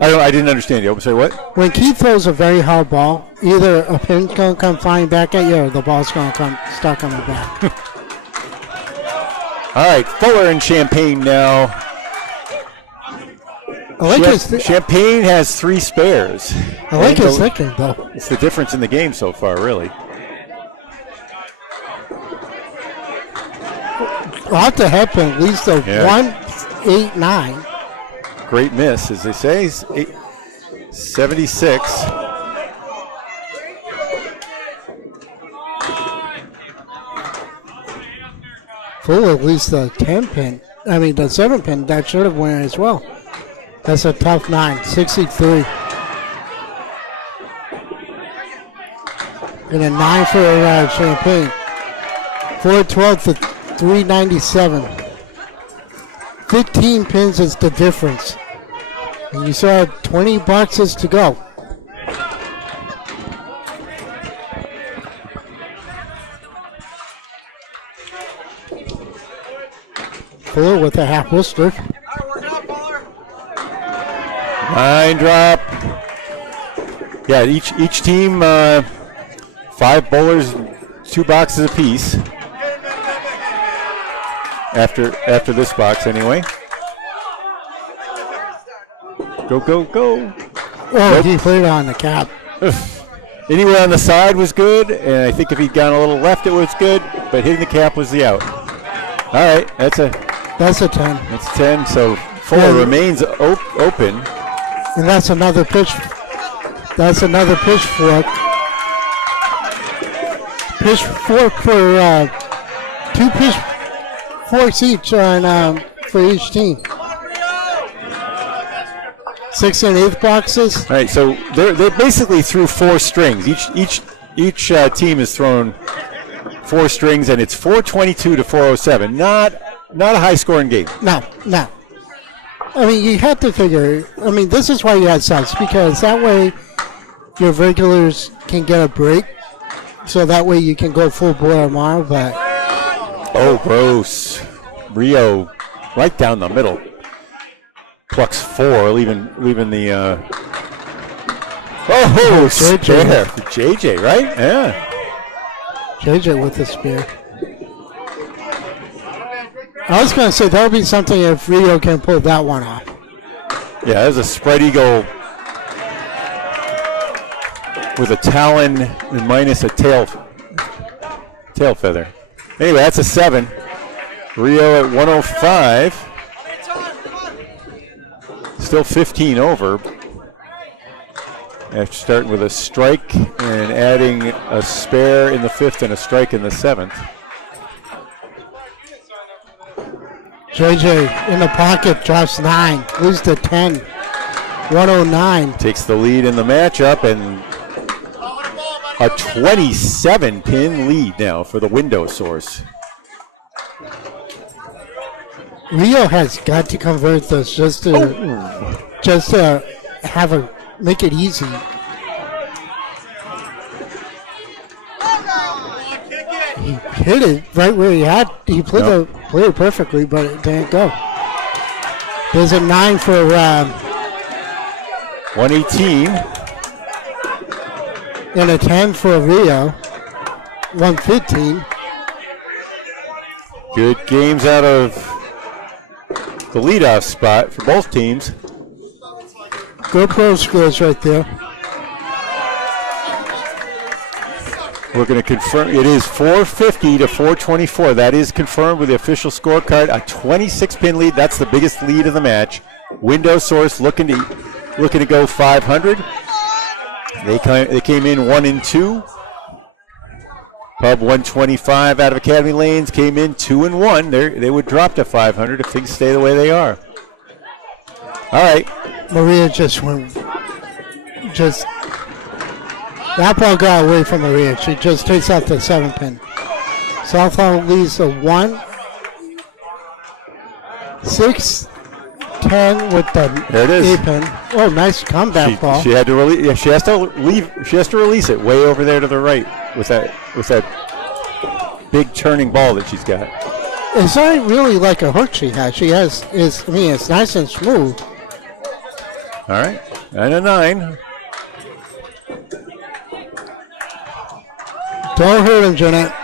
I didn't understand you. Say what? When Keith throws a very hard ball, either a pin's going to come flying back at you or the ball's going to start coming back. All right, Fuller and Champagne now. Champagne has 3 spares. I like his thinking, though. It's the difference in the game so far, really. Off the head pin, at least a 1-8-9. Great miss, as they say. 76. Full at least the 10 pin. I mean, the 7 pin, that should have won as well. That's a tough 9, 63. And a 9 for Champagne. 412 to 397. 15 pins is the difference. And you saw 20 boxes to go. Fuller with a half Worcester. 9 drop. Yeah, each team 5 bowlers, 2 boxes apiece. After this box, anyway. Go, go, go. Oh, Nope. he put it on the cap. Anywhere on the side was good, and I think if he'd gone a little left, it was good, but hitting the cap was the out. All right, that's a 10. That's 10, so 4 remains open. And that's another pitch. That's another pitch fork. Pitch fork for 2 pitch forks each on for each team. 6 and 8 boxes. All right, so they're basically through 4 strings. Each team has thrown 4 strings, and it's 422 to 407. Not a high-scoring game. No. I mean, you have to figure. I mean, this is why you had subs, because that way your regulars can get a break, so that way you can go full bore tomorrow. But oh, gross! Rio, right down the middle, plucks 4, leaving the. Oh, spare for JJ, right? Yeah. JJ with the spear. I was going to say that would be something if Rio can pull that one off. Yeah, there's a spread eagle with a talon and minus a tail feather. Anyway, that's a 7. Rio at 105. Still 15 over. After starting with a strike and adding a spare in the 5th and a strike in the 7th. JJ in the pocket, drops 9, loses to 10. 109. Takes the lead in the matchup, and a 27-pin lead now for the window source. Rio has got to convert this just to make it easy. He hit it right where he had. He played it perfectly, but it didn't go. There's a 9 for 118. And a 10 for Rio. 115. Good games out of the leadoff spot for both teams. Good pro scores right there. We're going to confirm it is 450 to 424. That is confirmed with the official scorecard. A 26-pin lead. That's the biggest lead of the match. Window source looking to go 500. They came in 1 and 2. Pub 125 out of Academy Lanes came in 2 and 1. They would drop to 500 if things stay the way they are. All right. Maria that ball got away from Maria. She just takes out the 7-pin. Southall leads a 1, 6, 10 with the there it is. 8-pin. Oh, nice comeback ball. She had to release. Yeah, she has to release it way over there to the right with that big turning ball that she's got. It's not really like a hook she has. It's nice and smooth. All right, 9 and 9. Don't hurt him, Jeanette.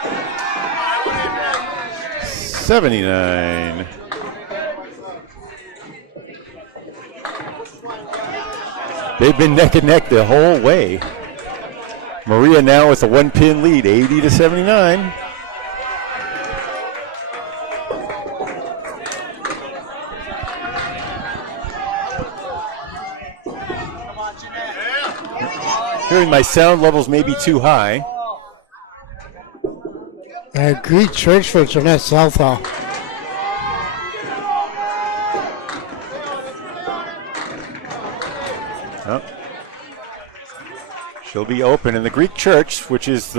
79. They've been neck and neck the whole way. Maria now with a 1-pin lead, 80 to 79. Hearing my sound levels may be too high. Greek church for Jeanette Southall. Oh. She'll be open in the Greek church, which is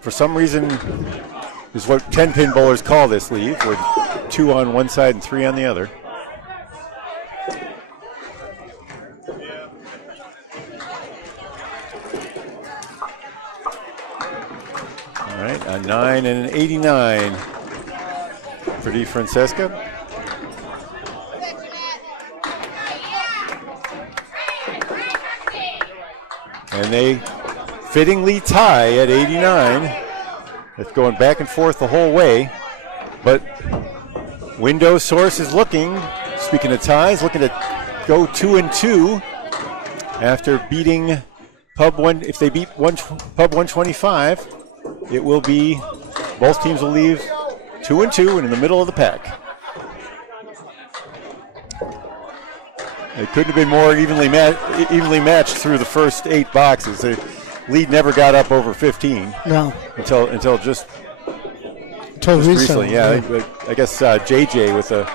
for some reason, is what 10-pin bowlers call this leave, with 2 on one side and 3 on the other. All right, a 9 and an 89 for DeFrancesca. And they fittingly tie at 89. It's going back and forth the whole way. But Window Source is looking, speaking of ties, looking to go 2-2 after beating Pub 1. If they beat Pub 125, it will be, both teams will leave 2-2 and in the middle of the pack. It couldn't have been more evenly matched through the first 8 boxes. The lead never got up over 15. No. Until just recently. Yeah, I guess JJ with the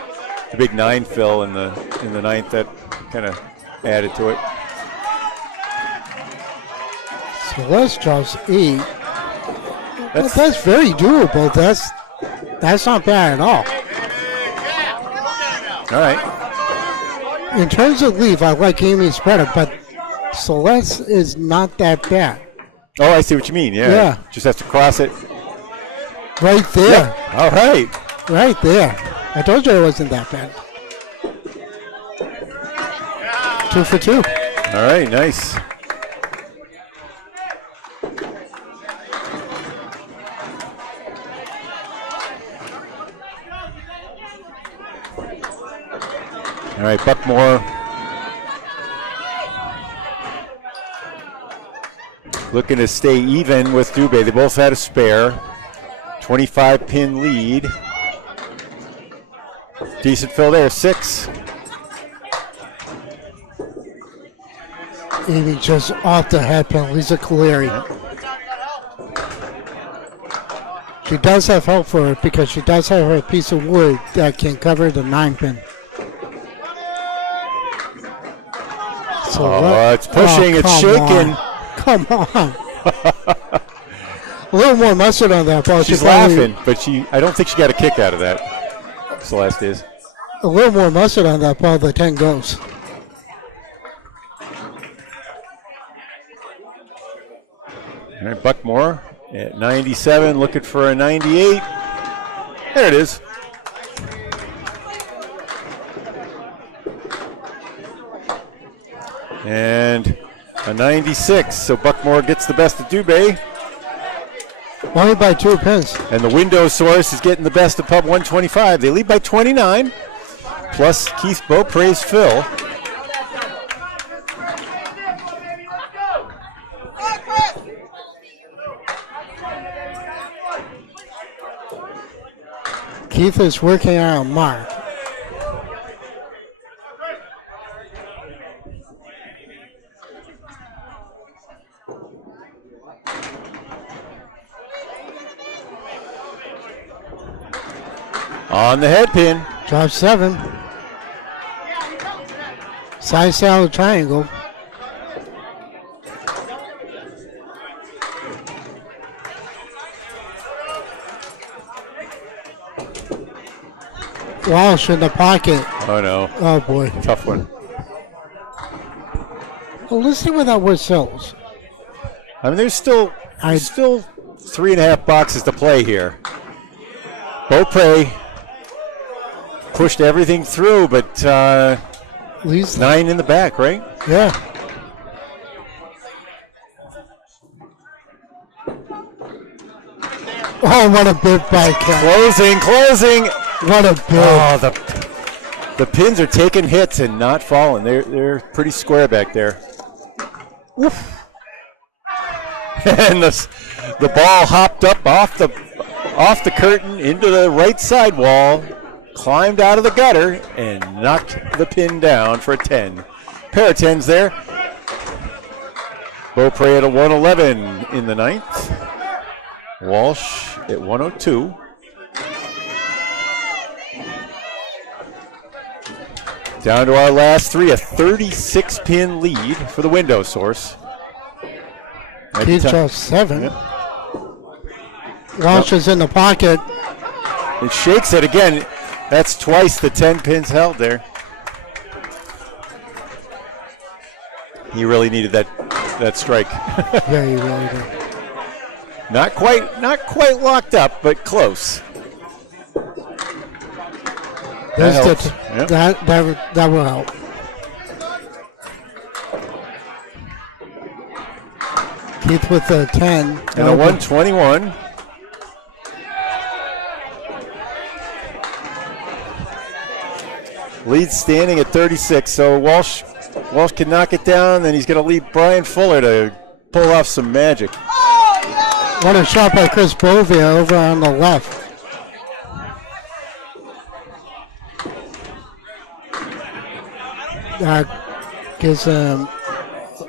big 9 fill in the ninth, that kind of added to it. Celeste drops 8. That's very doable. That's not bad at all. All right. In terms of leave, I like Amy's better, but Celeste is not that bad. Oh, I see what you mean. Yeah. Just have to cross it. Right there. Yep. All right. Right there. I told you it wasn't that bad. 2 for 2. All right, nice. All right, Buckmore looking to stay even with Dubé. They both had a spare. 25-pin lead. Decent fill there, 6. Amy just off the head pin, Lisa Caleri. She does have help for it because she does have her piece of wood that can cover the 9-pin. So it's pushing, it's shaking. Come on. A little more mustard on that ball. She's laughing, but I don't think she got a kick out of that. Celeste is. A little more mustard on that ball, the 10 goes. All right, Buckmore at 97, looking for a 98. There it is. And a 96, so Buckmore gets the best of Dubé. Only by 2 pins. And the Window Source is getting the best of Pub 125. They lead by 29, plus Keith Beaupre's fill. Keith is working on a mark. On the head pin. Drop 7. Side salad triangle. Walsh in the pocket. Oh no. Oh boy. Tough one. Well, let's see where that was sells. I mean, there's still 3.5 boxes to play here. Beaupre pushed everything through, but At least 9 in the back, right? Yeah. Oh, what a big by Cat. Closing. What a big. Oh, the pins are taking hits and not falling. They're pretty square back there. Oof. And the ball hopped up off the curtain into the right side wall, climbed out of the gutter, and knocked the pin down for a 10. Pair of 10s there. Beaupre at a 111 in the ninth. Walsh at 102. Down to our last 3, a 36-pin lead for the Window Source. Keith draws 7. Yep. Walsh is in the pocket. It shakes it again. That's twice the 10 pins held there. He really needed that strike. Yeah, he really did. Not quite locked up, but close. There's helps. the, Yep. that will help. Keith with the 10. And a 121. Lead standing at 36, so Walsh can knock it down, then he's going to leave Brian Fuller to pull off some magic. What a shot by Chris Bovia over on the left. That gives him All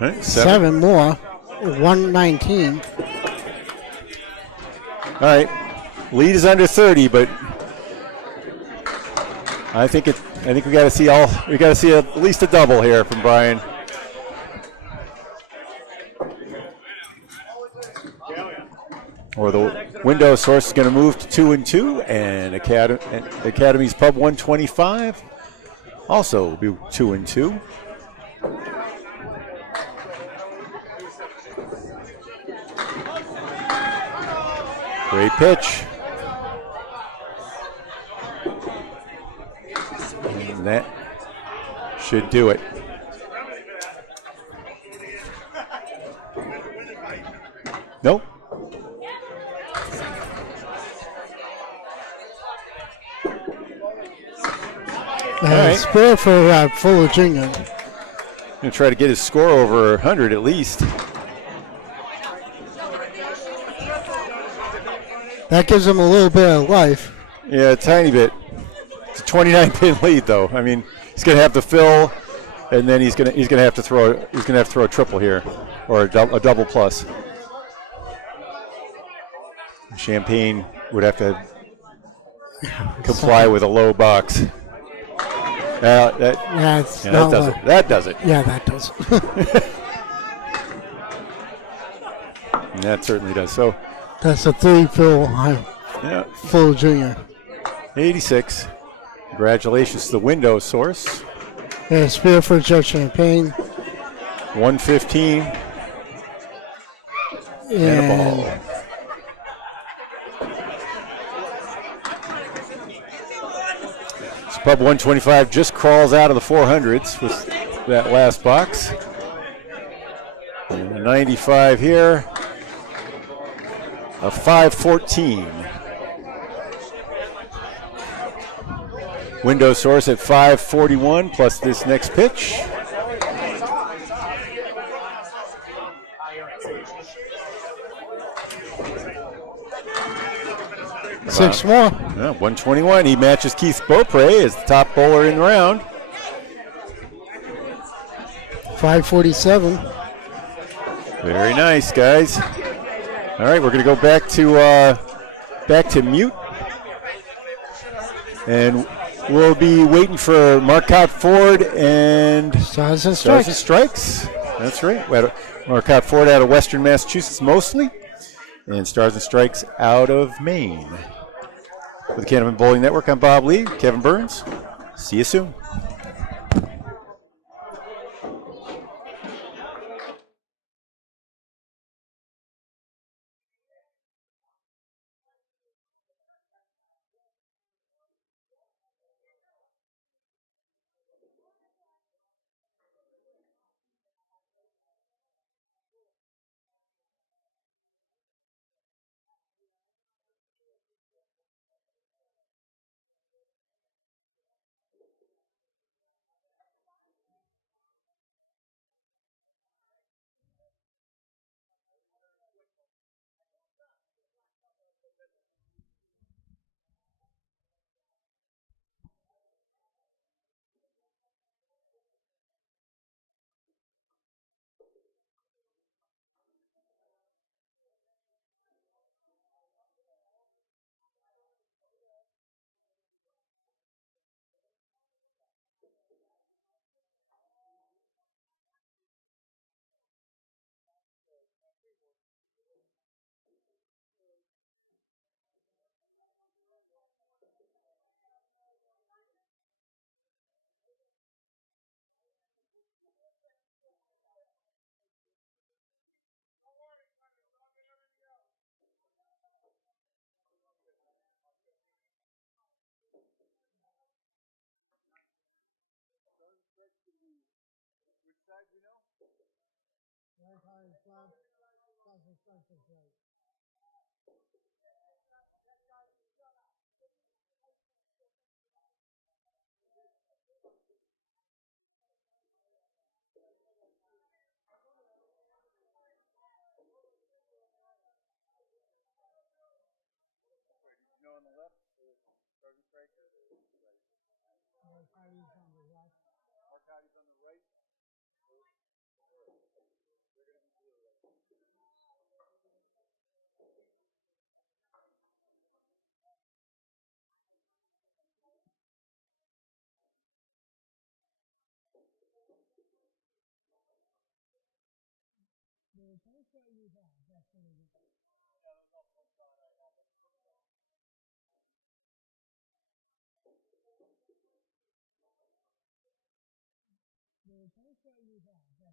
right, 7 more. 119. All right, lead is under 30, but I think we got to see at least a double here from Brian. Or the window source is going to move to 2-2, and Academy's Pub 125 also will be 2-2. Great pitch. And that should do it. Nope. Right. Spur for Fuller Jr. Going to try to get his score over 100 at least. That gives him a little bit of life. Yeah, a tiny bit. It's a 29-pin lead, though. I mean, he's going to have to fill, and then he's going to have to throw a triple here, or a double plus. Champagne would have to comply with a low box. That does it. That does it. Yeah, that does. And that certainly does. So that's a 3 Phil Fuller Jr. 86. Congratulations to the window source. Yeah, Spear for Joe Champagne. 115. And a ball. Pub 125 just crawls out of the 400s with that last box. And a 95 here. A 514. Window source at 541 plus this next pitch. Six more. Yeah, 121. He matches Keith Beaupre as the top bowler in the round. 547. Very nice, guys. All right, we're going to go back to mute, and we'll be waiting for Marcotte Ford and Stars and Strikes. That's right. Marcotte Ford out of Western Massachusetts mostly, and Stars and Strikes out of Maine. For the Cannabis Bowling Network, I'm Bob Lee, Kevin Burns. See you soon. side, you know? Right hard is left, self-reflective right. Wait, did you know on the left the starting striker or the right? Right hard is on the left. Arcadi's on the right. They're going to be blue, right? The first shot you have, that's what it is. Yeah, those all post on right now. The first shot you have,